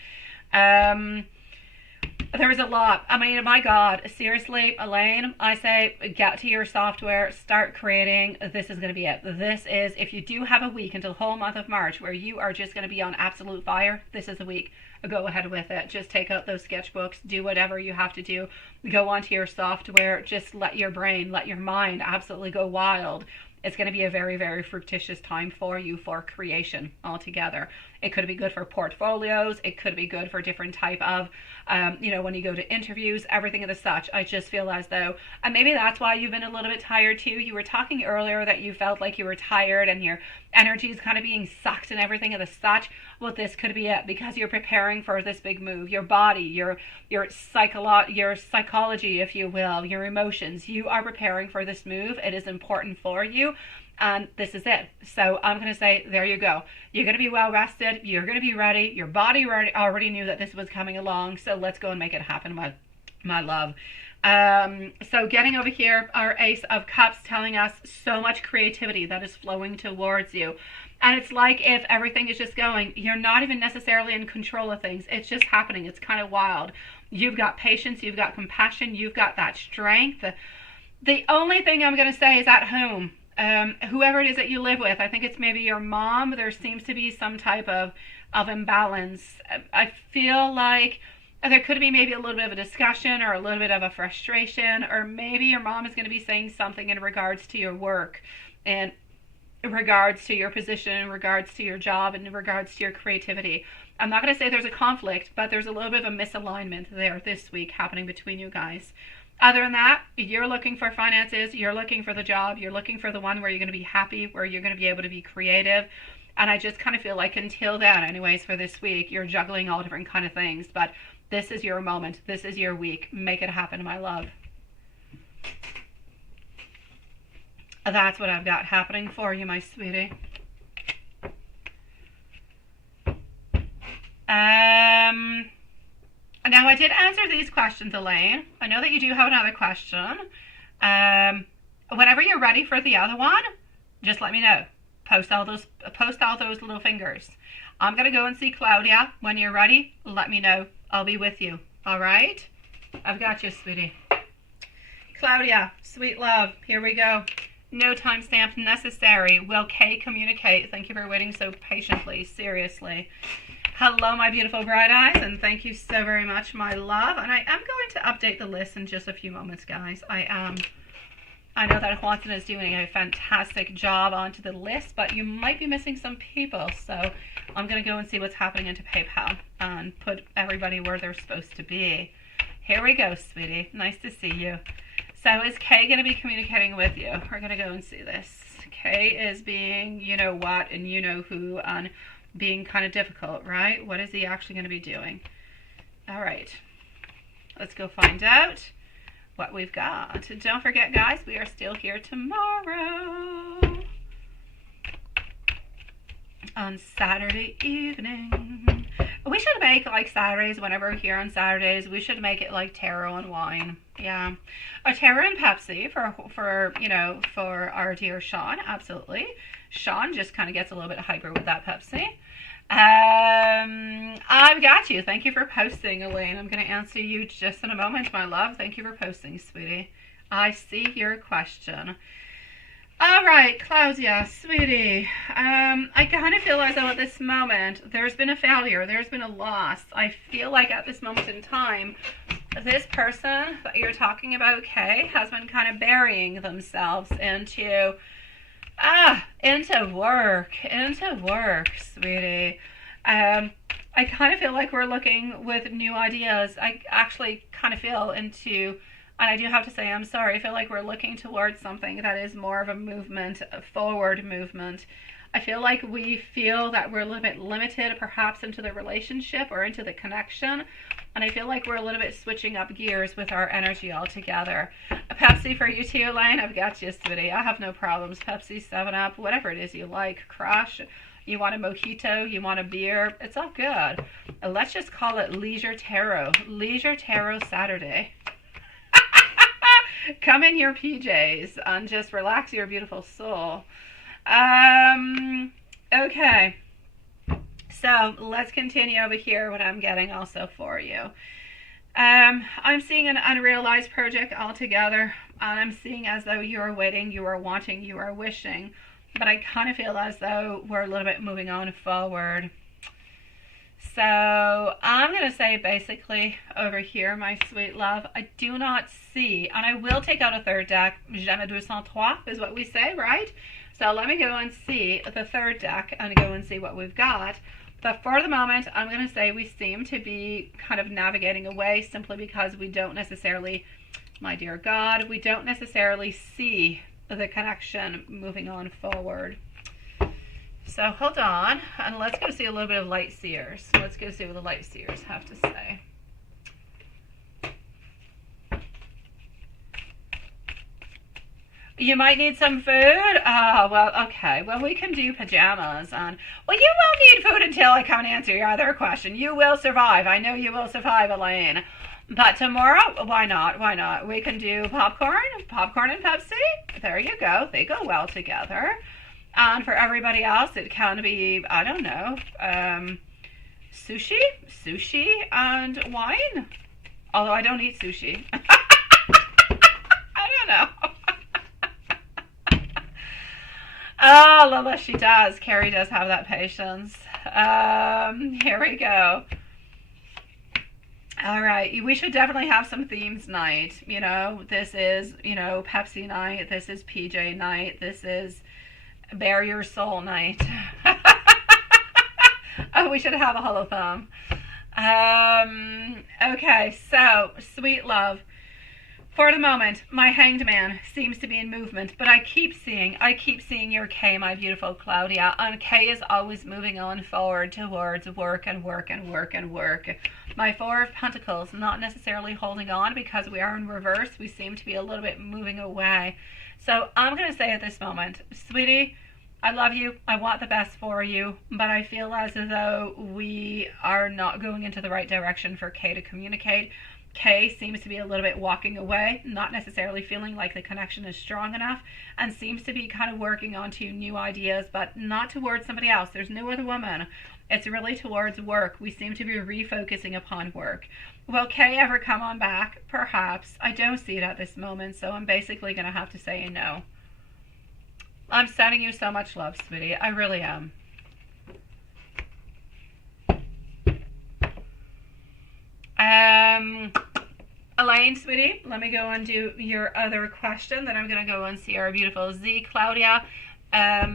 There was a lot. I mean, my God, seriously, Elaine, I say get to your software, start creating. This is going to be it. This is, if you do have a week until the whole month of March where you are just going to be on absolute fire, this is the week. Go ahead with it. Just take out those sketchbooks, do whatever you have to do. Go onto your software. Just let your brain, let your mind absolutely go wild. It's going to be a very, very fructitious time for you for creation altogether. It could be good for portfolios. It could be good for different type of, when you go to interviews, everything of the such. I just feel as though, and maybe that's why you've been a little bit tired too. You were talking earlier that you felt like you were tired and your energy is kind of being sucked and everything of the such. Well, this could be it because you're preparing for this big move. Your body, your psychology, if you will, your emotions. You are preparing for this move. It is important for you. And this is it. So I'm going to say, there you go. You're going to be well rested. You're going to be ready. Your body already knew that this was coming along. So let's go and make it happen, my love. So getting over here, our Ace of Cups telling us so much creativity that is flowing towards you. And it's like if everything is just going, you're not even necessarily in control of things. It's just happening. It's kind of wild. You've got patience. You've got compassion. You've got that strength. The only thing I'm going to say is at home. Whoever it is that you live with, I think it's maybe your mom, there seems to be some type of imbalance. I feel like there could be maybe a little bit of a discussion or a little bit of a frustration, or maybe your mom is going to be saying something in regards to your work and in regards to your position, in regards to your job, and in regards to your creativity. I'm not going to say there's a conflict, but there's a little bit of a misalignment there this week happening between you guys. Other than that, you're looking for finances, you're looking for the job, you're looking for the one where you're going to be happy, where you're going to be able to be creative. And I just kind of feel like until then, anyways, for this week, you're juggling all different kind of things. But this is your moment. This is your week. Make it happen, my love. That's what I've got happening for you, my sweetie. Now, I did answer these questions, Elaine. I know that you do have another question. Whenever you're ready for the other one, just let me know. Post all those little fingers. I'm going to go and see Claudia. When you're ready, let me know. I'll be with you. All right? I've got you, sweetie. Claudia, sweet love. Here we go. No timestamp necessary. Will Kay communicate? Thank you for waiting so patiently. Seriously. Hello, my beautiful bright eyes, and thank you so very much, my love. And I am going to update the list in just a few moments, guys. I know that Juanson is doing a fantastic job onto the list, but you might be missing some people. So I'm going to go and see what's happening into PayPal and put everybody where they're supposed to be. Here we go, sweetie. Nice to see you. So is Kay going to be communicating with you? We're going to go and see this. Kay is being you know what and you know who on being kind of difficult, right? What is he actually going to be doing? All right. Let's go find out what we've got. Don't forget, guys, we are still here tomorrow on Saturday evening. We should make like Saturdays, whenever we're here on Saturdays, we should make it like tarot and wine. Yeah. Or tarot and Pepsi for our dear Sean. Absolutely. Sean just kind of gets a little bit hyper with that Pepsi. I I've got you. Thank you for posting, Elaine. I'm going to answer you just in a moment, my love. Thank you for posting, sweetie. I see your question. All right, Claudia, sweetie. I kind of feel as though at this moment there's been a failure. There's been a loss. I feel like at this moment in time, this person that you're talking about, Kay, has been kind of burying themselves into work, sweetie. I kind of feel like we're looking with new ideas. I actually kind of feel into, and I do have to say I'm sorry, I feel like we're looking towards something that is more of a movement, a forward movement. I feel like we feel that we're a little bit limited perhaps into the relationship or into the connection. And I feel like we're a little bit switching up gears with our energy altogether. A Pepsi for you too, Elaine. I've got you, sweetie. I have no problems. Pepsi, 7-Up, whatever it is you like. Crush. You want a mojito, you want a beer, it's all good. Let's just call it Leisure Tarot. Leisure Tarot Saturday. Come in your PJs and just relax your beautiful soul. Okay. So let's continue over here what I'm getting also for you. I'm seeing an unrealized project altogether. And I'm seeing as though you are waiting, you are wanting, you are wishing. But I kind of feel as though we're a little bit moving on forward. So I'm going to say basically over here, my sweet love, I do not see, and I will take out a third deck, jamais 203 is what we say, right? So let me go and see the third deck and go and see what we've got. But for the moment, I'm going to say we seem to be kind of navigating away simply because we don't necessarily, my dear God, we don't necessarily see the connection moving on forward. So hold on, and let's go see a little bit of light seers. Let's go see what the light seers have to say. You might need some food? Oh, well, okay. Well, we can do pajamas. Well, you will need food until I come and answer your other question. You will survive. I know you will survive, Elaine. But tomorrow, why not? Why not? We can do popcorn and Pepsi. There you go. They go well together. And for everybody else, it can be, I don't know, sushi and wine. Although I don't eat sushi. I don't know. Oh, Lila, she does. Carrie does have that patience. Here we go. All right, we should definitely have some themes night. You know, this is, you know, Pepsi night. This is PJ night. This is Bare Your Soul night. Oh, we should have a hollow thumb. Okay, so, sweet love. For the moment, my Hanged Man seems to be in movement, but I keep seeing your K, my beautiful Claudia, and K is always moving on forward towards work and work and work and work. My Four of Pentacles, not necessarily holding on because we are in reverse. We seem to be a little bit moving away. So I'm going to say at this moment, sweetie, I love you. I want the best for you, but I feel as though we are not going into the right direction for K to communicate. Kay seems to be a little bit walking away, not necessarily feeling like the connection is strong enough, and seems to be kind of working onto new ideas, but not towards somebody else. There's no other woman. It's really towards work. We seem to be refocusing upon work. Will Kay ever come on back? Perhaps. I don't see it at this moment, so I'm basically going to have to say no. I'm sending you so much love, sweetie. I really am. Elaine, sweetie, let me go and do your other question. Then I'm going to go and see our beautiful Z, Claudia. Let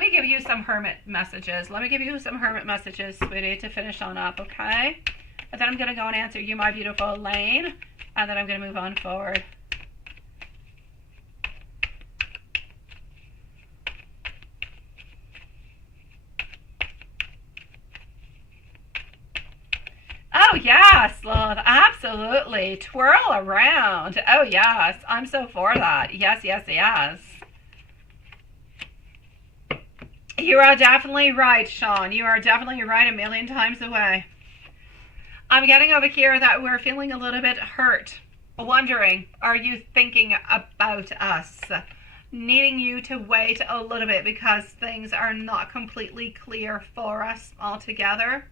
me give you some hermit messages. Sweetie, to finish on up, okay? And then I'm going to go and answer you, my beautiful Elaine. And then I'm going to move on forward. Oh, yes, love. Absolutely. Twirl around. Oh, yes. I'm so for that. Yes, yes, yes. You are definitely right, Sean. You are definitely right 1,000,000 times away. I'm getting over here that we're feeling a little bit hurt. Wondering, are you thinking about us? Needing you to wait a little bit because things are not completely clear for us altogether.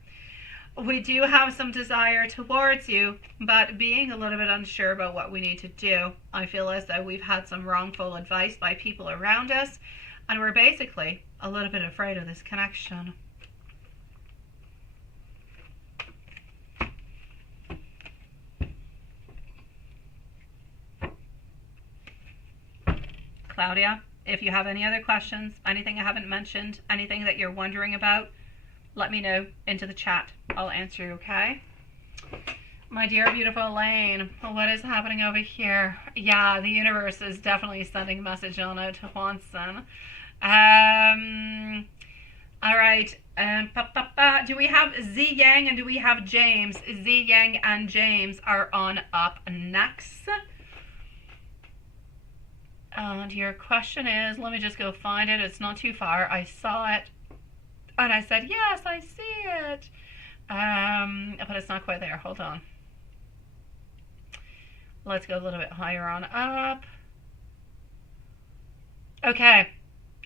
We do have some desire towards you, but being a little bit unsure about what we need to do. I feel as though we've had some wrongful advice by people around us, and we're basically a little bit afraid of this connection. Claudia, if you have any other questions, anything I haven't mentioned, anything that you're wondering about, let me know into the chat. I'll answer you, okay? My dear beautiful Elaine, what is happening over here? Yeah, the universe is definitely sending a message on it to Juanson. All right. Do we have Z Yang and do we have James? Z Yang and James are on up next. And your question is, let me just go find it. It's not too far. I saw it. And I said, yes, I see it. But it's not quite there. Hold on. Let's go a little bit higher on up. Okay.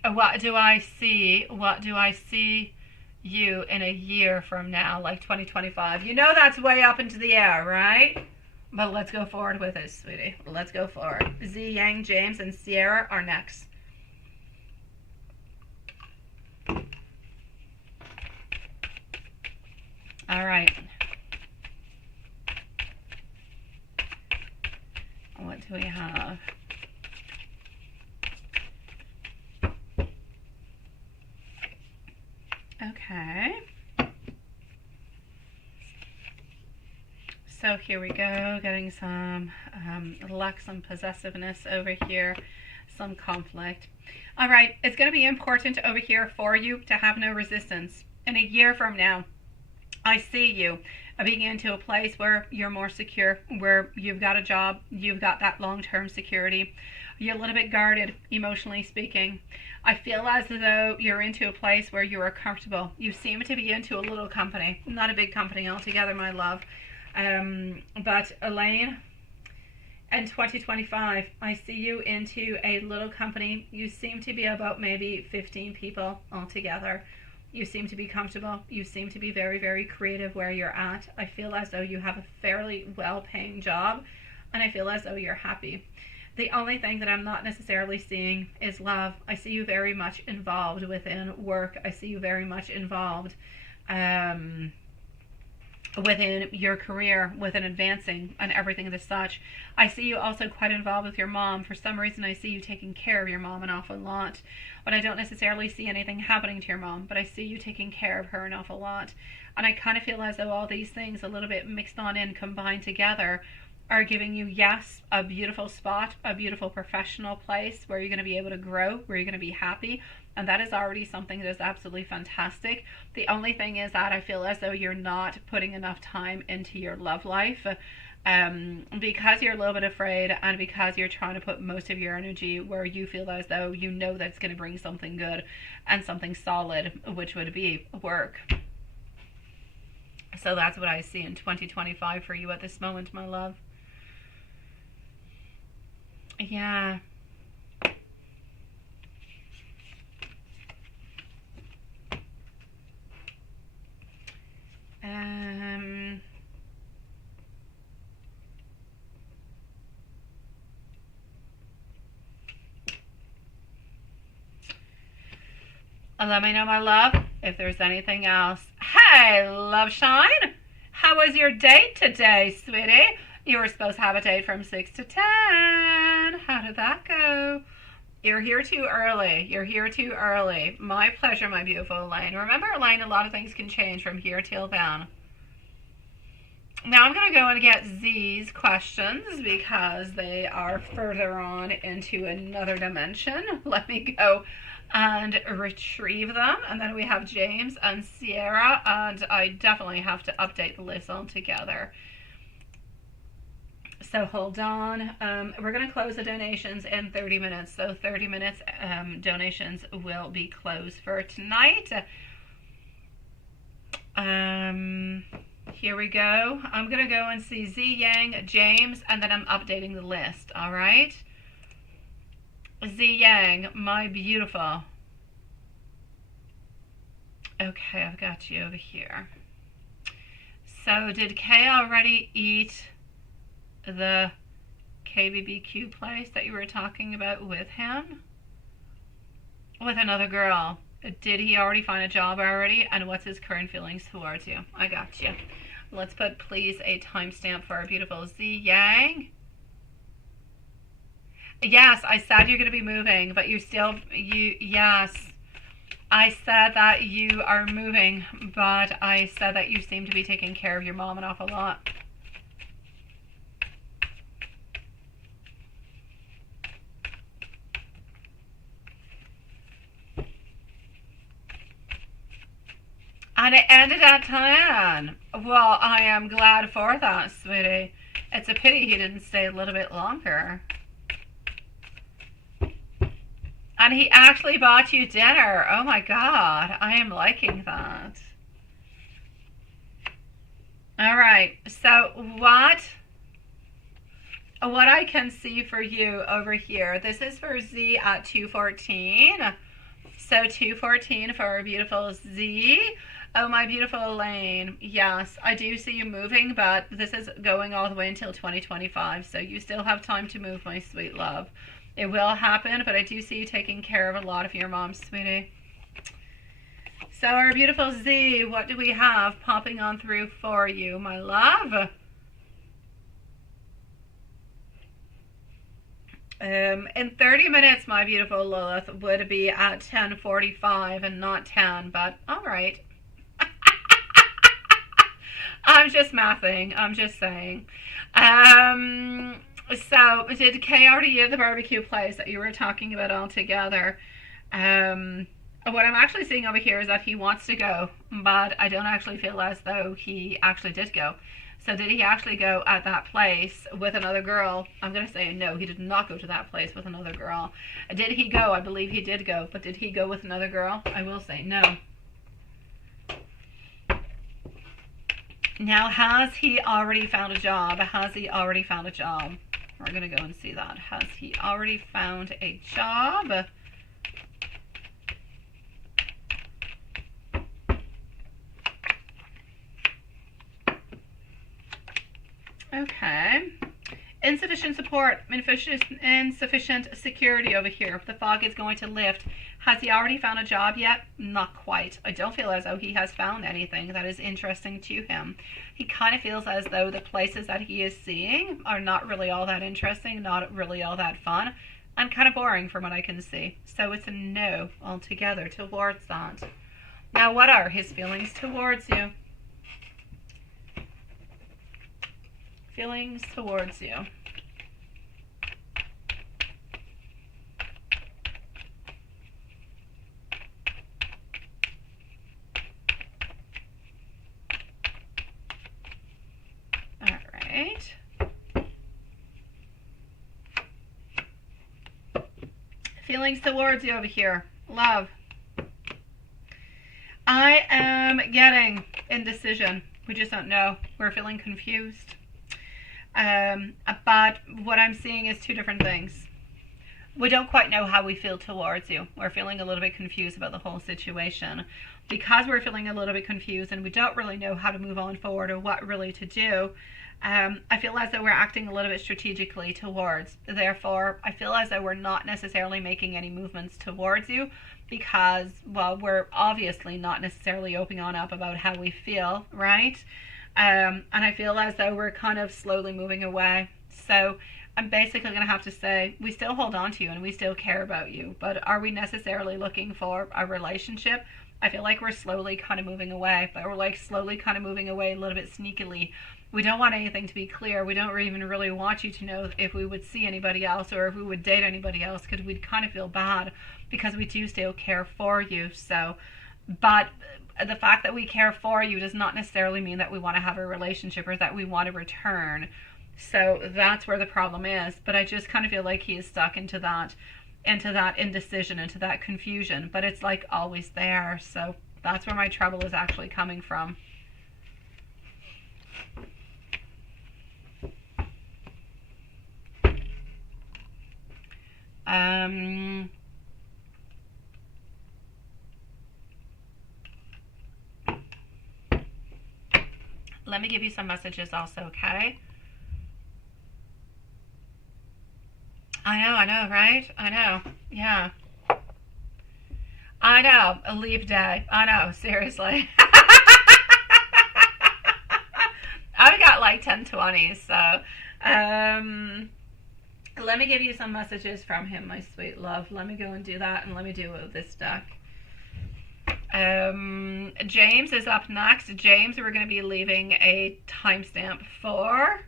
What do I see? What do I see you in a year from now, like 2025? You know that's way up into the air, right? But let's go forward with it, sweetie. Let's go forward. Z, Yang, James, and Sierra are next. All right. What do we have? Okay. So here we go, getting some luck, some possessiveness over here, some conflict. All right, it's going to be important over here for you to have no resistance. In a year from now, I see you being into a place where you're more secure, where you've got a job, you've got that long-term security. You're a little bit guarded, emotionally speaking. I feel as though you're into a place where you are comfortable. You seem to be into a little company, not a big company altogether, my love. But Elaine, in 2025, I see you into a little company. You seem to be about maybe 15 people altogether. You seem to be comfortable. You seem to be very, very creative where you're at. I feel as though you have a fairly well-paying job, and I feel as though you're happy. The only thing that I'm not necessarily seeing is love. I see you very much involved within work. I see you very much involved within your career, within advancing and everything as such. I see you also quite involved with your mom. For some reason, I see you taking care of your mom an awful lot. But I don't necessarily see anything happening to your mom, but I see you taking care of her an awful lot. And I kind of feel as though all these things a little bit mixed on in, combined together, are giving you, yes, a beautiful spot, a beautiful professional place where you're going to be able to grow, where you're going to be happy. And that is already something that is absolutely fantastic. The only thing is that I feel as though you're not putting enough time into your love life, because you're a little bit afraid, and because you're trying to put most of your energy where you feel as though you know that it's going to bring something good and something solid, which would be work. So that's what I see in 2025 for you at this moment, my love. Yeah. Let me know, my love, if there's anything else. Hey, Love Shine. How was your date today, sweetie? You were supposed to have a date from 6 to 10. How did that go? You're here too early. You're here too early. My pleasure, my beautiful Elaine. Remember, Elaine, a lot of things can change from here till then. Now I'm going to go and get Z's questions because they are further on into another dimension. Let me go and retrieve them. And then we have James and Sierra, and I definitely have to update the list altogether. So hold on. We're going to close the donations in 30 minutes. So 30 minutes donations will be closed for tonight. Here we go. I'm going to go and see Z, Yang, James, and then I'm updating the list. All right? Z, Yang, my beautiful. Okay, I've got you over here. So did Kay already eat the KBBQ place that you were talking about with him? With another girl. Did he already find a job already? And what's his current feelings towards you? I got you. Let's put, please, a timestamp for our beautiful Z Yang. Yes, I said you're going to be moving, but yes. I said that you are moving, but I said that you seem to be taking care of your mom an awful lot. And it ended at 10. Well, I am glad for that, sweetie. It's a pity he didn't stay a little bit longer. And he actually bought you dinner. Oh my God, I am liking that. All right, so what I can see for you over here, this is for Z at 214. So 214 for our beautiful Z. Oh, my beautiful Elaine. Yes, I do see you moving, but this is going all the way until 2025. So you still have time to move, my sweet love. It will happen, but I do see you taking care of a lot of your mom, sweetie. So our beautiful Z, what do we have popping on through for you, my love? In 30 minutes, my beautiful Lilith would be at 10:45 and not 10, but all right. I'm just mathing. I'm just saying. So, did Kay already eat the barbecue place that you were talking about all together? What I'm actually seeing over here is that he wants to go, but I don't actually feel as though he actually did go. So did he actually go at that place with another girl? I'm going to say no, he did not go to that place with another girl. Did he go? I believe he did go, but did he go with another girl? I will say no. Now, has he already found a job? Has he already found a job? We're going to go and see that. Has he already found a job? Okay. Insufficient support, insufficient security over here. The fog is going to lift. Has he already found a job yet? Not quite. I don't feel as though he has found anything that is interesting to him. He kind of feels as though the places that he is seeing are not really all that interesting, not really all that fun, and kind of boring from what I can see. So it's a no altogether towards that. Now, what are his feelings towards you? Feelings towards you. All right. Feelings towards you over here. Love. I am getting indecision. We just don't know. We're feeling confused. But what I'm seeing is two different things. We don't quite know how we feel towards you. We're feeling a little bit confused about the whole situation. Because we're feeling a little bit confused and we don't really know how to move on forward or what really to do, I feel as though we're acting a little bit strategically towards. Therefore, I feel as though we're not necessarily making any movements towards you because, well, we're obviously not necessarily opening on up about how we feel, right? And I feel as though we're kind of slowly moving away. So I'm basically going to have to say, we still hold on to you and we still care about you. But are we necessarily looking for a relationship? I feel like we're slowly kind of moving away. But we're like slowly kind of moving away a little bit sneakily. We don't want anything to be clear. We don't even really want you to know if we would see anybody else or if we would date anybody else, because we'd kind of feel bad because we do still care for you. So, but the fact that we care for you does not necessarily mean that we want to have a relationship or that we want to return. So that's where the problem is. But I just kind of feel like he is stuck into that indecision, into that confusion. But it's like always there. So that's where my trouble is actually coming from. Let me give you some messages also, okay? I know, right? I know. Yeah. I know. A leave day. I know. Seriously. I've got like 10/20s, so let me give you some messages from him, my sweet love. Let me go and do that, and let me do it with this deck. James is up next. James, we're going to be leaving a timestamp for.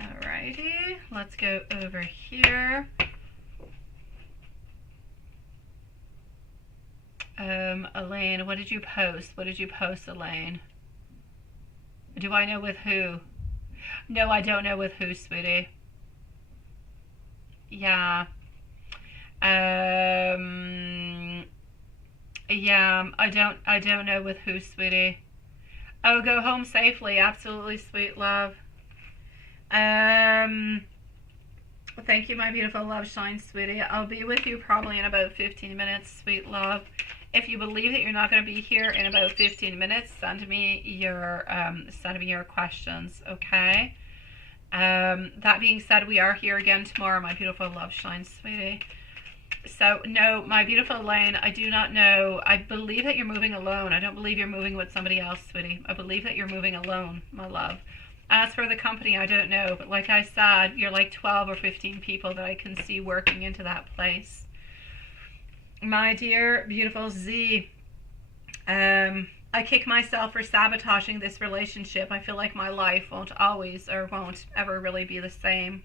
Alrighty, let's go over here. Elaine, what did you post? What did you post, Elaine? Do I know with who? No, I don't know with who, sweetie. Yeah. Yeah, I don't know with who, sweetie. Oh, go home safely. Absolutely, sweet love. Thank you, my beautiful love shine, sweetie. I'll be with you probably in about 15 minutes, sweet love. If you believe that you're not going to be here in about 15 minutes, send me your questions, okay? That being said, we are here again tomorrow, my beautiful love shine, sweetie. So, no, my beautiful Elaine, I do not know. I believe that you're moving alone. I don't believe you're moving with somebody else, sweetie. I believe that you're moving alone, my love. As for the company, I don't know. But like I said, you're like 12 or 15 people that I can see working into that place. My dear, beautiful Z, I kick myself for sabotaging this relationship. I feel like my life won't always or won't ever really be the same.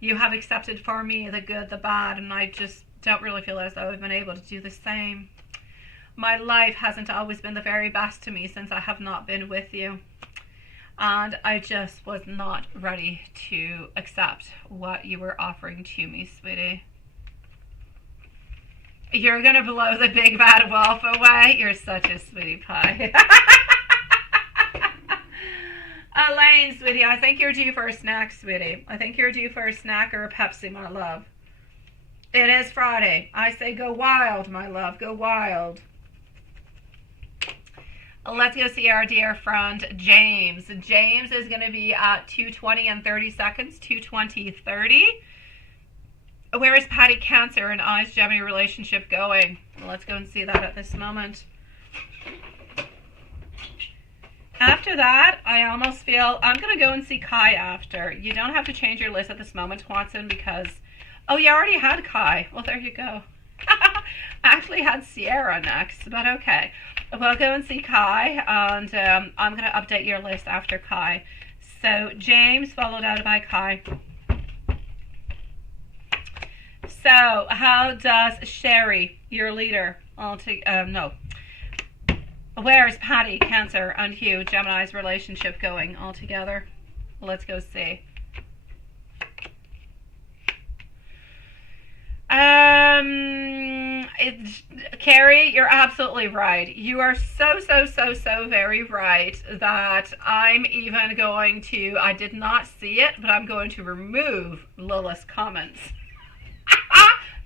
You have accepted for me the good, the bad, and I just don't really feel as though I've been able to do the same. My life hasn't always been the very best to me since I have not been with you. And I just was not ready to accept what you were offering to me, sweetie. You're going to blow the big bad wolf away? You're such a sweetie pie. Elaine, sweetie, I think you're due for a snack, sweetie. I think you're due for a snack or a Pepsi, my love. It is Friday. I say go wild, my love. Go wild. Let's go see our dear friend, James. James is going to be at 2:20 and 30 seconds, 2:20:30. Where is Patty Cancer and I's Gemini relationship going? Let's go and see that at this moment. After that, I almost feel I'm going to go and see Kai after. You don't have to change your list at this moment, Watson, because... Oh, you already had Kai. Well, there you go. I actually had Sierra next, but okay. We'll go and see Kai, and I'm going to update your list after Kai. So, James, followed out by Kai. So, how does Sherry, your leader, no. Where's Patty, Cancer, and Hugh, Gemini's relationship going all together? Let's go see. Carrie, you're absolutely right. You are so very right that I'm even going to, I did not see it, but I'm going to remove Lilith's comments.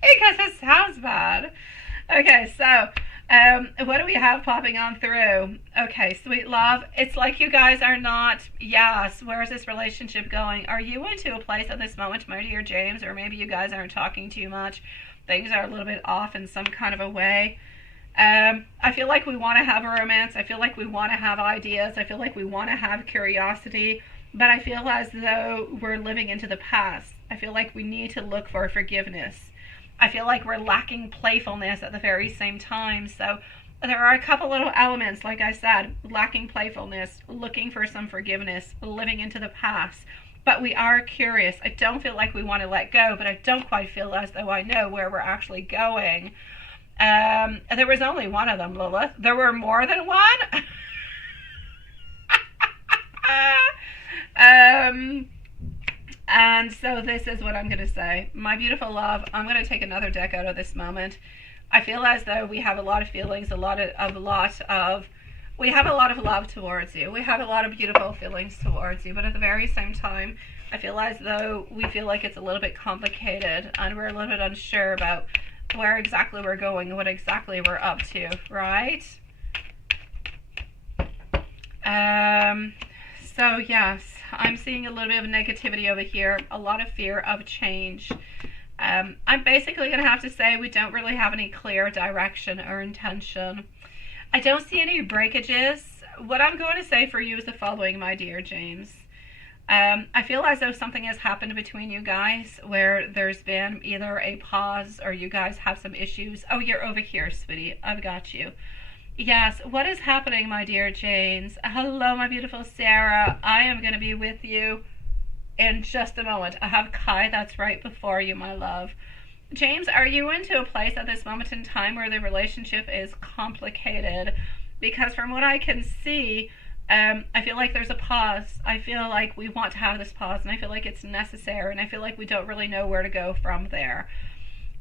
Because it sounds bad. Okay, so what do we have popping on through? Okay, sweet love. It's like you guys are not, yes, where is this relationship going? Are you into a place at this moment, my dear James, or maybe you guys aren't talking too much? Things are a little bit off in some kind of a way. I feel like we want to have a romance. I feel like we want to have ideas. I feel like we want to have curiosity. But I feel as though we're living into the past. I feel like we need to look for forgiveness. I feel like we're lacking playfulness at the very same time. So there are a couple little elements, like I said, lacking playfulness, looking for some forgiveness, living into the past. But we are curious. I don't feel like we want to let go, but I don't quite feel as though I know where we're actually going. There was only one of them, Lilith. There were more than one? And so this is what I'm going to say. My beautiful love, I'm going to take another deck out of this moment. I feel as though we have a lot of feelings, a lot of we have a lot of love towards you. We have a lot of beautiful feelings towards you, but at the very same time, I feel as though we feel like it's a little bit complicated and we're a little bit unsure about where exactly we're going and what exactly we're up to, right? So yes, I'm seeing a little bit of negativity over here, a lot of fear of change. I'm basically going to have to say we don't really have any clear direction or intention. I don't see any breakages. What I'm going to say for you is the following, my dear James. I feel as though something has happened between you guys where there's been either a pause or you guys have some issues. Oh, you're over here, sweetie. I've got you. Yes, what is happening, my dear James? Hello, my beautiful Sarah. I am going to be with you in just a moment. I have Kai that's right before you, my love. James, are you into a place at this moment in time where the relationship is complicated? Because from what I can see, I feel like there's a pause. I feel like we want to have this pause, and I feel like it's necessary, and I feel like we don't really know where to go from there.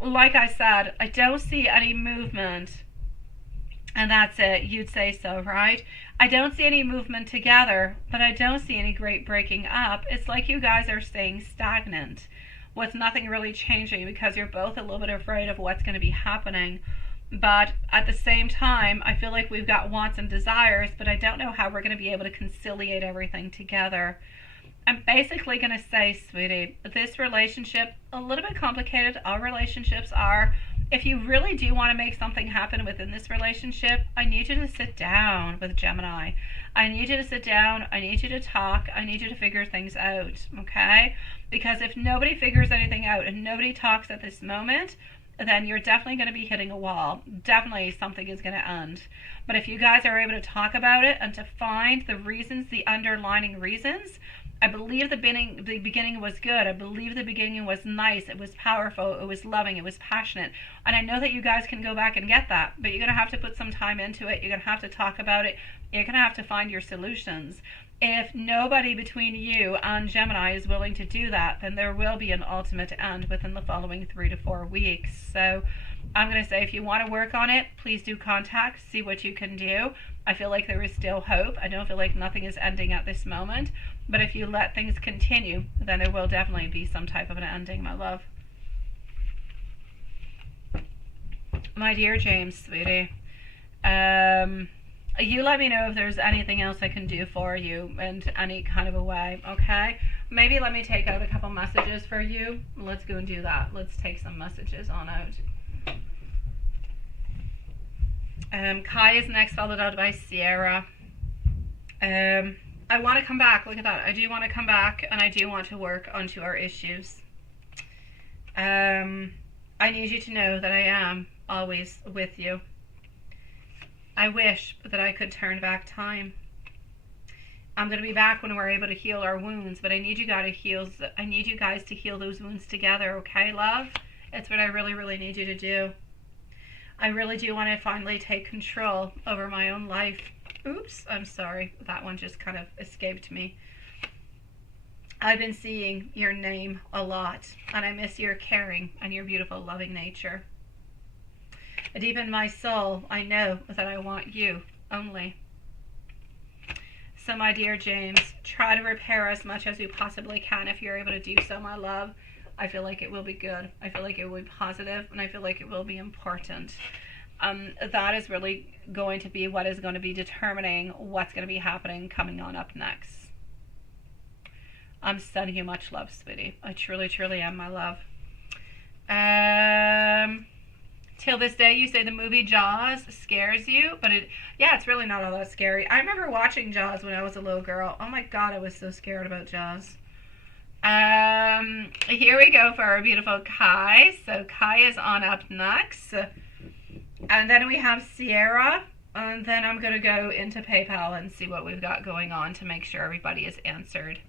Like I said, I don't see any movement, and that's it. You'd say so, right? I don't see any movement together, but I don't see any great breaking up. It's like you guys are staying stagnant with nothing really changing because you're both a little bit afraid of what's going to be happening. But at the same time, I feel like we've got wants and desires, but I don't know how we're going to be able to conciliate everything together. I'm basically going to say, sweetie, this relationship, a little bit complicated. All relationships are. If you really do want to make something happen within this relationship, I need you to sit down with Gemini. I need you to sit down. I need you to talk. I need you to figure things out, okay? Because if nobody figures anything out and nobody talks at this moment, then you're definitely going to be hitting a wall. Definitely something is going to end. But if you guys are able to talk about it and to find the reasons, the underlying reasons, I believe the beginning was good. I believe the beginning was nice. It was powerful. It was loving. It was passionate. And I know that you guys can go back and get that, but you're going to have to put some time into it. You're going to have to talk about it. You're going to have to find your solutions. If nobody between you and Gemini is willing to do that, then there will be an ultimate end within the following 3 to 4 weeks. So I'm going to say if you want to work on it, please do contact, see what you can do. I feel like there is still hope. I don't feel like nothing is ending at this moment. But if you let things continue, then there will definitely be some type of an ending, my love. My dear James, sweetie, you let me know if there's anything else I can do for you in any kind of a way, okay? Maybe let me take out a couple messages for you. Let's go and do that. Let's take some messages on out. Kai is next, followed out by Sierra. I want to come back. Look at that. I do want to come back, and I do want to work onto our issues. I need you to know that I am always with you. I wish that I could turn back time. I'm going to be back when we're able to heal our wounds, but I need you guys to heal those wounds together, okay, love? It's what I really, really need you to do. I really do want to finally take control over my own life. Oops, I'm sorry. That one just kind of escaped me. I've been seeing your name a lot, and I miss your caring and your beautiful, loving nature. Deep in my soul, I know that I want you only. So, my dear James, try to repair as much as you possibly can if you're able to do so, my love. I feel like it will be good. I feel like it will be positive, and I feel like it will be important. That is really going to be what is going to be determining what's going to be happening coming on up next. I'm sending you much love, sweetie. I truly, truly am, my love. Till this day, you say the movie Jaws scares you, but it's really not all that scary. I remember watching Jaws when I was a little girl. Oh my God, I was so scared about Jaws. Here we go for our beautiful Kai. So Kai is on up next. And then we have Sierra. And then I'm going to go into PayPal and see what we've got going on to make sure everybody is answered.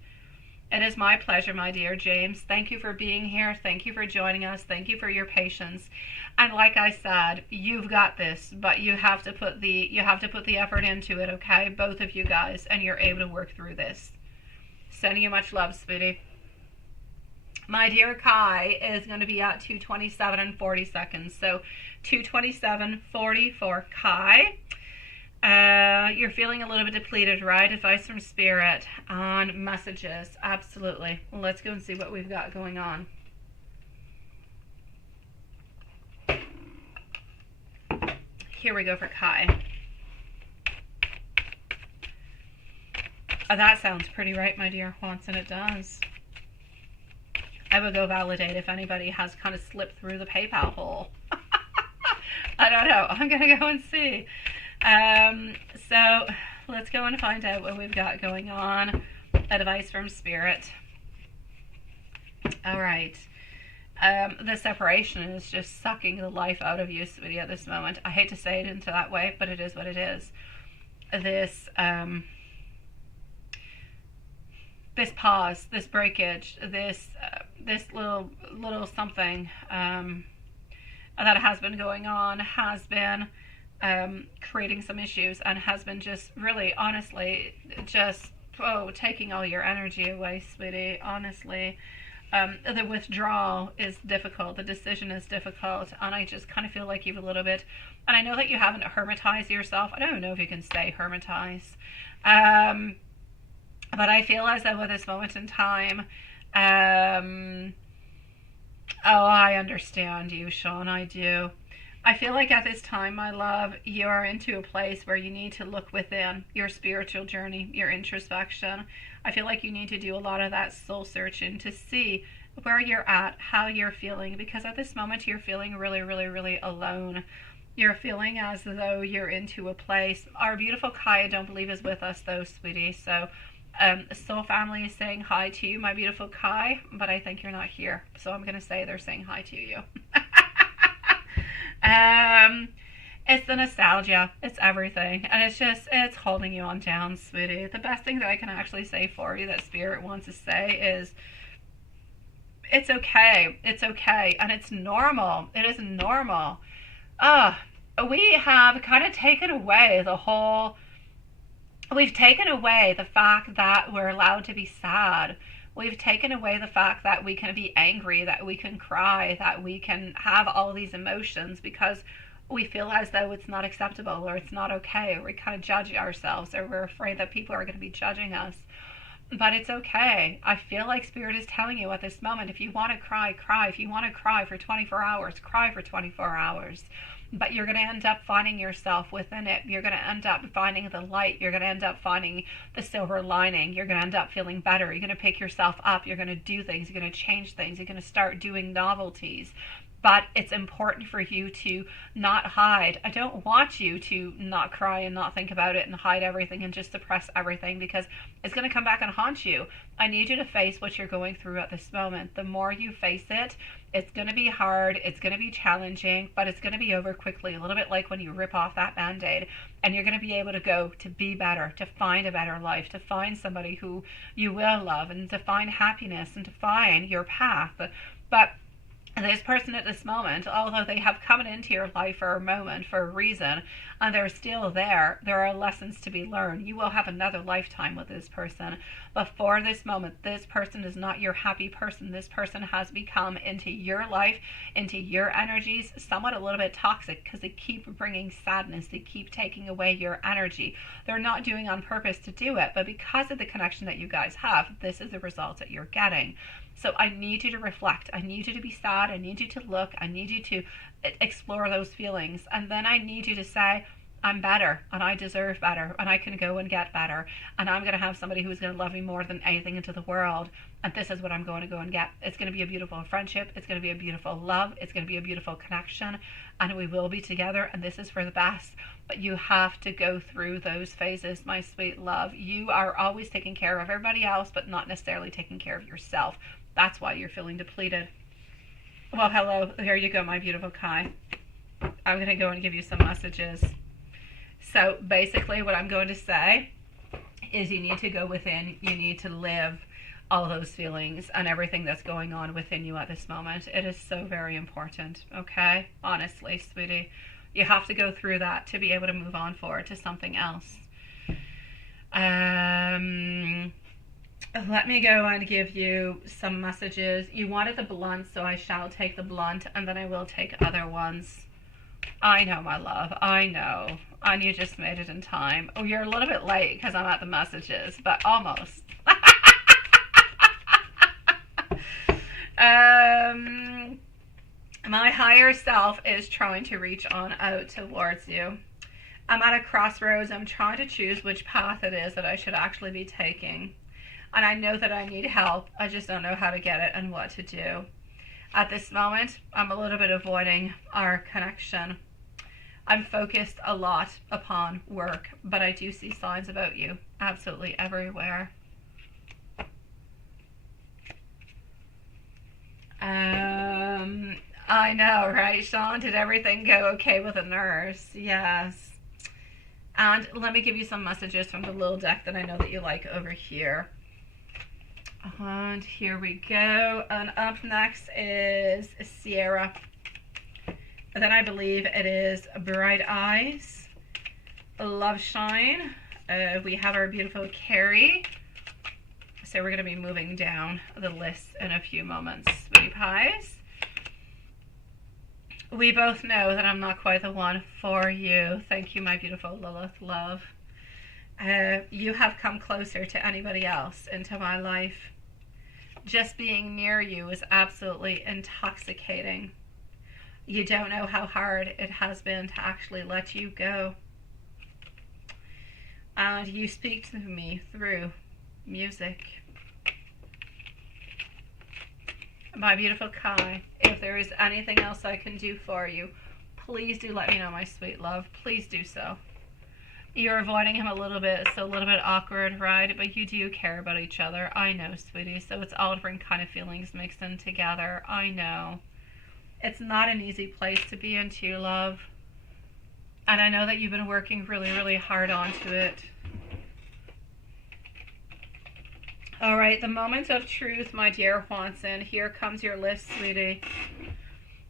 It is my pleasure, my dear James. Thank you for being here. Thank you for joining us. Thank you for your patience. And like I said, you've got this, but you have to put the effort into it, okay? Both of you guys, and you're able to work through this. Sending you much love, sweetie. My dear Kai is going to be at 2:27 and 40 seconds. So 2:27:40 for Kai. You're feeling a little bit depleted, right? Advice from Spirit on messages. Absolutely. Let's go and see what we've got going on. Here we go for Kai. Oh, that sounds pretty right, my dear Haunts, and it does. I would go validate if anybody has kind of slipped through the PayPal hole. I don't know. I'm going to go and see. So let's go and find out what we've got going on. Advice from Spirit. All right. The separation is just sucking the life out of you, sweetie, at this moment. I hate to say it into that way, but it is what it is. This pause, this breakage, this little something that has been going on has been creating some issues and has been just really, honestly, just taking all your energy away, sweetie. Honestly, the withdrawal is difficult. The decision is difficult, and I just kind of feel like you've a little bit. And I know that you haven't hermetized yourself. I don't know if you can say hermetize. But I feel as though at this moment in time, I understand you, Sean, I do. I feel like at this time, my love, you are into a place where you need to look within your spiritual journey, your introspection. I feel like you need to do a lot of that soul searching to see where you're at, how you're feeling, because at this moment you're feeling really, really, really alone. You're feeling as though you're into a place. Our beautiful Kai, I don't believe, is with us though, sweetie, so Soul Family is saying hi to you, my beautiful Kai, but I think you're not here, so I'm going to say they're saying hi to you. It's the nostalgia, it's everything, and it's holding you on down, sweetie. The best thing that I can actually say for you that Spirit wants to say is, it's okay, and it's normal. It is normal. We have kind of taken away we've taken away the fact that we're allowed to be sad. We've taken away the fact that we can be angry, that we can cry, that we can have all these emotions because we feel as though it's not acceptable or it's not okay, or we kind of judge ourselves, or we're afraid that people are going to be judging us. But it's okay. I feel like Spirit is telling you at this moment, if you want to cry, cry. If you want to cry for 24 hours, cry for 24 hours. But you're going to end up finding yourself within it. You're going to end up finding the light. You're going to end up finding the silver lining. You're going to end up feeling better. You're going to pick yourself up. You're going to do things. You're going to change things. You're going to start doing novelties. But it's important for you to not hide. I don't want you to not cry and not think about it and hide everything and just suppress everything, because it's going to come back and haunt you. I need you to face what you're going through at this moment. The more you face it, it's going to be hard, it's going to be challenging, but it's going to be over quickly. A little bit like when you rip off that Band-Aid, and you're going to be able to go to be better, to find a better life, to find somebody who you will love, and to find happiness, and to find your path. But this person at this moment, although they have come into your life for a moment, for a reason, and they're still there are lessons to be learned. You will have another lifetime with this person. But for this moment, this person is not your happy person. This person has become into your life, into your energies, somewhat a little bit toxic, because they keep bringing sadness. They keep taking away your energy. They're not doing on purpose to do it, but because of the connection that you guys have, this is the result that you're getting. So I need you to reflect. I need you to be sad. I need you to look. I need you to explore those feelings. And then I need you to say, I'm better and I deserve better and I can go and get better. And I'm going to have somebody who's going to love me more than anything into the world. And this is what I'm going to go and get. It's going to be a beautiful friendship. It's going to be a beautiful love. It's going to be a beautiful connection. And we will be together. And this is for the best. But you have to go through those phases, my sweet love. You are always taking care of everybody else, but not necessarily taking care of yourself. That's why you're feeling depleted. Well, hello. There you go, my beautiful Kai. I'm going to go and give you some messages. So basically what I'm going to say is you need to go within. You need to live all those feelings and everything that's going on within you at this moment. It is so very important, okay? Honestly, sweetie. You have to go through that to be able to move on forward to something else. Let me go and give you some messages. You wanted the blunt, so I shall take the blunt, and then I will take other ones. I know, my love. I know. And you just made it in time. Oh, you're a little bit late because I'm at the messages, but almost. My higher self is trying to reach on out towards you. I'm at a crossroads. I'm trying to choose which path it is that I should actually be taking. And I know that I need help. I just don't know how to get it and what to do. At this moment, I'm a little bit avoiding our connection. I'm focused a lot upon work, but I do see signs about you absolutely everywhere. I know, right, Sean? Did everything go okay with the nurse? Yes. And let me give you some messages from the little deck that I know that you like over here. And here we go. And up next is Sierra. And then I believe it is Bright Eyes, Love Shine. We have our beautiful Carrie. So we're going to be moving down the list in a few moments, sweetie pies. We both know that I'm not quite the one for you. Thank you, my beautiful Lilith love. You have come closer to anybody else into my life. Just being near you is absolutely intoxicating. You don't know how hard it has been to actually let you go. And you speak to me through music. My beautiful Kai, if there is anything else I can do for you, please do let me know, my sweet love. Please do so. You're avoiding him a little bit. It's a little bit awkward, right? But you do care about each other. I know, sweetie. So it's all different kind of feelings mixed in together. I know. It's not an easy place to be in, too, love. And I know that you've been working really, really hard onto it. All right, the moment of truth, my dear Juanson. Here comes your list, sweetie.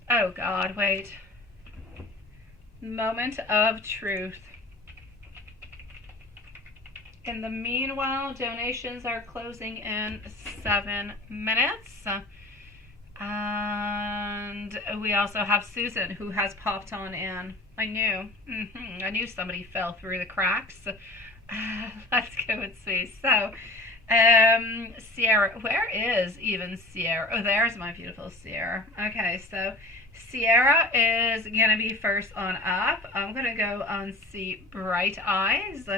Oh, God, wait. Moment of truth. In the meanwhile, donations are closing in 7 minutes. And we also have Susan, who has popped on in. I knew. I knew somebody fell through the cracks. Let's go and see. So, Sierra, where is even Sierra? Oh, there's my beautiful Sierra. Okay, so Sierra is going to be first on up. I'm going to go and see Bright Eyes.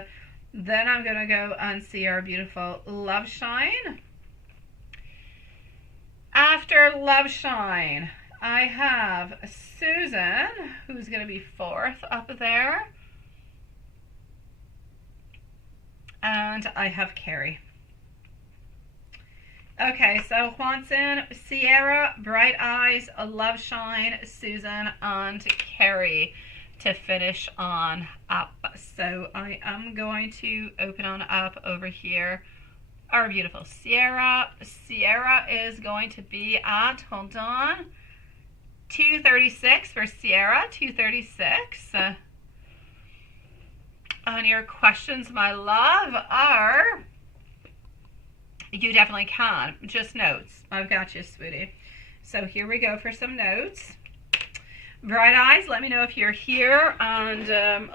Then I'm going to go and see our beautiful Love Shine. After Love Shine, I have Susan, who's going to be fourth up there. And I have Carrie. Okay, so Juanson, Sierra, Bright Eyes, Love Shine, Susan, and Carrie to finish on up. So I am going to open on up over here. Our beautiful Sierra. Sierra is going to be at, hold on, 236 for Sierra, 236. And your questions, my love, are... You definitely can. Just notes. I've got you, sweetie. So here we go for some notes. Bright Eyes, let me know if you're here. And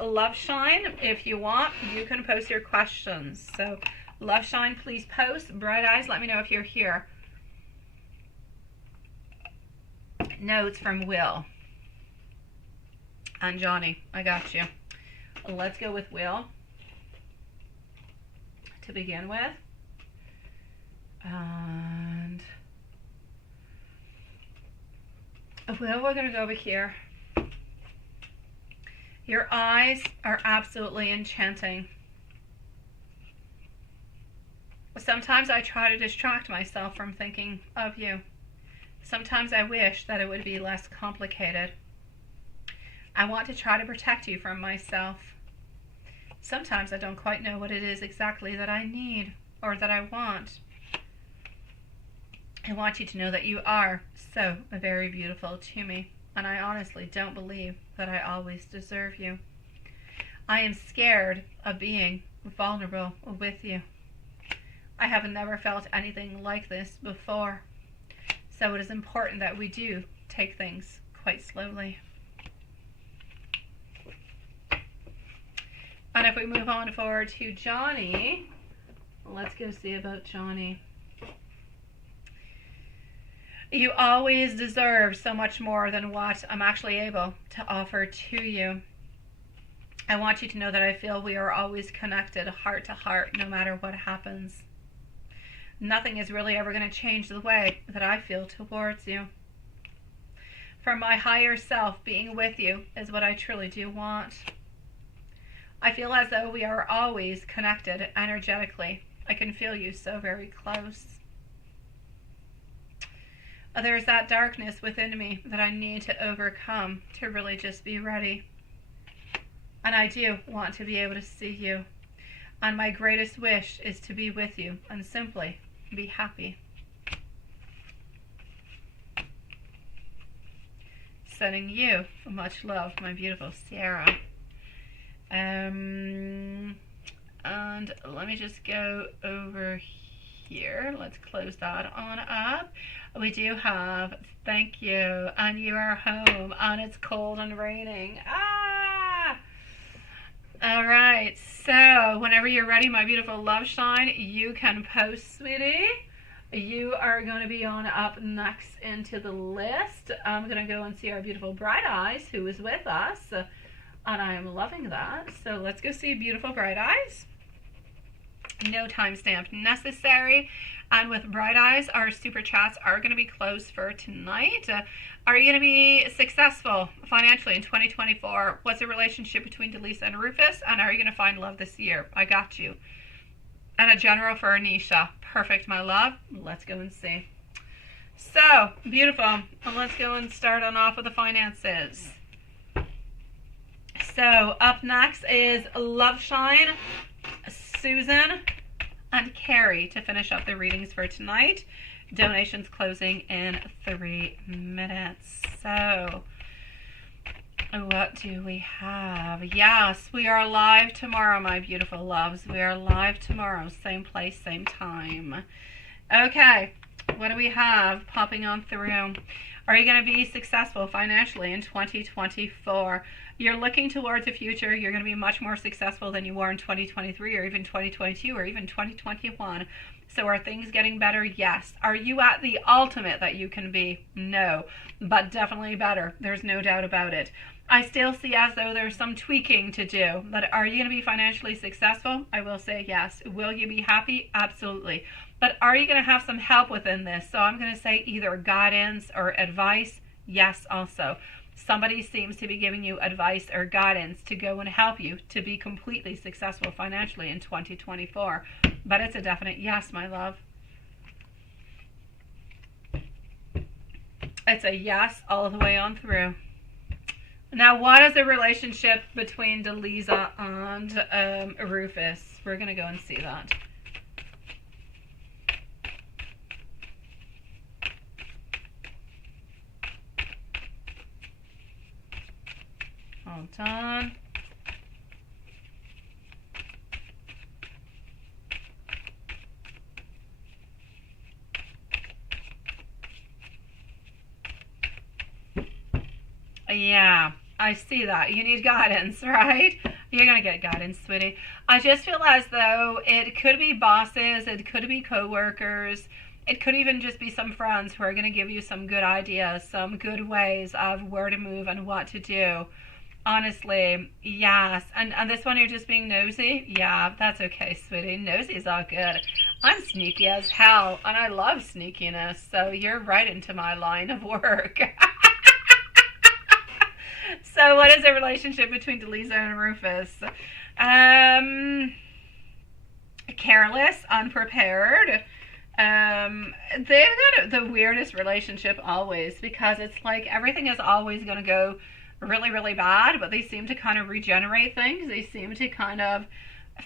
Love Shine, if you want, you can post your questions. So Love Shine, please post. Bright Eyes, let me know if you're here. Notes from Will. And Johnny, I got you. Let's go with Will to begin with. And Will, we're going to go over here. Your eyes are absolutely enchanting. Sometimes I try to distract myself from thinking of you. Sometimes I wish that it would be less complicated. I want to try to protect you from myself. Sometimes I don't quite know what it is exactly that I need or that I want. I want you to know that you are so very beautiful to me, and I honestly don't believe that I always deserve you. I am scared of being vulnerable with you. I have never felt anything like this before, so it is important that we do take things quite slowly. And if we move on forward to Johnny, let's go see about Johnny. You always deserve so much more than what I'm actually able to offer to you. I want you to know that I feel we are always connected heart to heart no matter what happens. Nothing is really ever going to change the way that I feel towards you. For my higher self, being with you is what I truly do want. I feel as though we are always connected energetically. I can feel you so very close. There's that darkness within me that I need to overcome to really just be ready. And I do want to be able to see you. And my greatest wish is to be with you and simply be happy. Sending you much love, my beautiful Sierra. And let me just go over here. Let's close that on up. We do have thank you, and you are home, and it's cold and raining. All right, so whenever you're ready, my beautiful love shine, you can post, sweetie. You are going to be on up next into the list. I'm going to go and see our beautiful Bright Eyes, who is with us, and I am loving that. So let's go see beautiful Bright Eyes. No timestamp necessary. And with Bright Eyes, our super chats are going to be closed for tonight. Are you going to be successful financially in 2024? What's the relationship between Delisa and Rufus? And are you going to find love this year? I got you. And a general for Anisha. Perfect, my love. Let's go and see. So, beautiful. Let's go and start on off with the finances. So, up next is Love Shine, Susan, and Carrie to finish up the readings for tonight. Donations closing in 3 minutes. So, what do we have? Yes, we are live tomorrow, my beautiful loves. We are live tomorrow. Same place, same time. Okay, what do we have popping on through? Are you going to be successful financially in 2024? You're looking towards the future. You're going to be much more successful than you were in 2023 or even 2022 or even 2021. So are things getting better? Yes. Are you at the ultimate that you can be? No. But definitely better. There's no doubt about it. I still see as though there's some tweaking to do. But are you going to be financially successful? I will say yes. Will you be happy? Absolutely. But are you going to have some help within this? So I'm going to say either guidance or advice. Yes, also. Somebody seems to be giving you advice or guidance to go and help you to be completely successful financially in 2024. But it's a definite yes, my love. It's a yes all the way on through. Now, what is the relationship between Delisa and Rufus? We're going to go and see that. Hold on. Yeah, I see that. You need guidance, right? You're going to get guidance, sweetie. I just feel as though it could be bosses, it could be co-workers, it could even just be some friends who are going to give you some good ideas, some good ways of where to move and what to do. Honestly, yes. And this one, you're just being nosy? Yeah, that's okay, sweetie. Nosy's all good. I'm sneaky as hell, and I love sneakiness, so you're right into my line of work. So what is the relationship between Delisa and Rufus? Careless, unprepared. They've got the weirdest relationship always, because it's like everything is always going to go really, really bad, but they seem to kind of regenerate things. They seem to kind of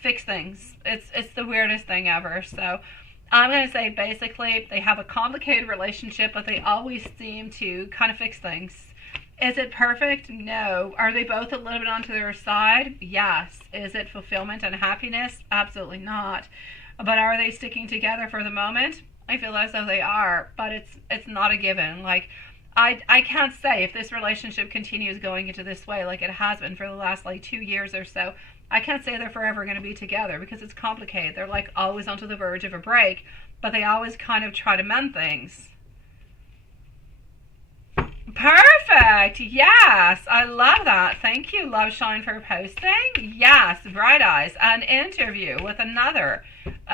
fix things. It's the weirdest thing ever. So I'm going to say basically they have a complicated relationship, but they always seem to kind of fix things. Is it perfect? No. Are they both a little bit onto their side? Yes. Is it fulfillment and happiness? Absolutely not. But are they sticking together for the moment? I feel as though they are, but it's not a given. Like, I can't say if this relationship continues going into this way like it has been for the last like 2 years or so. I can't say they're forever going to be together because it's complicated. They're like always onto the verge of a break, but they always kind of try to mend things. Perfect. Yes, I love that. Thank you, Love Shine, for posting. Yes, Bright Eyes, an interview with another.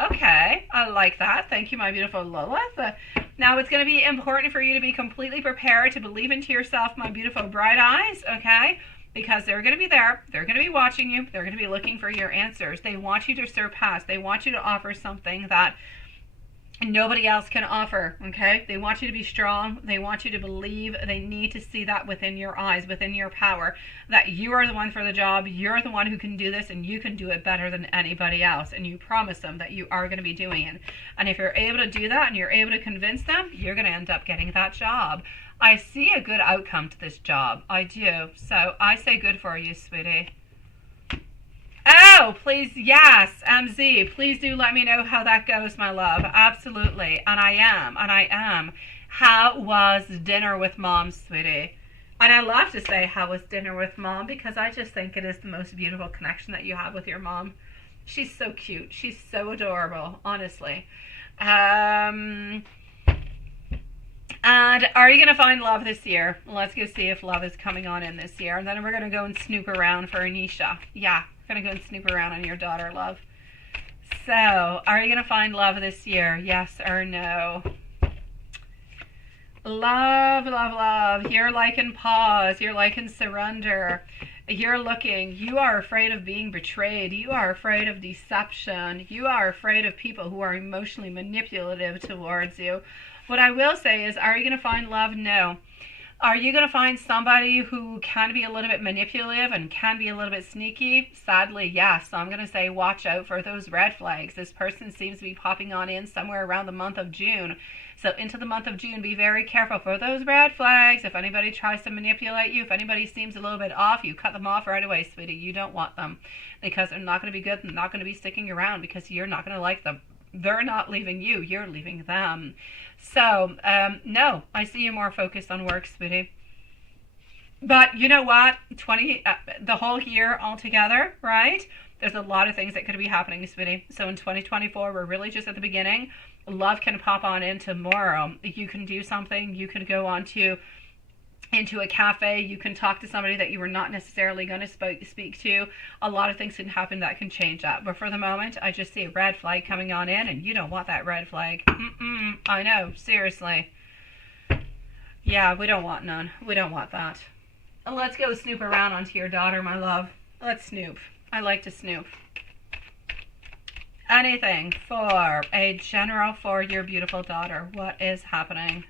Okay, I like that. Thank you, my beautiful Lilith. Now, it's going to be important for you to be completely prepared to believe into yourself, my beautiful Bright Eyes, okay? Because they're going to be there. They're going to be watching you. They're going to be looking for your answers. They want you to surpass. They want you to offer something that nobody else can offer, okay? They want you to be strong. They want you to believe. They need to see that within your eyes, within your power, that you are the one for the job. You're the one who can do this, and you can do it better than anybody else. And you promise them that you are going to be doing it. And if you're able to do that and you're able to convince them, you're going to end up getting that job. I see a good outcome to this job. I do. So I say good for you, sweetie. Oh, please, yes, MZ, please do let me know how that goes, my love. Absolutely. And I am. How was dinner with mom, sweetie? And I love to say how was dinner with mom because I just think it is the most beautiful connection that you have with your mom. She's so cute. She's so adorable, honestly. And are you going to find love this year? Let's go see if love is coming on in this year. And then we're going to go and snoop around for Anisha. Yeah. Going to go and snoop around on your daughter, love. So, are you going to find love this year? Yes or no? Love, love, love. You're like in pause. You're like in surrender. You're looking. You are afraid of being betrayed. You are afraid of deception. You are afraid of people who are emotionally manipulative towards you. What I will say is, are you going to find love? No. Are you going to find somebody who can be a little bit manipulative and can be a little bit sneaky? Sadly, yes. So I'm going to say watch out for those red flags. This person seems to be popping on in somewhere around the month of June. So into the month of June, be very careful for those red flags. If anybody tries to manipulate you, if anybody seems a little bit off, you cut them off right away, sweetie. You don't want them because they're not going to be good and not going to be sticking around because you're not going to like them. They're not leaving you. You're leaving them. So, no, I see you more focused on work, sweetie. But you know what? The whole year altogether, right? There's a lot of things that could be happening, sweetie. So in 2024, we're really just at the beginning. Love can pop on in tomorrow. You can do something. You can go on into a cafe. You can talk to somebody that you were not necessarily going to speak to. A lot of things can happen that can change that. But for the moment, I just see a red flag coming on in, and you don't want that red flag. I know, seriously. Yeah, we don't want none. We don't want that. Let's go snoop around onto your daughter, my love. Let's snoop. I like to snoop. Anything for a general for your beautiful daughter. What is happening?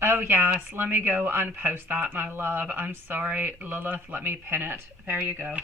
Oh, yes. Let me go unpost that, my love. I'm sorry, Lilith. Let me pin it. There you go.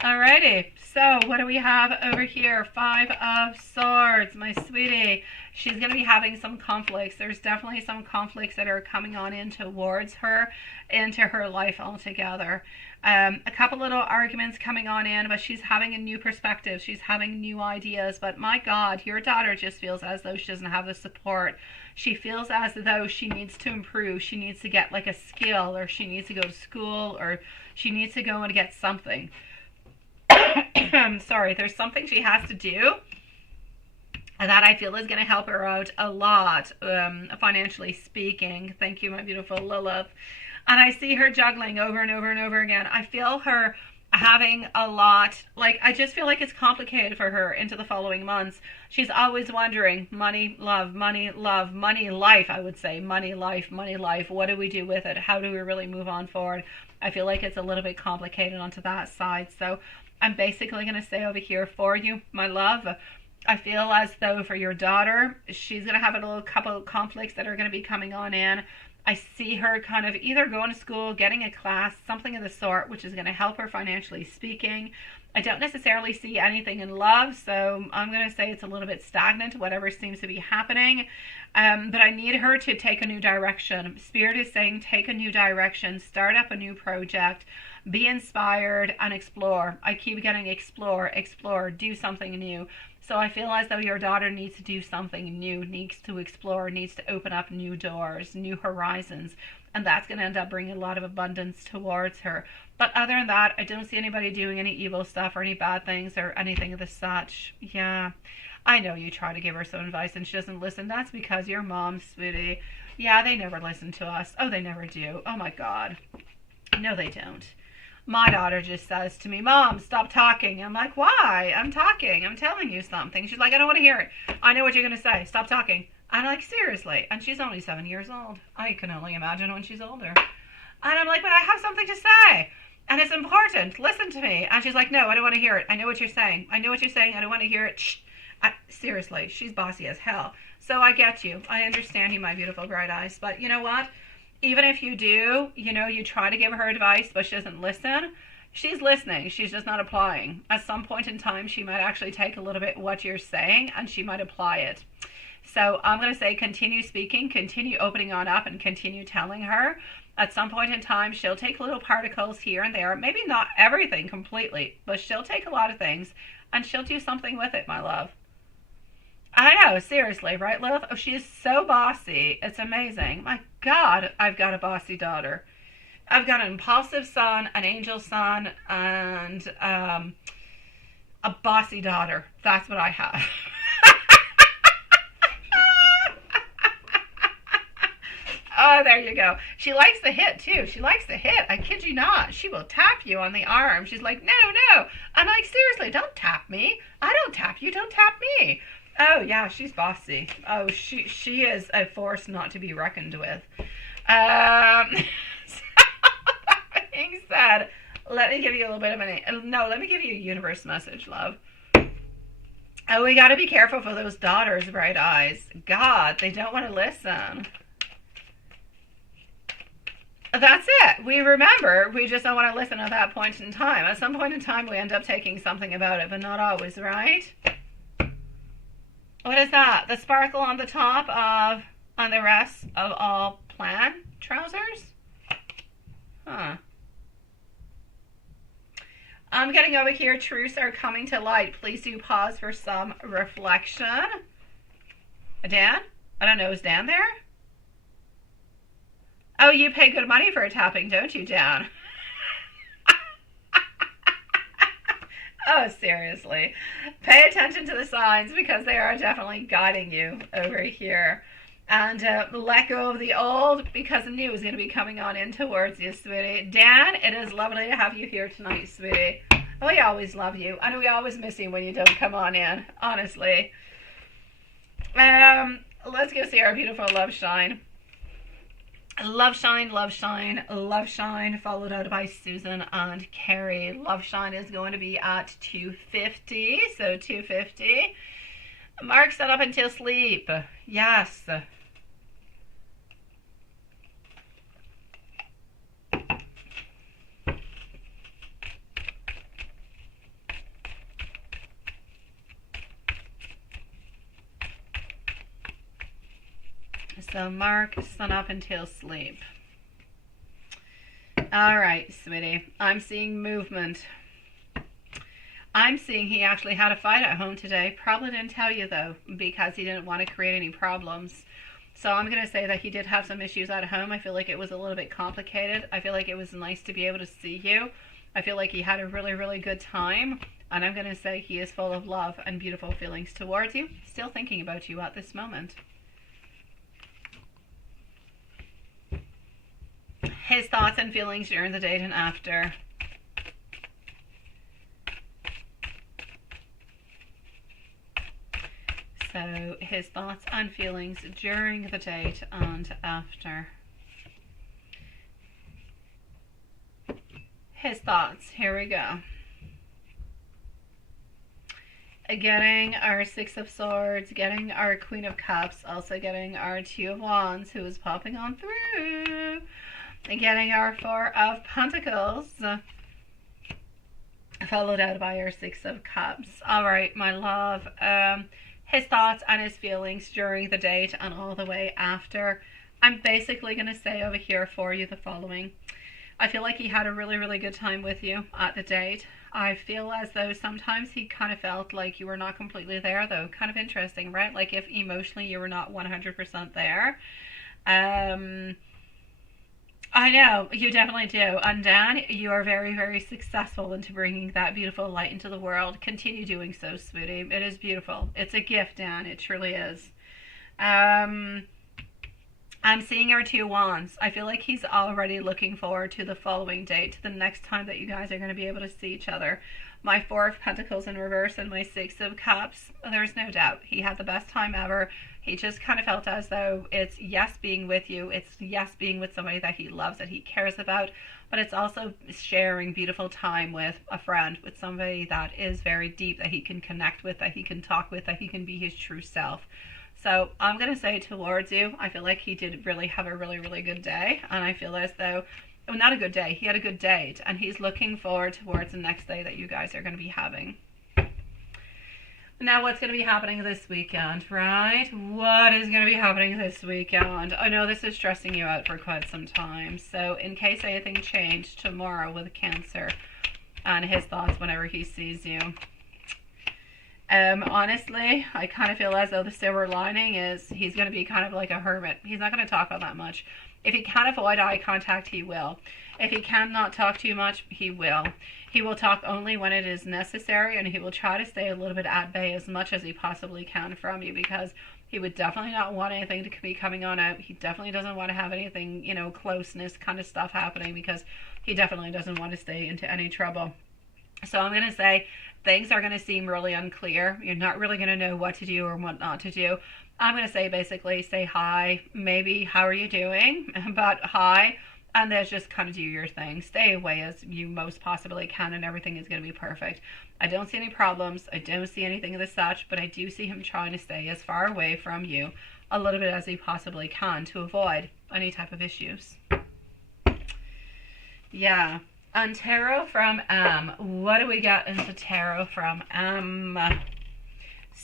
Alrighty. So, what do we have over here? 5 of Swords, my sweetie. She's going to be having some conflicts. There's definitely some conflicts that are coming on in towards her, into her life altogether. A couple little arguments coming on in, but she's having a new perspective. She's having new ideas. But my God, your daughter just feels as though she doesn't have the support. She feels as though she needs to improve. She needs to get like a skill, or she needs to go to school, or she needs to go and get something. I'm sorry, there's something she has to do that I feel is going to help her out a lot, financially speaking. Thank you, my beautiful Lilith. And I see her juggling over and over and over again. I feel her having a lot, like, I just feel like it's complicated for her into the following months. She's always wondering, money, love, money, life, I would say. Money, life. What do we do with it? How do we really move on forward? I feel like it's a little bit complicated onto that side. So I'm basically going to say over here for you, my love, I feel as though for your daughter, she's going to have a little couple of conflicts that are going to be coming on in. I see her kind of either going to school, getting a class, something of the sort, which is going to help her financially speaking. I don't necessarily see anything in love, so I'm going to say it's a little bit stagnant, whatever seems to be happening. But I need her to take a new direction. Spirit is saying take a new direction, start up a new project. Be inspired and explore. I keep getting explore, explore, do something new. So I feel as though your daughter needs to do something new, needs to explore, needs to open up new doors, new horizons. And that's going to end up bringing a lot of abundance towards her. But other than that, I don't see anybody doing any evil stuff or any bad things or anything of the such. Yeah, I know you try to give her some advice and she doesn't listen. That's because your mom, sweetie. Yeah, they never listen to us. Oh, they never do. Oh my God. No, they don't. My daughter just says to me, Mom, stop talking. I'm like, why? I'm talking. I'm telling you something. She's like, I don't want to hear it. I know what you're going to say. Stop talking. I'm like, seriously? And she's only 7 years old. I can only imagine when she's older. And I'm like, but I have something to say. And it's important. Listen to me. And she's like, no, I don't want to hear it. I know what you're saying. I know what you're saying. I don't want to hear it. Shh. Seriously, she's bossy as hell. So I get you. I understand you, my beautiful bright eyes. But you know what? Even if you do, you try to give her advice, but she doesn't listen. She's listening. She's just not applying. At some point in time, she might actually take a little bit what you're saying and she might apply it. So I'm going to say continue speaking, continue opening on up, and continue telling her. At some point in time, she'll take little particles here and there. Maybe not everything completely, but she'll take a lot of things and she'll do something with it, my love. I know, seriously, right, Lilith? Oh, she is so bossy. It's amazing. My God, I've got a bossy daughter. I've got an impulsive son, an angel son, and a bossy daughter. That's what I have. Oh, there you go. She likes the hit, too. She likes the hit. I kid you not. She will tap you on the arm. She's like, no, no. I'm like, seriously, don't tap me. I don't tap you. Don't tap me. Oh, yeah, she's bossy. Oh, she is a force not to be reckoned with. So, that being said, let me give you a little bit of let me give you a universe message, love. Oh, we got to be careful for those daughters, bright eyes. God, they don't want to listen. That's it. We remember. We just don't want to listen at that point in time. At some point in time, we end up taking something about it, but not always, right? What is that? The sparkle on the top on the rest of all plaid trousers? Huh. I'm getting over here. Truths are coming to light. Please do pause for some reflection. Dan? I don't know. Is Dan there? Oh, you pay good money for a tapping, don't you, Dan? Oh, seriously. Pay attention to the signs because they are definitely guiding you over here. And let go of the old because the new is going to be coming on in towards you, sweetie. Dan, it is lovely to have you here tonight, sweetie. We always love you. And we always miss you when you don't come on in, honestly. Let's go see our beautiful love shine. Love shine, love shine, love shine, followed out by Susan and Carrie. Love shine is going to be at 250, so 250. Mark set up until sleep. Yes. So Mark, sun up until sleep. All right, sweetie. I'm seeing movement. I'm seeing he actually had a fight at home today. Probably didn't tell you, though, because he didn't want to create any problems. So I'm going to say that he did have some issues at home. I feel like it was a little bit complicated. I feel like it was nice to be able to see you. I feel like he had a really, really good time. And I'm going to say he is full of love and beautiful feelings towards you. Still thinking about you at this moment. His thoughts and feelings during the date and after. So his thoughts and feelings during the date and after. His thoughts. Here we go. Getting our Six of Swords, getting our Queen of Cups, also getting our Two of Wands, who is popping on through. Getting our Four of Pentacles, followed out by our Six of Cups. All right, my love. His thoughts and his feelings during the date and all the way after. I'm basically going to say over here for you the following. I feel like he had a really, really good time with you at the date. I feel as though sometimes he kind of felt like you were not completely there, though. Kind of interesting, right? Like if emotionally you were not 100% there. Um, I know, you definitely do. And Dan, you are very, very successful into bringing that beautiful light into the world. Continue doing so, sweetie. It is beautiful. It's a gift, Dan. It truly is. Um, I'm seeing our two wands. I feel like he's already looking forward to the following date, to the next time that you guys are going to be able to see each other. My Four of Pentacles in reverse and my Six of Cups. There's no doubt he had the best time ever. He just kind of felt as though it's yes being with you. It's yes being with somebody that he loves, that he cares about. But it's also sharing beautiful time with a friend, with somebody that is very deep, that he can connect with, that he can talk with, that he can be his true self. So I'm going to say towards you, I feel like he did really have a really, really good day. And I feel as though, well, not a good day, he had a good date. And he's looking forward towards the next day that you guys are going to be having. Now, what's going to be happening this weekend, right? What is going to be happening this weekend? I know this is stressing you out for quite some time. So in case anything changed tomorrow with Cancer and his thoughts whenever he sees you. Honestly, I kind of feel as though the silver lining is he's going to be kind of like a hermit. He's not going to talk all that much. If he can avoid eye contact, he will. If he cannot talk too much, he will. He will talk only when it is necessary, and he will try to stay a little bit at bay as much as he possibly can from you, because he would definitely not want anything to be coming on out. He definitely doesn't want to have anything, you know, closeness kind of stuff happening, because he definitely doesn't want to stay into any trouble. So I'm going to say things are going to seem really unclear. You're not really going to know what to do or what not to do. I'm going to say basically say hi, maybe how are you doing, but hi, and then just kind of do your thing. Stay away as you most possibly can, and everything is going to be perfect. I don't see any problems. I don't see anything of the such, but I do see him trying to stay as far away from you a little bit as he possibly can to avoid any type of issues. Yeah. And tarot from what do we got into tarot from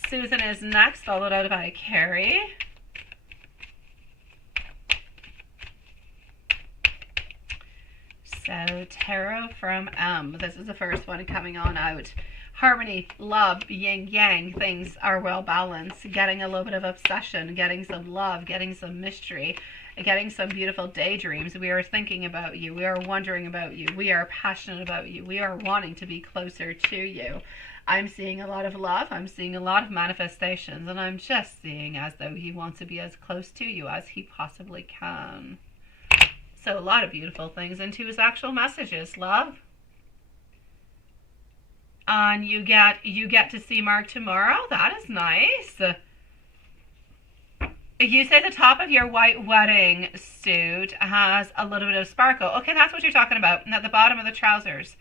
Susan is next, followed out by Carrie. So tarot from this is the first one coming on out. Harmony, love, yin yang, things are well balanced. Getting a little bit of obsession, getting some love, getting some mystery, getting some beautiful daydreams. We are thinking about you. We are wondering about you. We are passionate about you. We are wanting to be closer to you. I'm seeing a lot of love. I'm seeing a lot of manifestations. And I'm just seeing as though he wants to be as close to you as he possibly can. So a lot of beautiful things into his actual messages. Love. And you get to see Mark tomorrow. That is nice. You say the top of your white wedding suit has a little bit of sparkle. Okay, that's what you're talking about. And at the bottom of the trousers,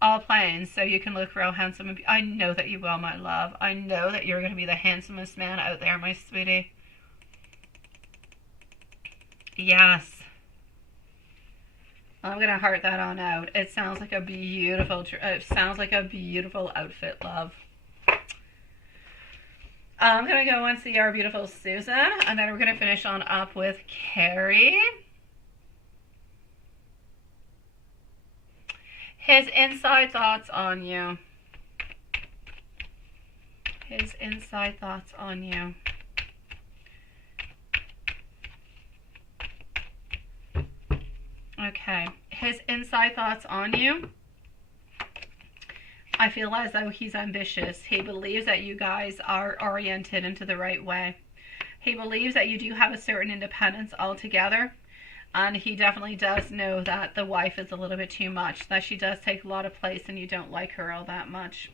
all plain, so you can look real handsome. I know that you will, my love. I know that you're going to be the handsomest man out there, my sweetie. Yes. I'm going to heart that on out. It sounds like a beautiful, outfit, love. I'm going to go and see our beautiful Susan, and then we're going to finish on up with Carrie. His inside thoughts on you. His inside thoughts on you. Okay, his inside thoughts on you. I feel as though he's ambitious. He believes that you guys are oriented into the right way. He believes that you do have a certain independence altogether. And he definitely does know that the wife is a little bit too much, that she does take a lot of place and you don't like her all that much.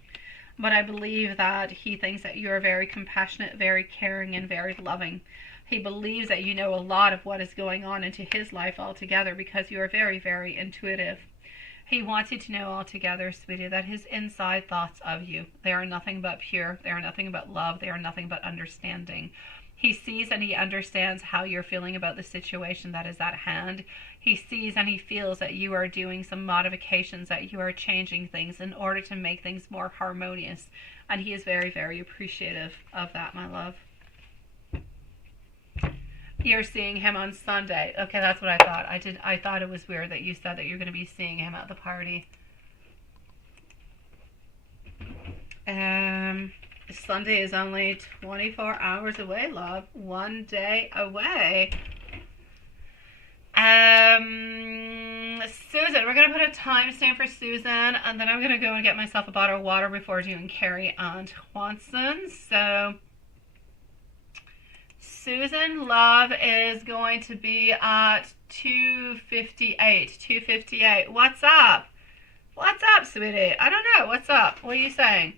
But I believe that he thinks that you are very compassionate, very caring, and very loving. He believes that you know a lot of what is going on into his life altogether because you are very, very intuitive. He wants you to know altogether, sweetie, that his inside thoughts of you, they are nothing but pure. They are nothing but love. They are nothing but understanding. He sees and he understands how you're feeling about the situation that is at hand. He sees and he feels that you are doing some modifications, that you are changing things in order to make things more harmonious. And he is very, very appreciative of that, my love. You're seeing him on Sunday. Okay, that's what I thought. I thought it was weird that you said that you're going to be seeing him at the party. Sunday is only 24 hours away, love. 1 day away. Susan, we're going to put a timestamp for Susan, and then I'm going to go and get myself a bottle of water before doing Carrie and Watson. So, Susan, love, is going to be at 2:58. 2:58. What's up? What's up, sweetie? I don't know. What's up? What are you saying?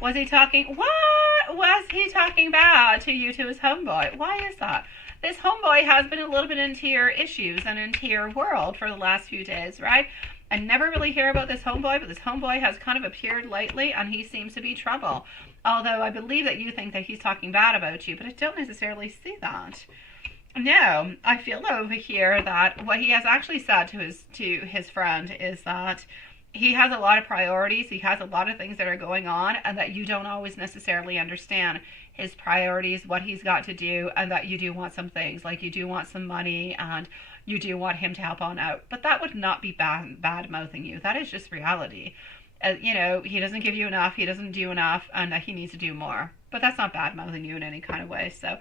Was he talking? What was he talking about to you, to his homeboy? Why is that? This homeboy has been a little bit into your issues and into your world for the last few days, right? I never really hear about this homeboy, but this homeboy has kind of appeared lately, and he seems to be trouble. Although I believe that you think that he's talking bad about you, but I don't necessarily see that. No, I feel over here that what he has actually said to his friend is that he has a lot of priorities, he has a lot of things that are going on, and that you don't always necessarily understand his priorities, what he's got to do, and that you do want some things, like you do want some money, and you do want him to help on out. But that would not be bad-mouthing you. That is just reality. You know, he doesn't give you enough, he doesn't do enough, and he needs to do more. But that's not bad-mouthing you in any kind of way. So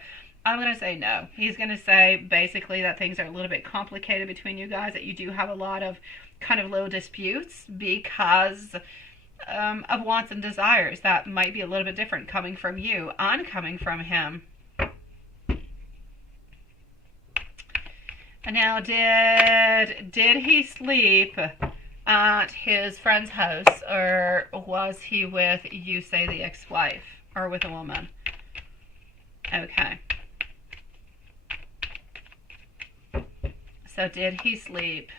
I'm going to say no. He's going to say basically that things are a little bit complicated between you guys, that you do have a lot of kind of little disputes because of wants and desires that might be a little bit different coming from you and coming from him. Now, did he sleep at his friend's house, or was he with, you say, the ex-wife, or with a woman? Okay. So did he sleep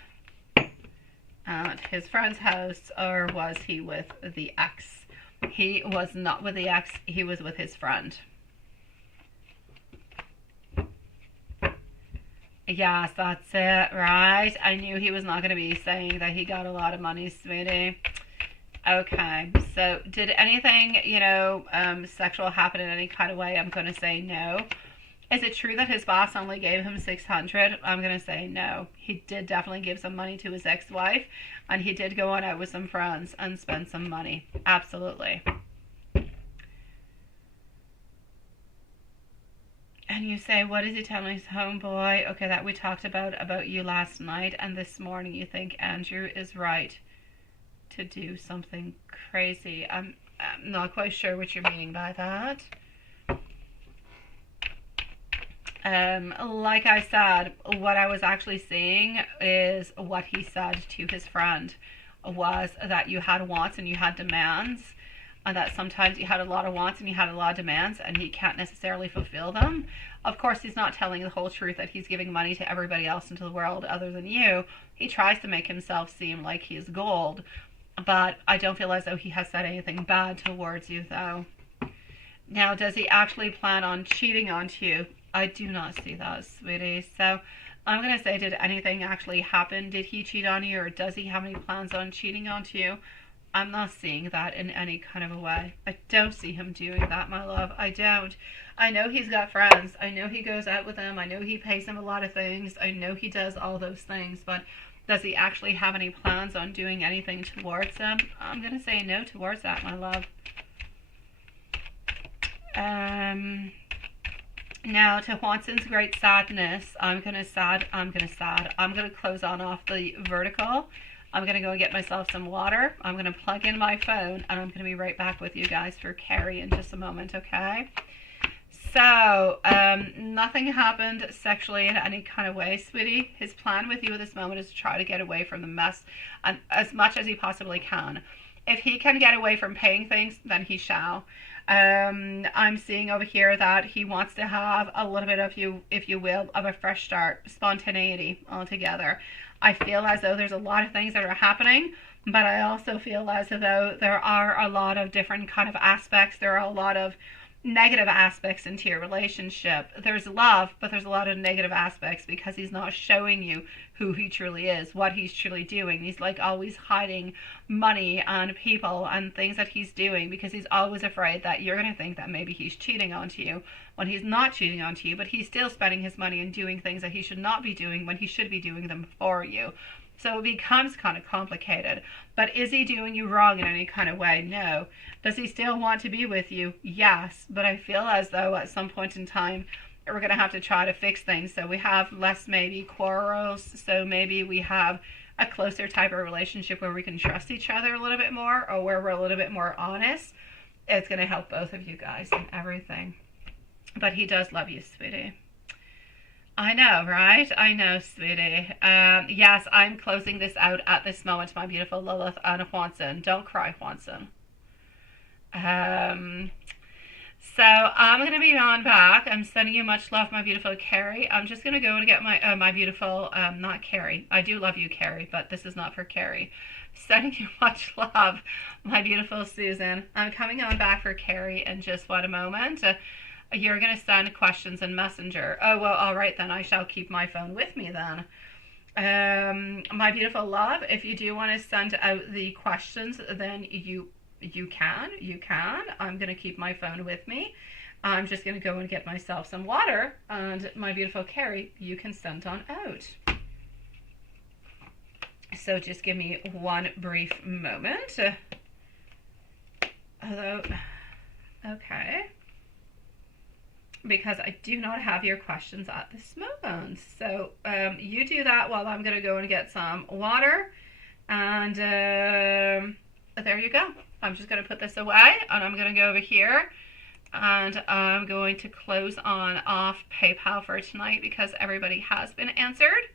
at his friend's house, or was he with the ex? He was not with the ex, he was with his friend. Yes, that's it, right? I knew he was not going to be saying that he got a lot of money, sweetie. Okay, so did anything, sexual happen in any kind of way? I'm going to say no. Is it true that his boss only gave him $600? I'm going to say no. He did definitely give some money to his ex-wife, and he did go on out with some friends and spend some money. Absolutely. And you say, what is he telling his homeboy? Okay, that we talked about you last night, and this morning you think Andrew is right to do something crazy. I'm not quite sure what you're meaning by that. Like I said, what I was actually seeing is what he said to his friend was that you had wants and you had demands, and that sometimes you had a lot of wants and you had a lot of demands, and he can't necessarily fulfill them. Of course, he's not telling the whole truth that he's giving money to everybody else into the world other than you. He tries to make himself seem like he's gold, but I don't feel as though he has said anything bad towards you, though. Now, does he actually plan on cheating on you? I do not see that, sweetie. So I'm going to say, did anything actually happen? Did he cheat on you, or does he have any plans on cheating on you? I'm not seeing that in any kind of a way. I don't see him doing that, my love. I don't. I know he's got friends. I know he goes out with them. I know he pays them a lot of things. I know he does all those things. But does he actually have any plans on doing anything towards them? I'm going to say no towards that, my love. Now, to Watson's great sadness, I'm going to close on off the vertical. I'm going to go and get myself some water. I'm going to plug in my phone, and I'm going to be right back with you guys for Carrie in just a moment, okay? So, nothing happened sexually in any kind of way, sweetie. His plan with you at this moment is to try to get away from the mess and as much as he possibly can. If he can get away from paying things, then he shall. I'm seeing over here that he wants to have a little bit of, if you will, of a fresh start, spontaneity altogether. I feel as though there's a lot of things that are happening, but I also feel as though there are a lot of different kind of aspects. There are a lot of, negative aspects into your relationship. There's love, but there's a lot of negative aspects because he's not showing you who he truly is, what he's truly doing. He's like always hiding money and people and things that he's doing because he's always afraid that you're going to think that maybe he's cheating onto you when he's not cheating onto you, but he's still spending his money and doing things that he should not be doing when he should be doing them for you. So it becomes kind of complicated. But is he doing you wrong in any kind of way? No. Does he still want to be with you? Yes. But I feel as though at some point in time, we're going to have to try to fix things. So we have less maybe quarrels. So maybe we have a closer type of relationship where we can trust each other a little bit more, or where we're a little bit more honest. It's going to help both of you guys and everything. But he does love you, sweetie. I know, right? I know, sweetie. Yes, I'm closing this out at this moment, my beautiful Lilith and Juanson. Don't cry, Juanson. So I'm going to be on back. I'm sending you much love, my beautiful Carrie. I'm just going to go and get my beautiful, not Carrie. I do love you, Carrie, but this is not for Carrie. Sending you much love, my beautiful Susan. I'm coming on back for Carrie in just one moment. You're going to send questions in Messenger. Oh, well, all right, then. I shall keep my phone with me, then. My beautiful love, if you do want to send out the questions, then you can. I'm going to keep my phone with me. I'm just going to go and get myself some water. And my beautiful Carrie, you can send on out. So just give me one brief moment. Although, okay. Because I do not have your questions at this moment. So you do that while I'm going to go and get some water. And there you go. I'm just going to put this away. And I'm going to go over here. And I'm going to close on off PayPal for tonight because everybody has been answered.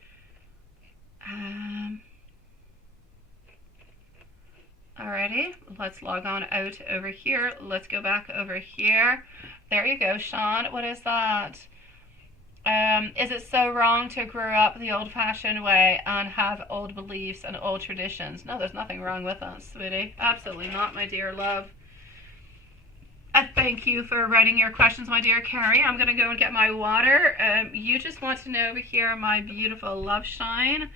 Alrighty. Let's log on out over here. Let's go back over here. There you go, Sean. What is that? Is it so wrong to grow up the old-fashioned way and have old beliefs and old traditions? No, there's nothing wrong with that, sweetie. Absolutely not, my dear love. Thank you for writing your questions, my dear Carrie. I'm going to go and get my water. You just want to know over here, my beautiful love shine.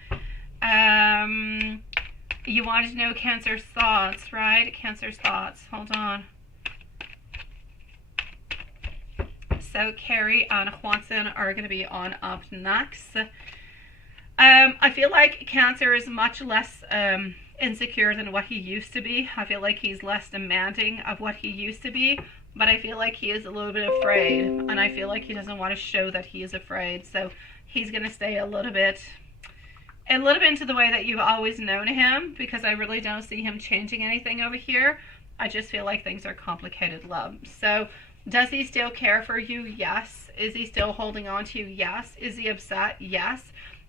You wanted to know Cancer's thoughts, right? Cancer's thoughts. Hold on. So Carrie and Juanson are going to be on up next. I feel like Cancer is much less insecure than what he used to be. I feel like he's less demanding of what he used to be, but I feel like he is a little bit afraid, and I feel like he doesn't want to show that he is afraid. So he's going to stay a little bit into the way that you've always known him, because I really don't see him changing anything over here. I just feel like things are complicated, love. So does he still care for you? Yes. Is he still holding on to you? Yes. Is he upset? Yes.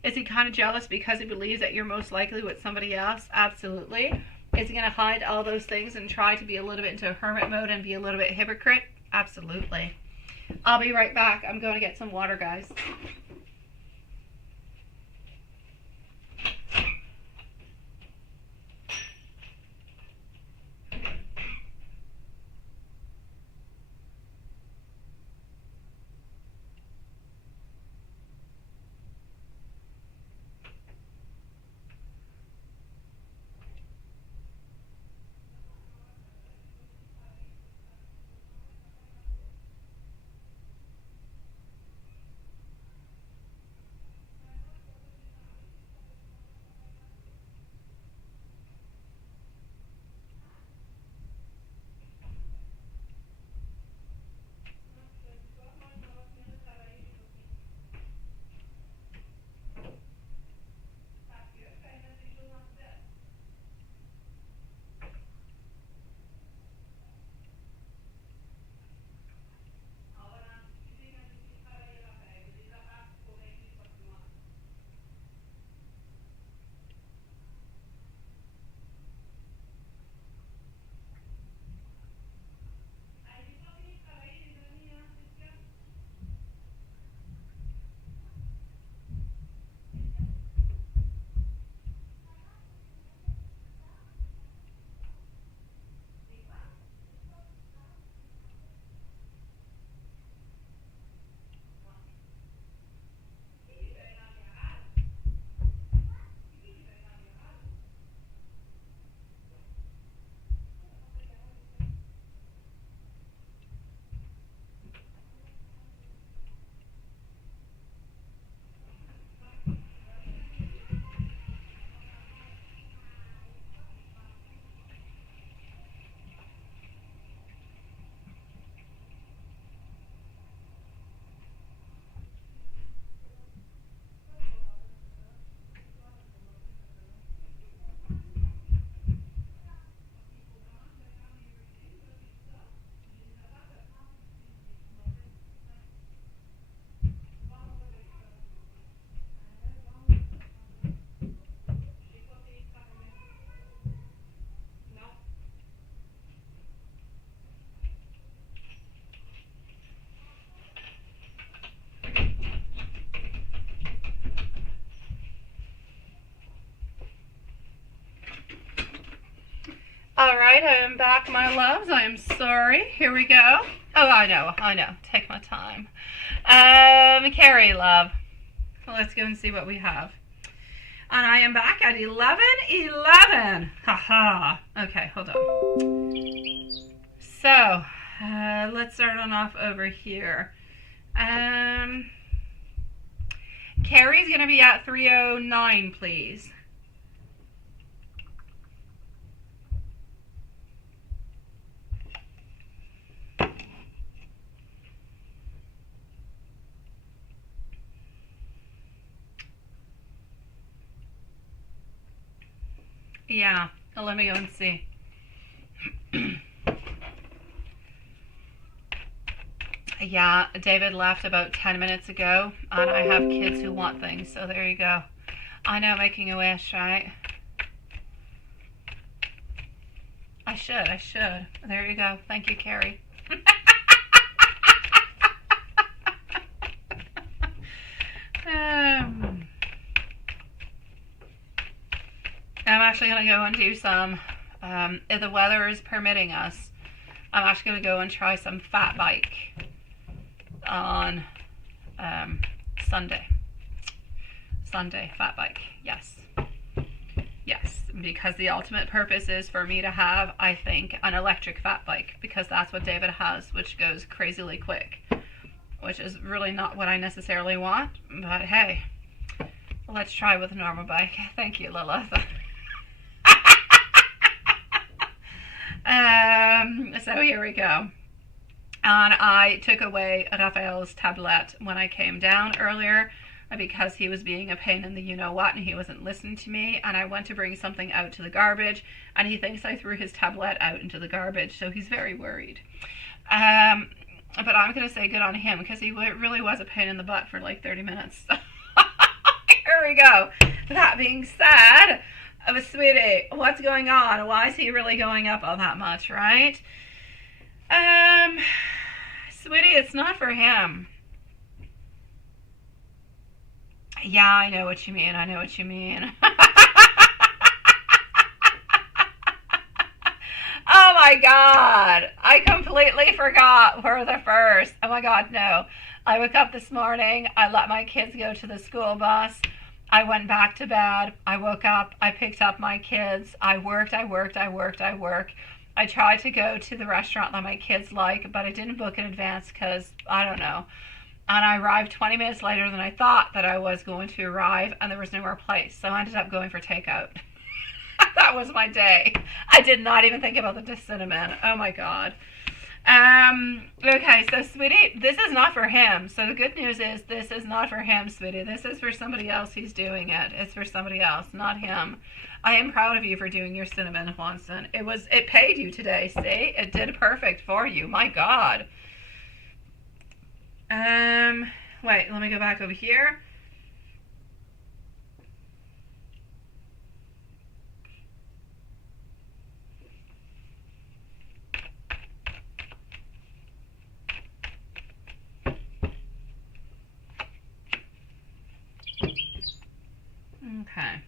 Is he kind of jealous because he believes that you're most likely with somebody else? Absolutely. Is he going to hide all those things and try to be a little bit into hermit mode and be a little bit hypocrite? Absolutely. I'll be right back. I'm going to get some water, guys. right, I am back, my loves. I am sorry. Here we go. Oh, I know. Take my time. Carrie, love. Let's go and see what we have. And I am back at 11:11. Haha. Okay, hold on. So, let's start on off over here. Carrie's going to be at 3:09, please. Yeah, let me go and see. Yeah, David left about 10 minutes ago, and I have kids who want things, so there you go. I know, making a wish, right? I should. There you go. Thank you, Carrie. I'm actually going to go and do some, if the weather is permitting us, I'm actually going to go and try some fat bike on Sunday. Sunday, fat bike, yes. Yes, because the ultimate purpose is for me to have, I think, an electric fat bike, because that's what David has, which goes crazily quick, which is really not what I necessarily want, but hey, let's try with a normal bike. Thank you, Lilith. So here we go. And I took away Raphael's tablet when I came down earlier because he was being a pain in the you-know-what and he wasn't listening to me. And I went to bring something out to the garbage and he thinks I threw his tablet out into the garbage, so he's very worried. But I'm going to say good on him because he really was a pain in the butt for like 30 minutes. Here we go. That being said, sweetie, what's going on? Why is he really going up all that much, right? Sweetie, it's not for him. Yeah, I know what you mean. Oh my God. I completely forgot we're the first. Oh my God, no. I woke up this morning. I let my kids go to the school bus. I went back to bed. I woke up. I picked up my kids. I worked. I tried to go to the restaurant that my kids like, but I didn't book in advance because, I don't know. And I arrived 20 minutes later than I thought that I was going to arrive, and there was no more place. So I ended up going for takeout. That was my day. I did not even think about the cinnamon. Oh my God. Okay, so sweetie, this is not for him. So the good news is this is not for him, sweetie. This is for somebody else who's doing it. It's for somebody else, not him. I am proud of you for doing your cinnamon, Juanson. It paid you today, see? It did perfect for you. My God. Wait, let me go back over here. Okay.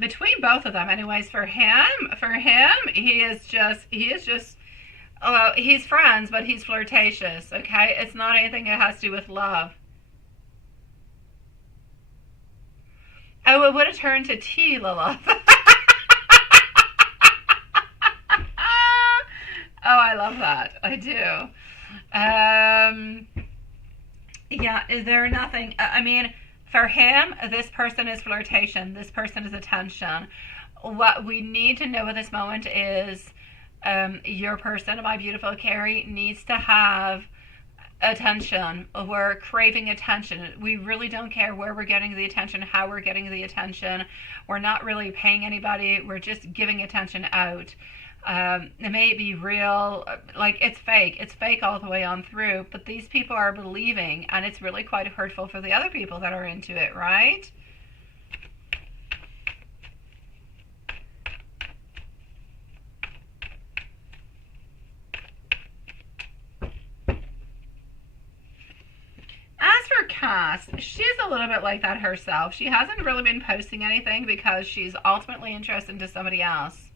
Between both of them, anyways, for him, he is just, he's friends, but he's flirtatious, okay? It's not anything that has to do with love. Oh, it would have turned to tea, Lilith. Oh, I love that. I do. Yeah, is there nothing, I mean, for him, this person is flirtation. This person is attention. What we need to know at this moment is your person, my beautiful Carrie, needs to have attention. We're craving attention. We really don't care where we're getting the attention, how we're getting the attention. We're not really paying anybody. We're just giving attention out. It may be real, like it's fake all the way on through, but these people are believing, and it's really quite hurtful for the other people that are into it, right? As for Kat, Yes, she's a little bit like that herself. She hasn't really been posting anything because she's ultimately interested in somebody else.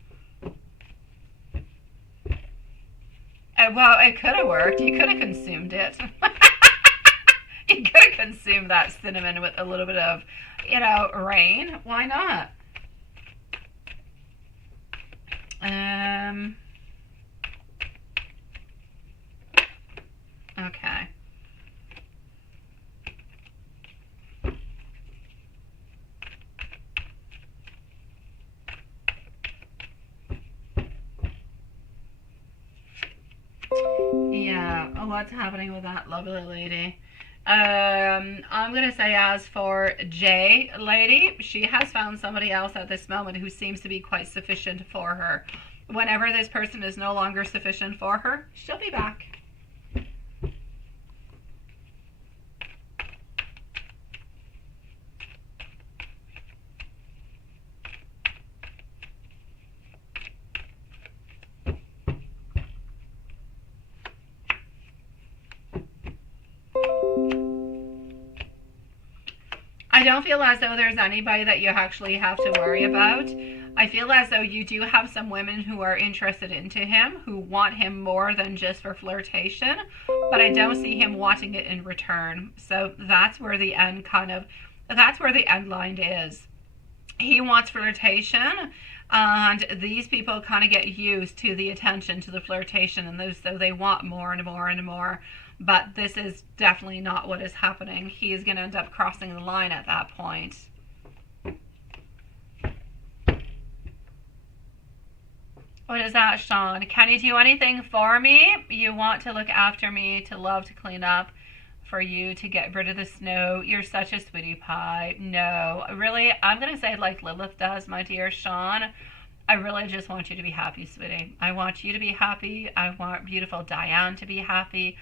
Well, it could have worked. You could have consumed it. You could have consumed that cinnamon with a little bit of, rain. Why not? Okay. Yeah, what's happening with that lovely lady? I'm going to say as for J lady, she has found somebody else at this moment who seems to be quite sufficient for her. Whenever this person is no longer sufficient for her, she'll be back. I don't feel as though there's anybody that you actually have to worry about. I feel as though you do have some women who are interested into him, who want him more than just for flirtation, but I don't see him wanting it in return. So that's where the end that's where the end line is. He wants flirtation, and these people kind of get used to the attention, to the flirtation, and so they want more and more and more. But this is definitely not what is happening. He is going to end up crossing the line at that point. What is that, Sean? Can you do anything for me? You want to look after me, to love, to clean up, for you to get rid of the snow. You're such a sweetie pie. No, really, I'm going to say it like Lilith does, my dear Sean. I really just want you to be happy, sweetie. I want you to be happy. I want beautiful Diane to be happy.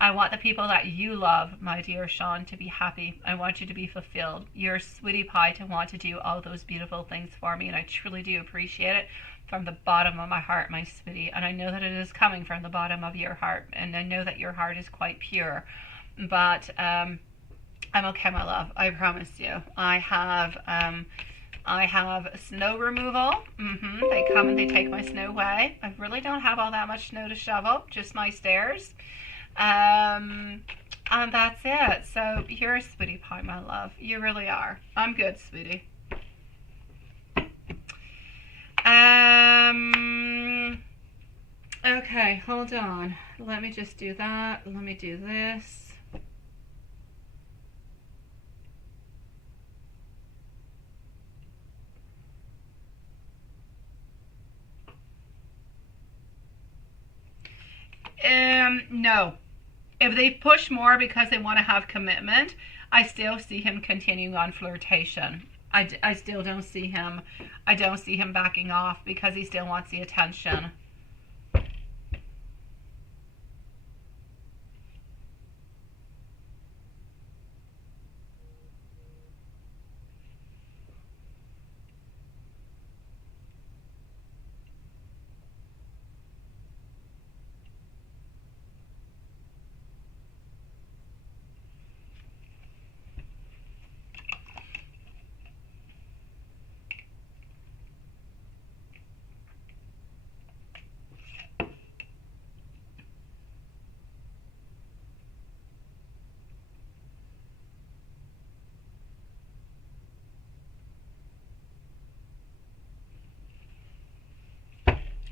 I want the people that you love, my dear Sean, to be happy. I want you to be fulfilled. You're a sweetie pie to want to do all those beautiful things for me, and I truly do appreciate it from the bottom of my heart, my sweetie. And I know that it is coming from the bottom of your heart, and I know that your heart is quite pure. But I'm okay, my love. I promise you. I have snow removal. They come and they take my snow away. I really don't have all that much snow to shovel, just my stairs. And that's it. So you're a sweetie pie, my love. You really are. I'm good, sweetie. Okay, hold on. Let me just do that. Let me do this. No. If they push more because they want to have commitment, I still see him continuing on flirtation. I still don't see him. I don't see him backing off because he still wants the attention.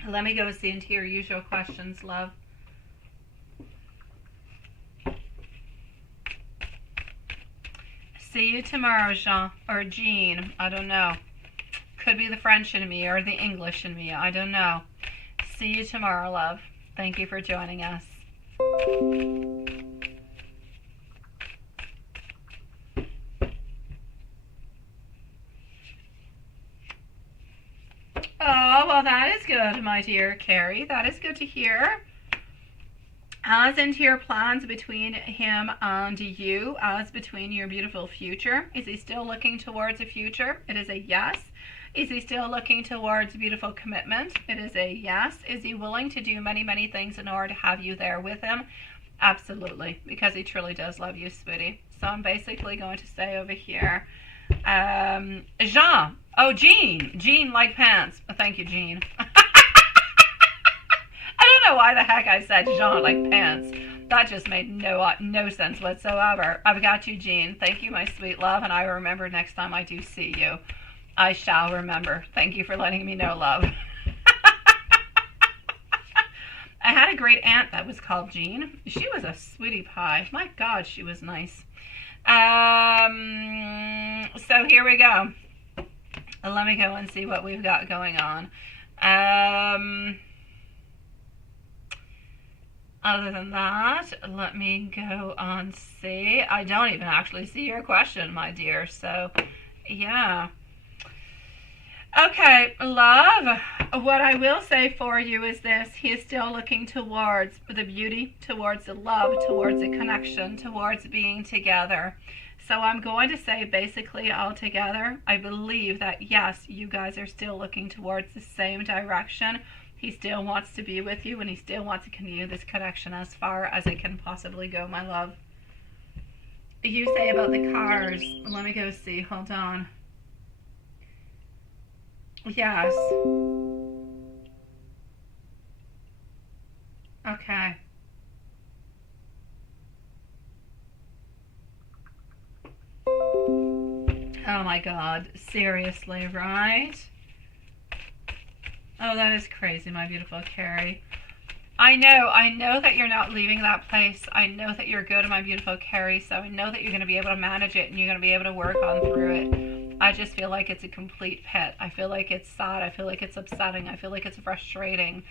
Let me go see into your usual questions, love. See you tomorrow, Jean, or Jean. I don't know. Could be the French in me or the English in me. I don't know. See you tomorrow, love. Thank you for joining us. Oh, well, that is good, my dear Carrie. That is good to hear. As into your plans between him and you, as between your beautiful future. Is he still looking towards a future? It is a yes. Is he still looking towards beautiful commitment? It is a yes. Is he willing to do many, many things in order to have you there with him? Absolutely, because he truly does love you, sweetie. So I'm basically going to say over here, Jean. Oh, Jean. Jean like pants. Oh, thank you, Jean. I don't know why the heck I said Jean like pants. That just made no sense whatsoever. I've got you, Jean. Thank you, my sweet love, and I will remember next time I do see you. I shall remember. Thank you for letting me know, love. I had a great aunt that was called Jean. She was a sweetie pie. My God, she was nice. So here we go. Let me go and see what we've got going on. Other than that, let me go on see. I don't even actually see your question, my dear. So, yeah. Okay, love. What I will say for you is this. He is still looking towards the beauty, towards the love, towards the connection, towards being together. So I'm going to say basically all together, I believe that yes, you guys are still looking towards the same direction. He still wants to be with you, and he still wants to continue this connection as far as it can possibly go, my love. You say about the cars. Let me go see. Hold on. Yes. Okay. Oh my God. Seriously, right? Oh, that is crazy, my beautiful Carrie. I know that you're not leaving that place. I know that you're good, my beautiful Carrie. So I know that you're going to be able to manage it and you're going to be able to work on through it. I just feel like it's a complete pit. I feel like it's sad. I feel like it's upsetting. I feel like it's frustrating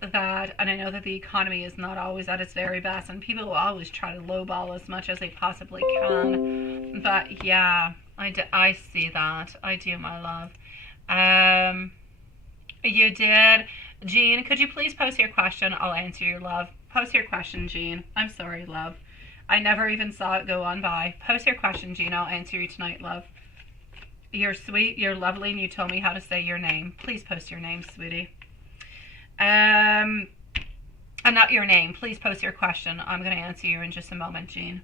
that, and I know that the economy is not always at its very best, and people will always try to lowball as much as they possibly can. But yeah, I see that. I do, my love. You did. Jean, could you please post your question? I'll answer you, love. Post your question, Jean. I'm sorry, love. I never even saw it go on by. Post your question, Jean. I'll answer you tonight, love. You're sweet, you're lovely, and you told me how to say your name. Please post your name, sweetie. Not your name. Please post your question. I'm going to answer you in just a moment, Jean.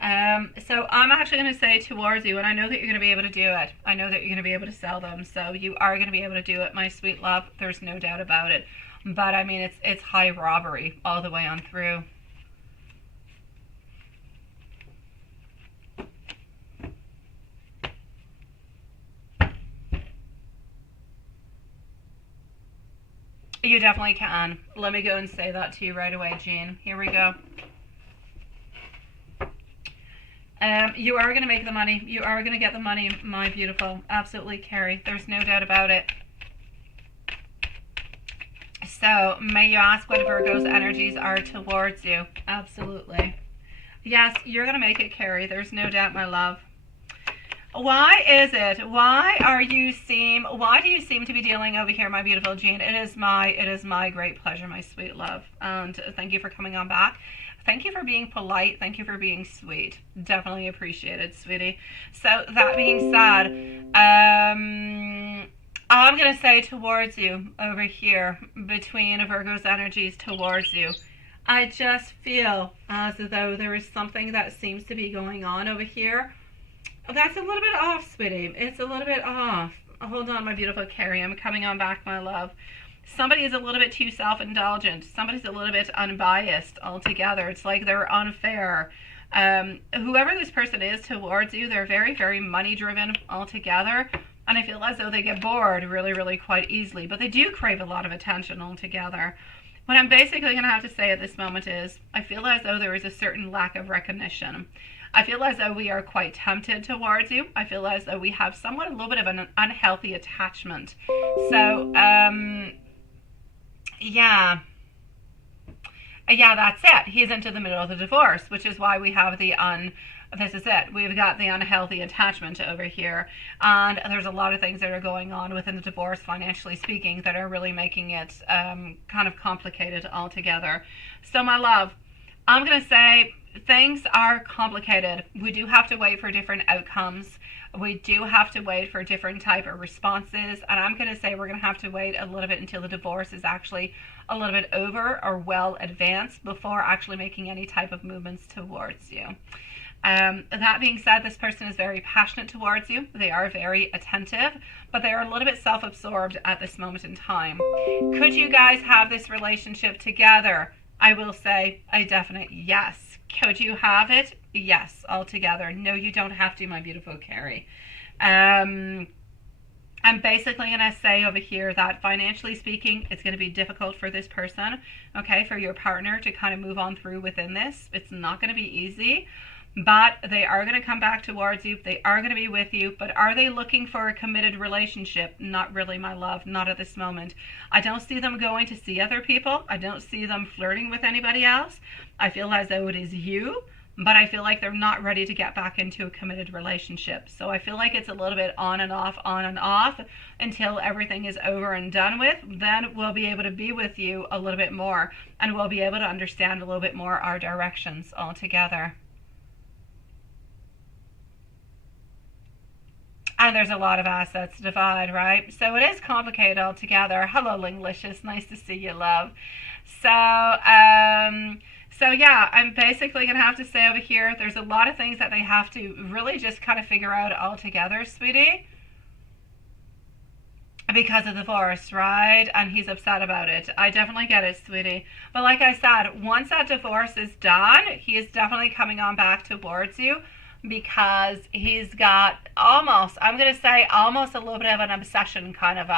So I'm actually going to say towards you, and I know that you're going to be able to do it. I know that you're going to be able to sell them. So you are going to be able to do it, my sweet love. There's no doubt about it. But I mean, it's high robbery all the way on through. You definitely can. Let me go and say that to you right away, Jean. Here we go. You are going to make the money. You are going to get the money, my beautiful. Absolutely, Carrie. There's no doubt about it. So, may you ask what Virgo's energies are towards you? Absolutely. Yes, you're going to make it, Carrie. There's no doubt, my love. Why is it? Why do you seem to be dealing over here, my beautiful Jean? It is my great pleasure, my sweet love. And thank you for coming on back. Thank you for being polite. Thank you for being sweet. Definitely appreciated, sweetie. So that being said, I'm going to say towards you over here, between Virgo's energies towards you, I just feel as though there is something that seems to be going on over here. That's a little bit off, sweetie. It's a little bit off. Hold on, my beautiful Carrie. I'm coming on back, my love. Somebody is a little bit too self-indulgent. Somebody's a little bit unbiased altogether. It's like they're unfair. Whoever this person is towards you, they're very, very money-driven altogether. And I feel as though they get bored really, really quite easily. But they do crave a lot of attention altogether. What I'm basically going to have to say at this moment is, I feel as though there is a certain lack of recognition. I feel as though we are quite tempted towards you. I feel as though we have somewhat a little bit of an unhealthy attachment. So, yeah, that's it. He's into the middle of the divorce, which is why we have this is it. We've got the unhealthy attachment over here. And there's a lot of things that are going on within the divorce, financially speaking, that are really making it kind of complicated altogether. So, my love, I'm going to say things are complicated. We do have to wait for different outcomes. We do have to wait for different type of responses. And I'm going to say we're going to have to wait a little bit until the divorce is actually a little bit over or well advanced before actually making any type of movements towards you. That being said, this person is very passionate towards you. They are very attentive, but they are a little bit self-absorbed at this moment in time. Could you guys have this relationship together? I will say a definite yes. Could you have it? Yes, altogether. No, you don't have to, my beautiful Carrie. I'm basically going to say over here that financially speaking, it's going to be difficult for this person, okay, for your partner to kind of move on through within this. It's not going to be easy. But they are going to come back towards you. They are going to be with you. But are they looking for a committed relationship? Not really, my love. Not at this moment. I don't see them going to see other people. I don't see them flirting with anybody else. I feel as though it is you. But I feel like they're not ready to get back into a committed relationship. So I feel like it's a little bit on and off until everything is over and done with. Then we'll be able to be with you a little bit more. And we'll be able to understand a little bit more our directions all together. And there's a lot of assets to divide, right? So it is complicated altogether. Hello, Linglicious. Nice to see you, love. So yeah, I'm basically going to have to say over here, there's a lot of things that they have to really just kind of figure out altogether, sweetie. Because of divorce, right? And he's upset about it. I definitely get it, sweetie. But like I said, once that divorce is done, he is definitely coming on back towards you. Because he's got almost, I'm going to say almost a little bit of an obsession kind of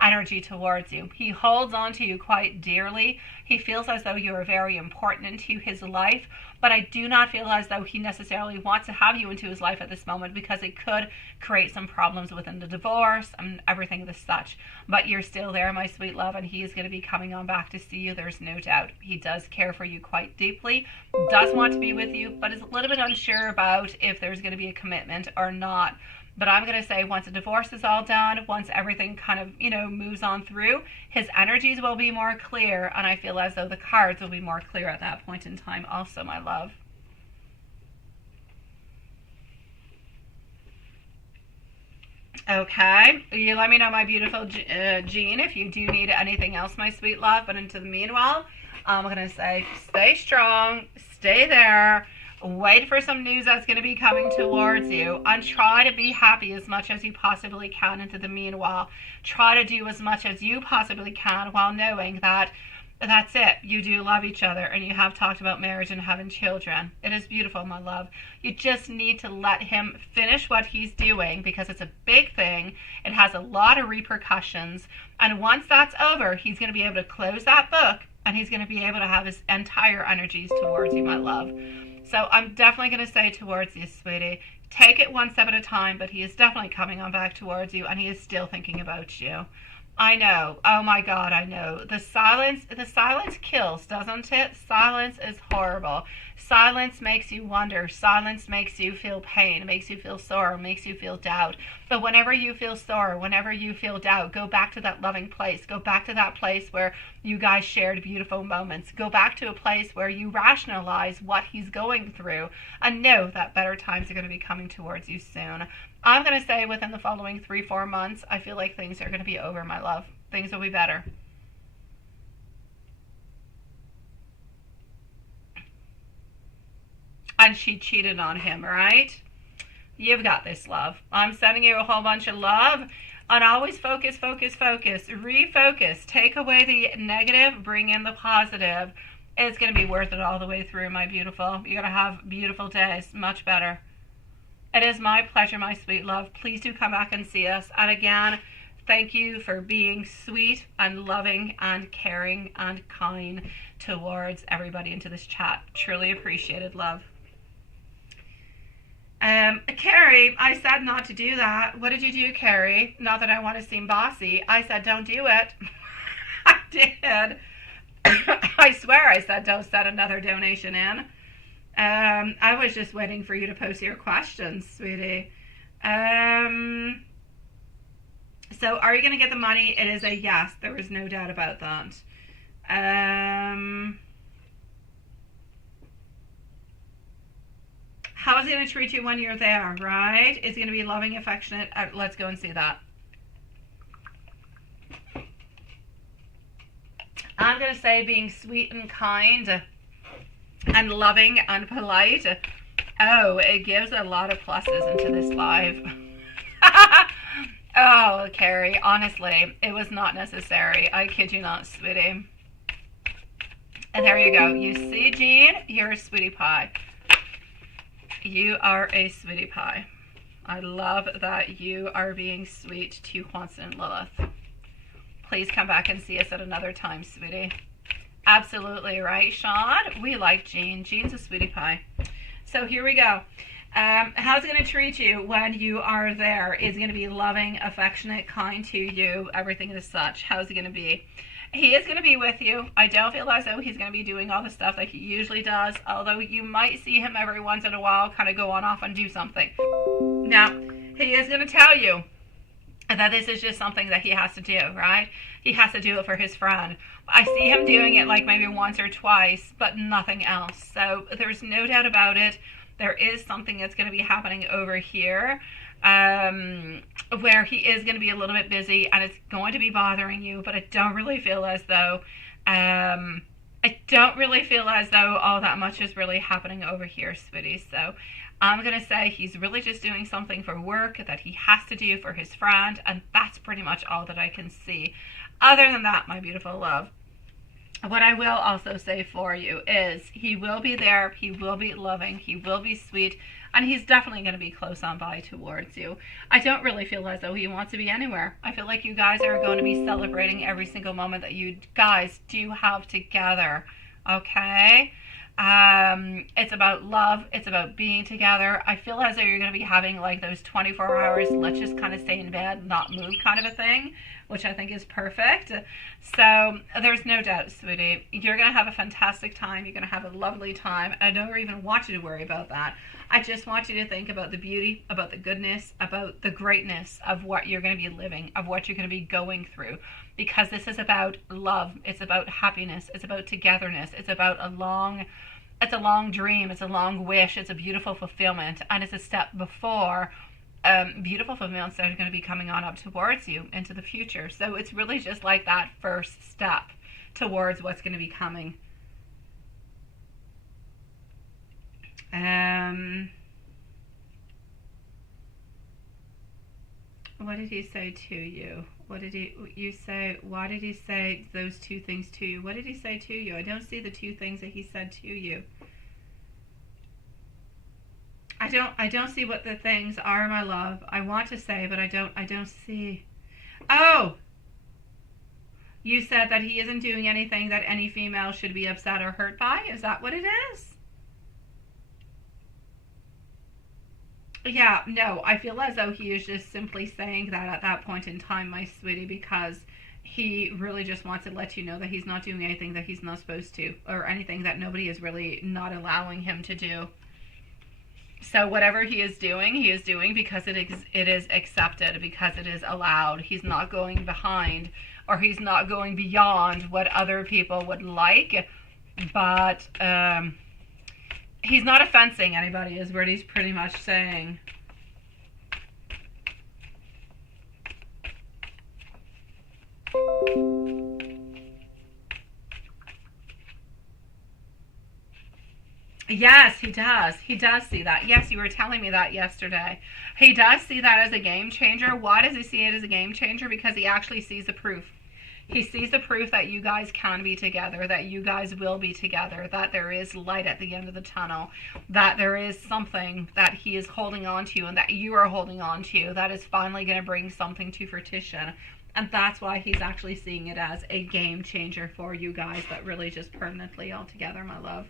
energy towards you. He holds on to you quite dearly. He feels as though you are very important into his life, but I do not feel as though he necessarily wants to have you into his life at this moment because it could create some problems within the divorce and everything of the such. But you're still there, my sweet love, and he is going to be coming on back to see you. There's no doubt. He does care for you quite deeply, does want to be with you, but is a little bit unsure about if there's going to be a commitment or not. But I'm going to say once the divorce is all done, once everything kind of, moves on through, his energies will be more clear. And I feel as though the cards will be more clear at that point in time also, my love. Okay. You let me know, my beautiful Jean, if you do need anything else, my sweet love. But into the meanwhile, I'm going to say stay strong, stay there. Wait for some news that's going to be coming towards you, and try to be happy as much as you possibly can into the meanwhile. Try to do as much as you possibly can while knowing that that's it. You do love each other, and you have talked about marriage and having children. It is beautiful, my love. You just need to let him finish what he's doing because it's a big thing. It has a lot of repercussions, and once that's over, he's going to be able to close that book, and he's going to be able to have his entire energies towards you, my love. So I'm definitely going to say towards you, sweetie, take it one step at a time, but he is definitely coming on back towards you, and he is still thinking about you. I know. Oh my God, I know. The silence kills, doesn't it? Silence is horrible. Silence makes you wonder. Silence makes you feel pain. It makes you feel sorrow. Makes you feel doubt. But whenever you feel sorrow, whenever you feel doubt, go back to that loving place. Go back to that place where you guys shared beautiful moments. Go back to a place where you rationalize what he's going through and know that better times are going to be coming towards you soon. I'm going to say within the following 3-4 months, I feel like things are going to be over, my love. Things will be better. And she cheated on him, right? You've got this, love. I'm sending you a whole bunch of love. And always focus, focus, focus. Refocus. Take away the negative. Bring in the positive. It's going to be worth it all the way through, my beautiful. You're going to have beautiful days. Much better. It is my pleasure, my sweet love. Please do come back and see us. And again, thank you for being sweet and loving and caring and kind towards everybody into this chat. Truly appreciated, love. Carrie, I said not to do that. What did you do, Carrie? Not that I want to seem bossy. I said don't do it. I did. I swear I said don't send another donation in. I was just waiting for you to post your questions, sweetie. So are you going to get the money? It is a yes. There is no doubt about that. How is he going to treat you when you're there, right? Is he going to be loving, affectionate? Let's go and see that. I'm going to say being sweet and kind and loving and polite. Oh, it gives a lot of pluses into this live. Oh, Carrie, honestly, it was not necessary. I kid you not, sweetie. And there you go. You see, Jean, you're a sweetie pie. You are a sweetie pie. I love that you are being sweet to Juanson and Lilith. Please come back and see us at another time, sweetie. Absolutely, right, Sean? We like Jean. Jean's a sweetie pie. So here we go. How's it going to treat you when you are there? Is it going to be loving, affectionate, kind to you? Everything is such. How's it going to be? He is going to be with you. I don't feel as though he's going to be doing all the stuff that he usually does, although you might see him every once in a while kind of go on off and do something. Now, he is going to tell you that this is just something that he has to do, right? He has to do it for his friend. I see him doing it like maybe once or twice, but nothing else. So there's no doubt about it. There is something that's going to be happening over here where he is going to be a little bit busy and it's going to be bothering you, but I don't really feel as though all that much is really happening over here, sweetie. So I'm going to say he's really just doing something for work that he has to do for his friend, and that's pretty much all that I can see. Other than that, my beautiful love, what I will also say for you is he will be there, he will be loving, he will be sweet, and he's definitely going to be close on by towards you. I don't really feel as though he wants to be anywhere. I feel like you guys are going to be celebrating every single moment that you guys do have together, okay? It's about love, it's about being together. I feel as though you're going to be having like those 24 hours, let's just kind of stay in bed, not move kind of a thing, which I think is perfect. So there's no doubt, sweetie, you're going to have a fantastic time. You're going to have a lovely time. I don't even want you to worry about that. I just want you to think about the beauty, about the goodness, about the greatness of what you're going to be living, of what you're going to be going through. Because this is about love. It's about happiness. It's about togetherness. It's about a long dream. It's a long wish. It's a beautiful fulfillment. And it's a step before beautiful fulfillments that are going to be coming on up towards you into the future. So it's really just like that first step towards what's going to be coming. What did he say to you? Why did he say those two things to you? What did he say to you? I don't see the two things that he said to you. I don't see what the things are, my love. I want to say, but I don't see. Oh! You said that he isn't doing anything that any female should be upset or hurt by? Is that what it is? Yeah, no, I feel as though he is just simply saying that at that point in time, my sweetie, because he really just wants to let you know that he's not doing anything that he's not supposed to, or anything that nobody is really not allowing him to do. So whatever he is doing because it is accepted, because it is allowed. He's not going behind, or he's not going beyond what other people would like, but he's not offending anybody is what he's pretty much saying. Yes, he does. He does see that. Yes, you were telling me that yesterday. He does see that as a game changer. Why does he see it as a game changer? Because he actually sees the proof. He sees the proof that you guys can be together, that you guys will be together, that there is light at the end of the tunnel, that there is something that he is holding on to and that you are holding on to that is finally going to bring something to fruition. And that's why he's actually seeing it as a game changer for you guys, but really just permanently all together, my love.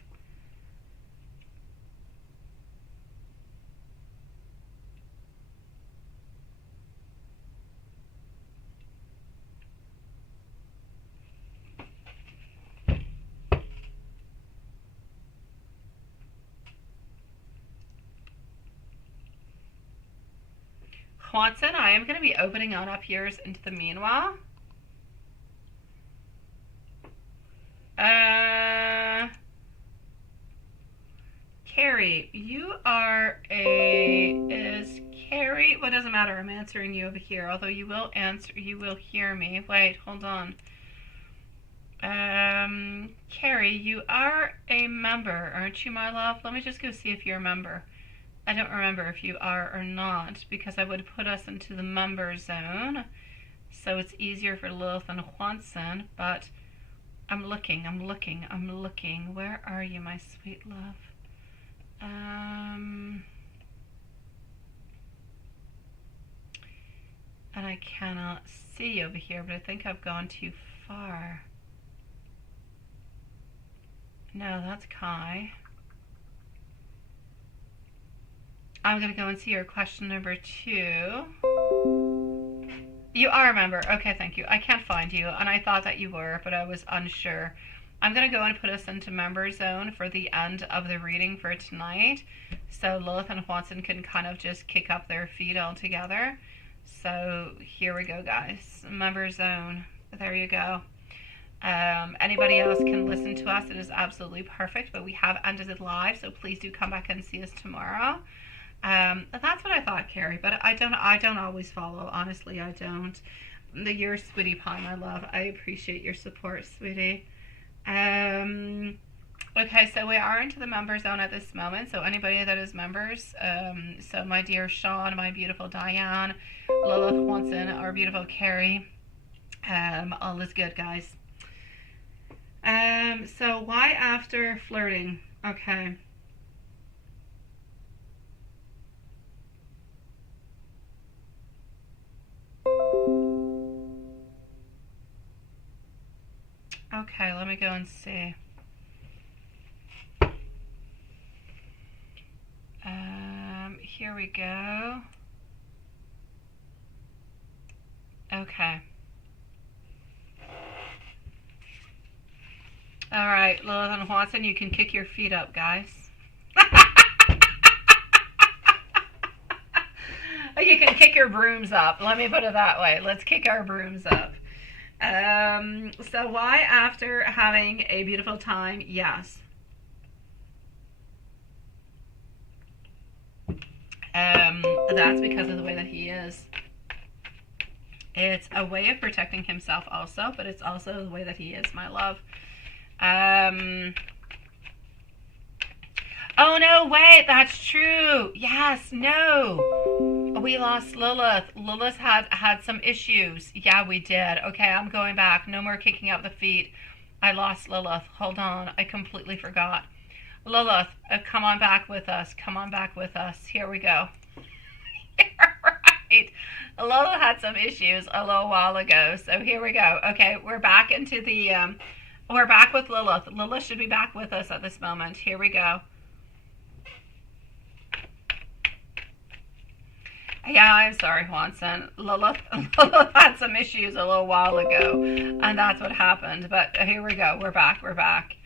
Watson, I am going to be opening on up yours into the meanwhile. Carrie, Carrie, you are is Carrie, well, it doesn't matter, I'm answering you over here, although you will hear me. Wait, hold on. Carrie, you are a member, aren't you, my love? Let me just go see if you're a member. I don't remember if you are or not, because I would put us into the member zone, so it's easier for Lilith and Juanson, but I'm looking. Where are you, my sweet love? And I cannot see over here, but I think I've gone too far. No, that's Kai. I'm going to go and see your question number 2. You are a member. Okay, thank you. I can't find you, and I thought that you were, but I was unsure. I'm going to go and put us into member zone for the end of the reading for tonight, so Lilith and Juanson can kind of just kick up their feet all together. So here we go, guys. Member zone. There you go. Anybody else can listen to us. It is absolutely perfect, but we have ended it live, so please do come back and see us tomorrow. That's what I thought, Carrie, but I don't always follow. Honestly, I don't. You're sweetie pie, my love. I appreciate your support, sweetie. Okay, so we are into the member zone at this moment, so anybody that is members, so my dear Sean, my beautiful Diane, Lilith, Juanson, our beautiful Carrie, all is good, guys. So why after flirting? Okay. Okay, let me go and see. Here we go. Okay. All right, Lilith and Juanson, you can kick your feet up, guys. You can kick your brooms up. Let me put it that way. Let's kick our brooms up. So why after having a beautiful time? Yes. That's because of the way that he is. It's a way of protecting himself also, but it's also the way that he is, my love. Oh, no, wait, that's true. Yes, no. We lost Lilith. Lilith had some issues. Yeah, we did. Okay, I'm going back. No more kicking up the feet. I lost Lilith. Hold on. I completely forgot. Lilith, come on back with us. Come on back with us. Here we go. Right. Lilith had some issues a little while ago, so here we go. Okay, we're back into the, we're back with Lilith. Lilith should be back with us at this moment. Here we go. Yeah, I'm sorry, Juanson. Lilith had some issues a little while ago, and that's what happened. But here we go. We're back. We're back.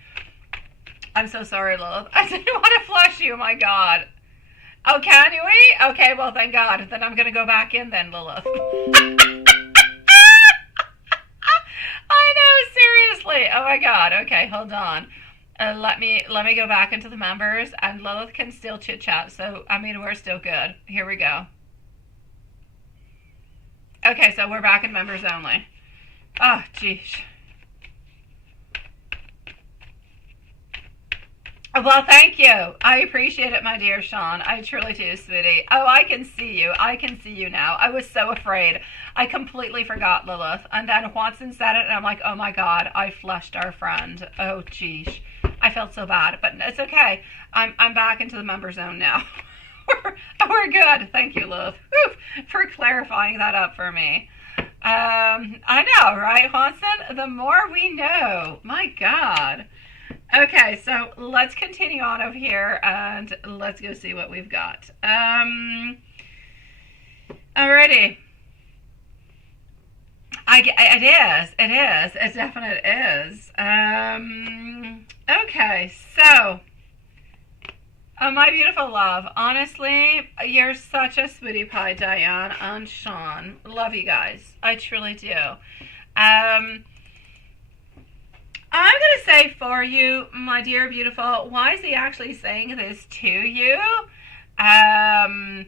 I'm so sorry, Lilith. I didn't want to flush you. My God. Oh, can we? Okay, well, thank God. Then I'm going to go back in then, Lilith. I know, seriously. Oh, my God. Okay, hold on. Let me go back into the members, and Lilith can still chit-chat. So, I mean, we're still good. Here we go. Okay, so we're back in members only. Oh, geez. Well, thank you. I appreciate it, my dear Sean. I truly do, sweetie. Oh, I can see you. I can see you now. I was so afraid. I completely forgot Lilith. And then Juanson said it, and I'm like, oh, my God, I flushed our friend. Oh, geez. I felt so bad. But it's okay. I'm back into the member zone now. We're good. Thank you, Lilith, for clarifying that up for me. I know, right, Juanson? The more we know. My God. Okay, so let's continue on over here, and let's go see what we've got. Alrighty. It definitely is. Okay, so, my beautiful love, honestly, you're such a sweetie pie, Diane and Sean. Love you guys. I truly do. I'm going to say for you, my dear beautiful, why is he actually saying this to you? I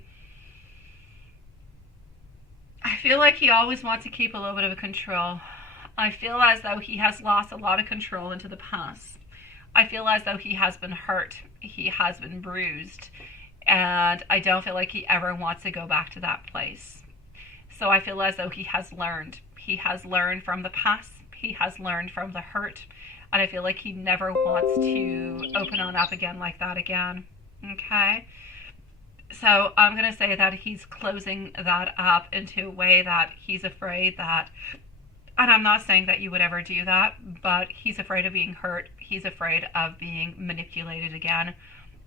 feel like he always wants to keep a little bit of control. I feel as though he has lost a lot of control into the past. I feel as though he has been hurt. He has been bruised. And I don't feel like he ever wants to go back to that place. So I feel as though he has learned. He has learned from the past. He has learned from the hurt. And I feel like he never wants to open on up again like that again. Okay? So I'm going to say that he's closing that up into a way that he's afraid that, and I'm not saying that you would ever do that, but he's afraid of being hurt. He's afraid of being manipulated again.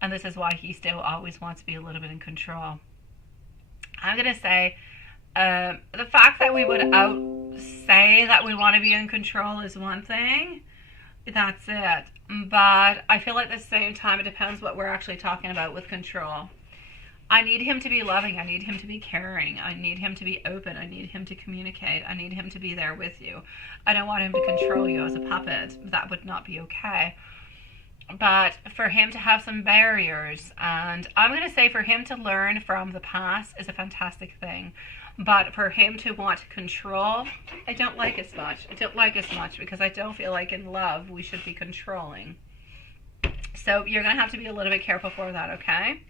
And this is why he still always wants to be a little bit in control. I'm going to say the fact that we would say that we want to be in control is one thing. That's it. But I feel like at the same time, it depends what we're actually talking about with control. I need him to be loving. I need him to be caring. I need him to be open. I need him to communicate. I need him to be there with you. I don't want him to control you as a puppet. That would not be okay. But for him to have some barriers, and I'm going to say for him to learn from the past is a fantastic thing. But for him to want to control, I don't like as much. I don't like as much because I don't feel like in love we should be controlling. So you're going to have to be a little bit careful for that, okay?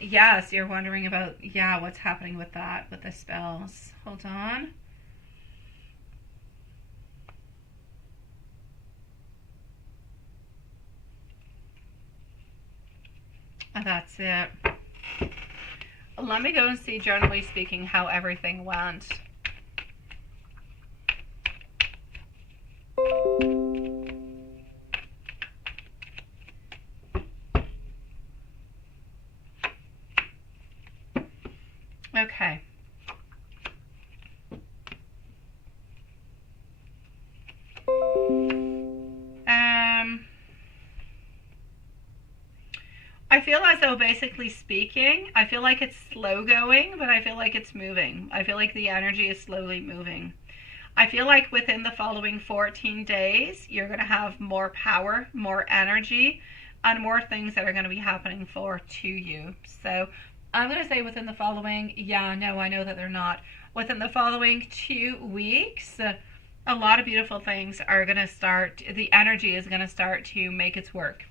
Yes, you're wondering about, what's happening with that, with the spells. Hold on. And that's it. Let me go and see, generally speaking, how everything went. Okay. I feel as though, basically speaking, I feel like it's slow going, but I feel like it's moving. I feel like the energy is slowly moving. I feel like within the following 14 days, you're going to have more power, more energy, and more things that are going to be happening to you. So I'm going to say within the following, I know that they're not. Within the following 2 weeks, a lot of beautiful things are going to start. The energy is going to start to make its work.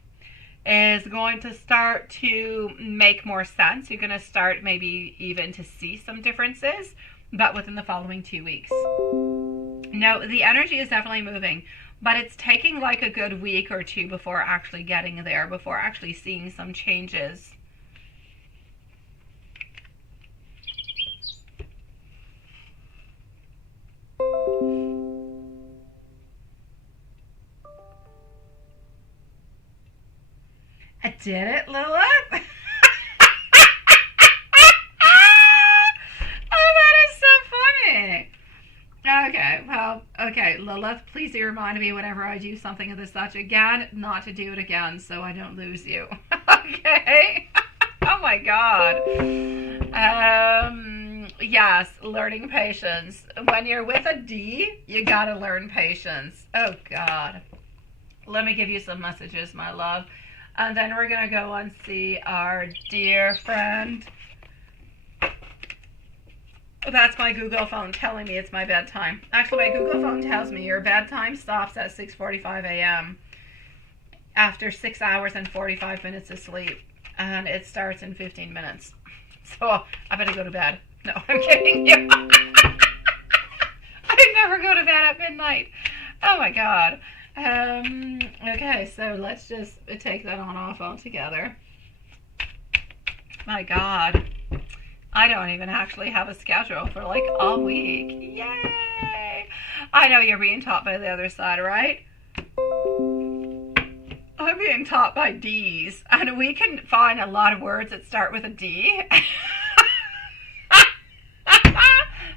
Is going to start to make more sense. You're going to start maybe even to see some differences, but within the following 2 weeks. No, the energy is definitely moving, but it's taking like a good week or two before actually getting there, before actually seeing some changes. I did it, Lilith. Oh, that is so funny. Okay, well, okay, Lilith, please do remind me whenever I do something of this such again, not to do it again so I don't lose you. Okay? Oh my God. Yes, learning patience. When you're with a D, you gotta learn patience. Oh God. Let me give you some messages, my love. And then we're going to go and see our dear friend. That's my Google phone telling me it's my bedtime. Actually, my Google phone tells me your bedtime stops at 6:45 a.m. after 6 hours and 45 minutes of sleep. And it starts in 15 minutes. So I better go to bed. No, I'm kidding you. I never go to bed at midnight. Oh my God. Okay, so let's just take that on off altogether. My God. I don't even actually have a schedule for like all week. Yay! I know you're being taught by the other side, right? I'm being taught by D's, and we can find a lot of words that start with a D.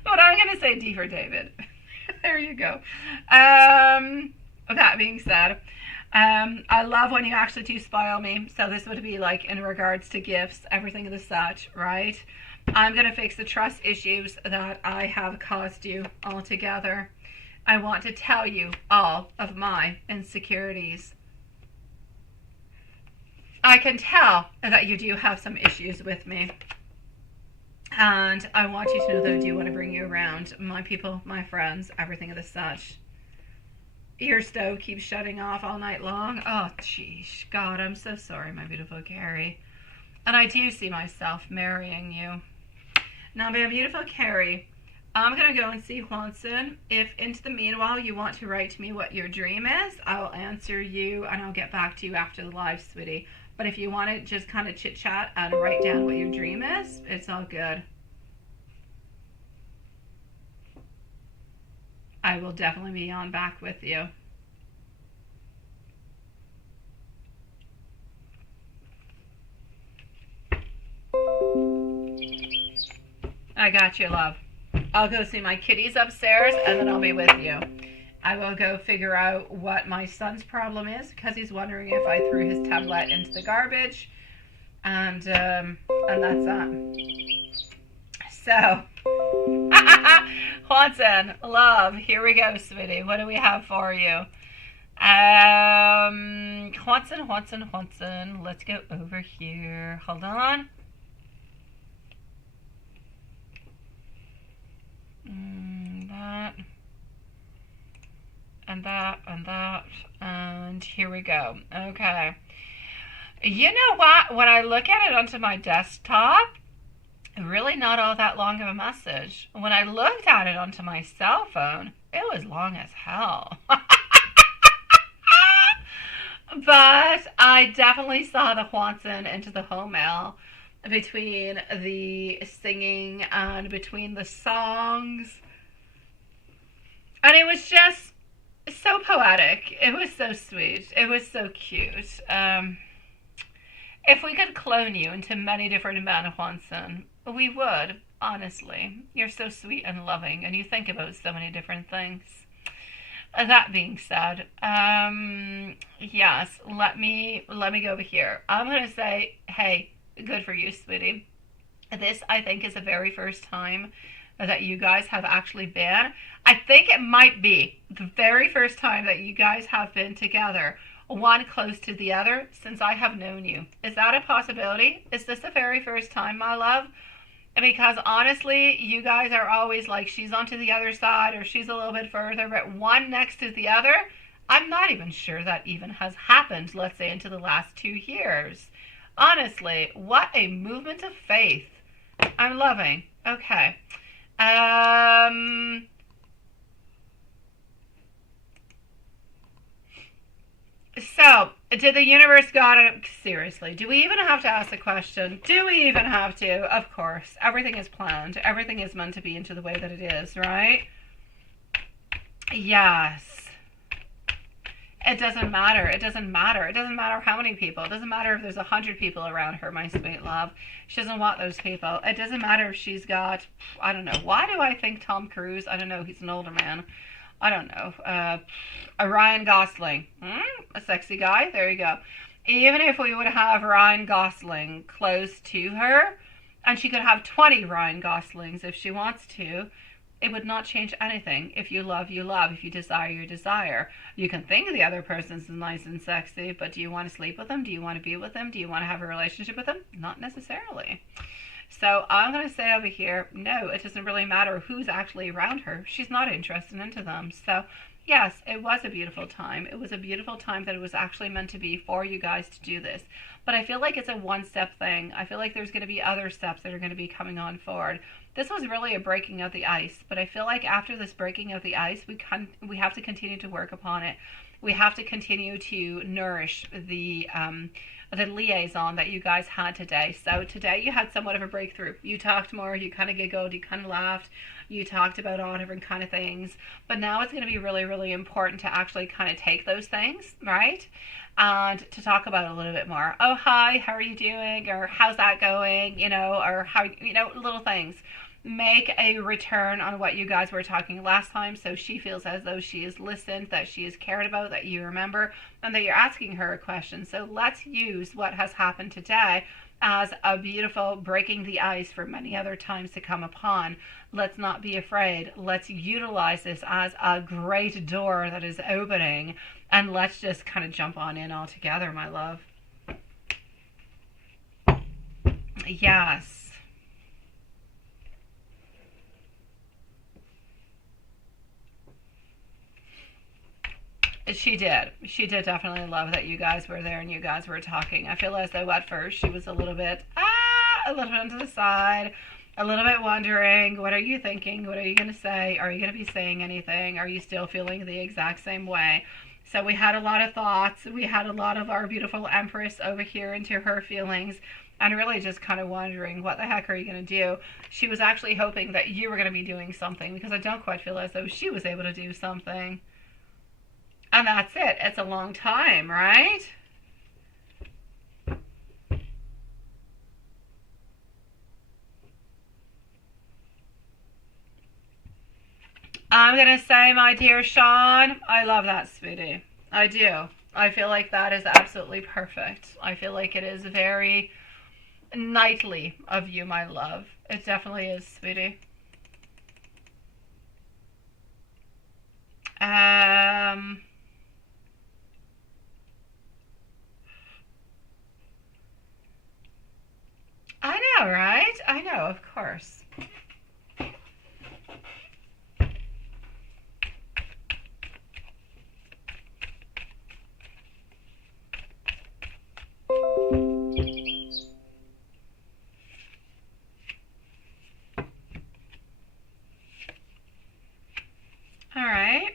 But I'm going to say D for David. There you go. That being said, I love when you actually do spoil me. So this would be like in regards to gifts, everything of the such, right? I'm going to fix the trust issues that I have caused you altogether. I want to tell you all of my insecurities. I can tell that you do have some issues with me. And I want you to know that I do want to bring you around. My people, my friends, everything of the such. Your stove keeps shutting off all night long. Oh, jeez. God, I'm so sorry, my beautiful Carrie. And I do see myself marrying you. Now, my beautiful Carrie, I'm going to go and see Juanson. If into the meanwhile you want to write to me what your dream is, I'll answer you and I'll get back to you after the live, sweetie. But if you want to just kind of chit-chat and write down what your dream is, it's all good. I will definitely be on back with you. I got you, love. I'll go see my kitties upstairs and then I'll be with you. I will go figure out what my son's problem is because he's wondering if I threw his tablet into the garbage, and that's that. So, Juanson, love, here we go, sweetie. What do we have for you? Juanson, let's go over here. Hold on. That. And that, and that, and here we go. Okay. You know what? When I look at it onto my desktop, really not all that long of a message. When I looked at it onto my cell phone, it was long as hell. But I definitely saw the Juanson into the home mail between the singing and between the songs. And it was just so poetic. It was so sweet. It was so cute. If we could clone you into many different men, Juanson, we would, honestly. You're so sweet and loving, and you think about so many different things. That being said, yes, let me go over here. I'm going to say, hey, good for you, sweetie. This, I think, is the very first time that you guys have actually been. I think it might be the very first time that you guys have been together, one close to the other, since I have known you. Is that a possibility? Is this the very first time, my love? Because honestly, you guys are always like, she's onto the other side or she's a little bit further, but one next to the other, I'm not even sure that even has happened, let's say, into the last 2 years. Honestly, what a movement of faith. I'm loving. Okay. So, did the universe got it? Seriously, do we even have to ask the question? Do we even have to? Of course. Everything is planned. Everything is meant to be into the way that it is, right? Yes. It doesn't matter. It doesn't matter. It doesn't matter how many people. It doesn't matter if there's 100 people around her, my sweet love. She doesn't want those people. It doesn't matter if she's got, I don't know. Why do I think Tom Cruise? I don't know. He's an older man. I don't know. A Ryan Gosling. A sexy guy. There you go. Even if we would have Ryan Gosling close to her, and she could have 20 Ryan Goslings if she wants to, it would not change anything. If you love, you love. If you desire, you desire. You can think the other person's nice and sexy, but do you want to sleep with them? Do you want to be with them? Do you want to have a relationship with them? Not necessarily. So I'm going to say over here, no, it doesn't really matter who's actually around her. She's not interested into them. So yes, it was a beautiful time. It was a beautiful time that it was actually meant to be for you guys to do this. But I feel like it's a one-step thing. I feel like there's going to be other steps that are going to be coming on forward. This was really a breaking of the ice, but I feel like after this breaking of the ice, we have to continue to work upon it. We have to continue to nourish the liaison that you guys had today. So today you had somewhat of a breakthrough. You talked more, you kind of giggled, you kind of laughed, you talked about all different kind of things. But now it's going to be really, really important to actually kind of take those things, right? And to talk about it a little bit more. Oh, hi, how are you doing? Or how's that going? You know, or how, you know, little things. Make a return on what you guys were talking last time, so she feels as though she is listened, that she is cared about, that you remember, and that you're asking her a question. So let's use what has happened today as a beautiful breaking the ice for many other times to come upon. Let's not be afraid. Let's utilize this as a great door that is opening, and let's just kind of jump on in all together, my love. Yes. She did. She did definitely love that you guys were there and you guys were talking. I feel as though at first she was a little bit onto the side, a little bit wondering, what are you thinking? What are you going to say? Are you going to be saying anything? Are you still feeling the exact same way? So we had a lot of thoughts. We had a lot of our beautiful Empress over here into her feelings, and really just kind of wondering, what the heck are you going to do? She was actually hoping that you were going to be doing something, because I don't quite feel as though she was able to do something. And that's it. It's a long time, right? I'm going to say, my dear Sean, I love that, sweetie. I do. I feel like that is absolutely perfect. I feel like it is very knightly of you, my love. It definitely is, sweetie. I know, right? I know, of course. All right.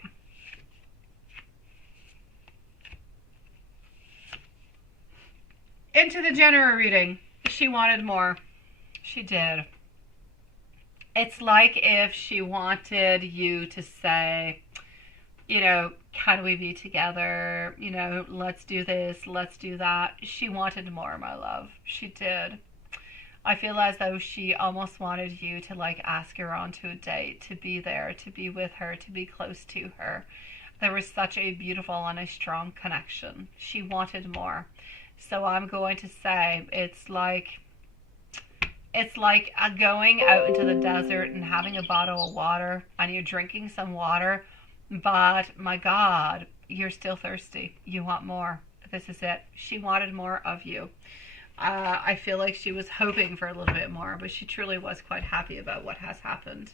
Into the general reading. She wanted more. She did. It's like if she wanted you to say, you know, can we be together? You know, let's do this, let's do that. She wanted more, my love. She did. I feel as though she almost wanted you to like ask her onto a date, to be there, to be with her, to be close to her. There was such a beautiful and a strong connection. She wanted more. So I'm going to say it's like going out into the desert and having a bottle of water, and you're drinking some water, but my God, you're still thirsty. You want more. This is it. She wanted more of you. I feel like she was hoping for a little bit more, but she truly was quite happy about what has happened.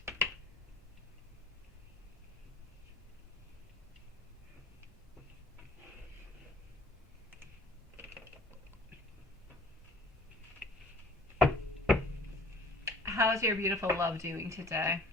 How's your beautiful love doing today?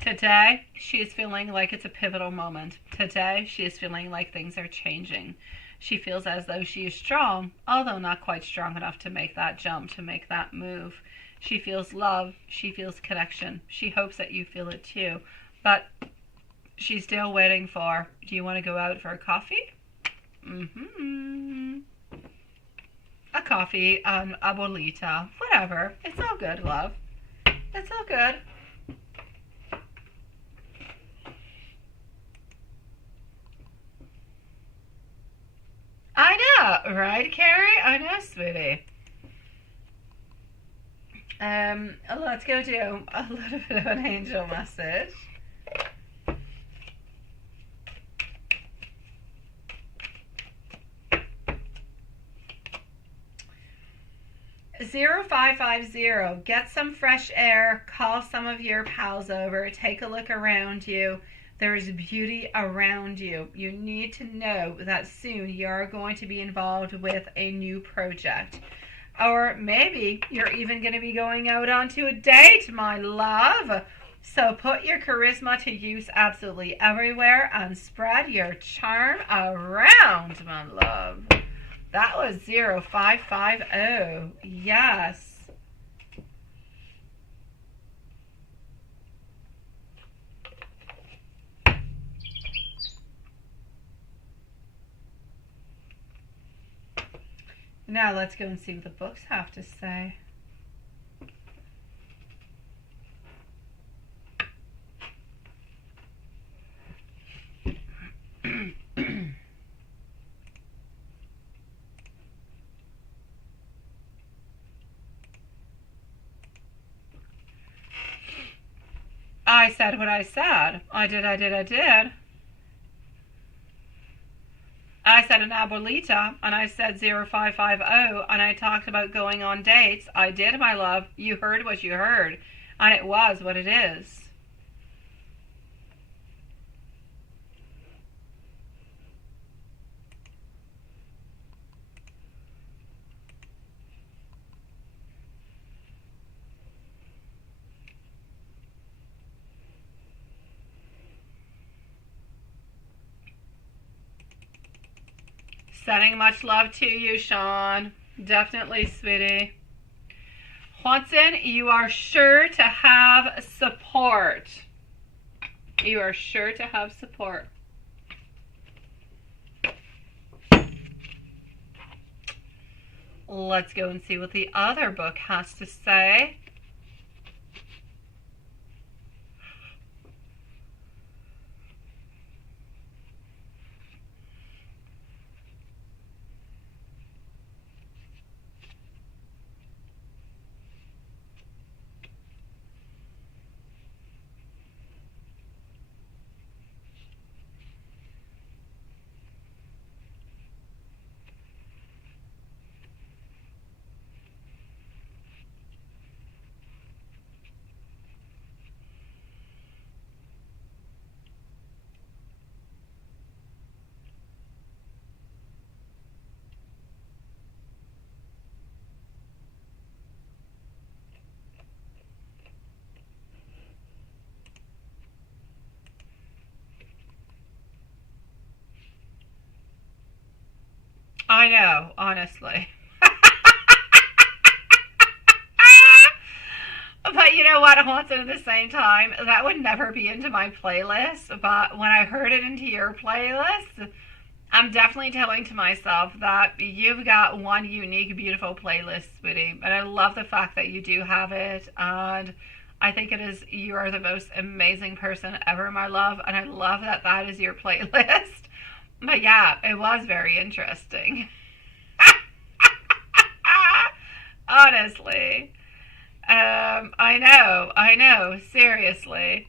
Today, she is feeling like it's a pivotal moment. Today, she is feeling like things are changing. She feels as though she is strong, although not quite strong enough to make that jump, to make that move. She feels love. She feels connection. She hopes that you feel it too. But she's still waiting for, do you want to go out for a coffee? A coffee, a bolita, whatever. It's all good, love. It's all good. I know, right, Carrie? I know, sweetie. Let's go do a little bit of an angel message. Zero 0550, get some fresh air, call some of your pals over, take a look around you. There is beauty around you. You need to know that soon you're going to be involved with a new project. Or maybe you're even going to be going out onto a date, my love. So put your charisma to use absolutely everywhere and spread your charm around, my love. That was 0550. Yes. Now let's go and see what the books have to say. I said what I said. I did. I said an abuelita, and I said 0550, and I talked about going on dates. I did, my love. You heard what you heard, and it was what it is. Sending much love to you, Sean. Definitely, sweetie. Watson, you are sure to have support. You are sure to have support. Let's go and see what the other book has to say. I know, honestly. But you know what, Haunted, at the same time, that would never be into my playlist. But when I heard it into your playlist, I'm definitely telling to myself that you've got one unique, beautiful playlist, sweetie. And I love the fact that you do have it. And I think you are the most amazing person ever, my love. And I love that that is your playlist. But yeah, it was very interesting. Honestly. I know, seriously.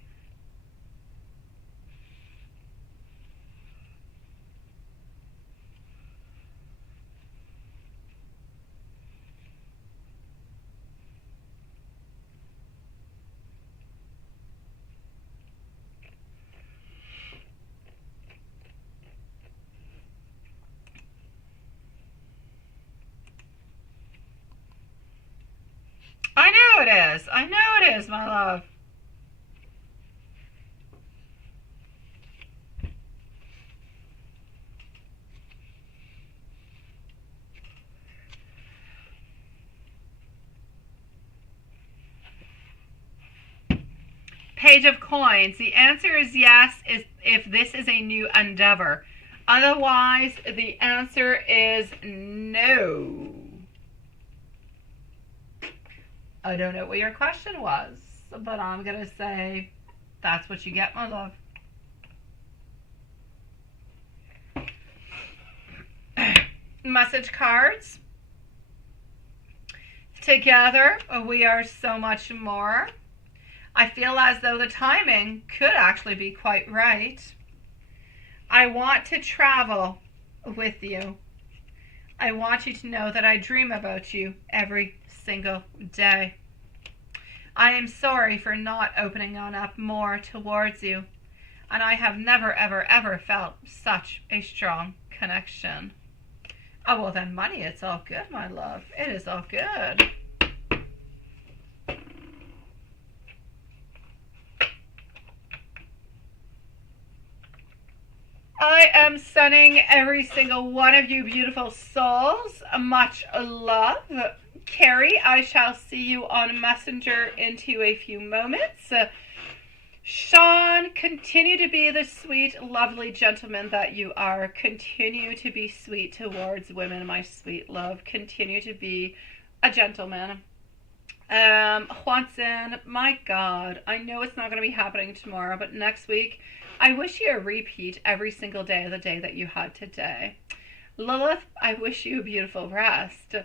I know it is. I know it is, my love. Page of Coins. The answer is yes if this is a new endeavor. Otherwise, the answer is no. I don't know what your question was, but I'm going to say that's what you get, my love. Message cards. Together, we are so much more. I feel as though the timing could actually be quite right. I want to travel with you. I want you to know that I dream about you every single day. I am sorry for not opening on up more towards you, and I have never, ever, ever felt such a strong connection. Oh, well then, money, it's all good, my love. It is all good. I am sending every single one of you beautiful souls much love. Carrie, I shall see you on Messenger into a few moments. Sean, continue to be the sweet, lovely gentleman that you are. Continue to be sweet towards women, my sweet love. Continue to be a gentleman. Juanson, my God, I know it's not going to be happening tomorrow, but next week, I wish you a repeat every single day of the day that you had today. Lilith, I wish you a beautiful rest.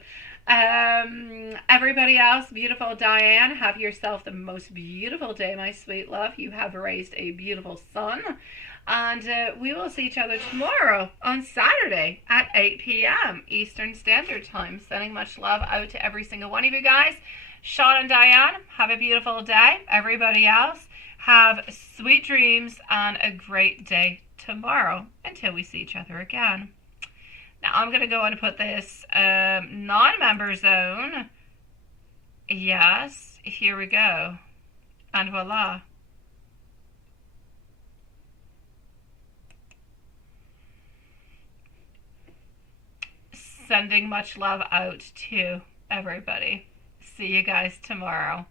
Everybody else, beautiful Diane, have yourself the most beautiful day, my sweet love. You have raised a beautiful son. And we will see each other tomorrow on Saturday at 8 p.m. Eastern Standard Time. Sending much love out to every single one of you guys. Sean and Diane, have a beautiful day. Everybody else, have sweet dreams and a great day tomorrow until we see each other again. Now I'm going to go and put this non-member zone. Yes, here we go. And voila. Sending much love out to everybody. See you guys tomorrow.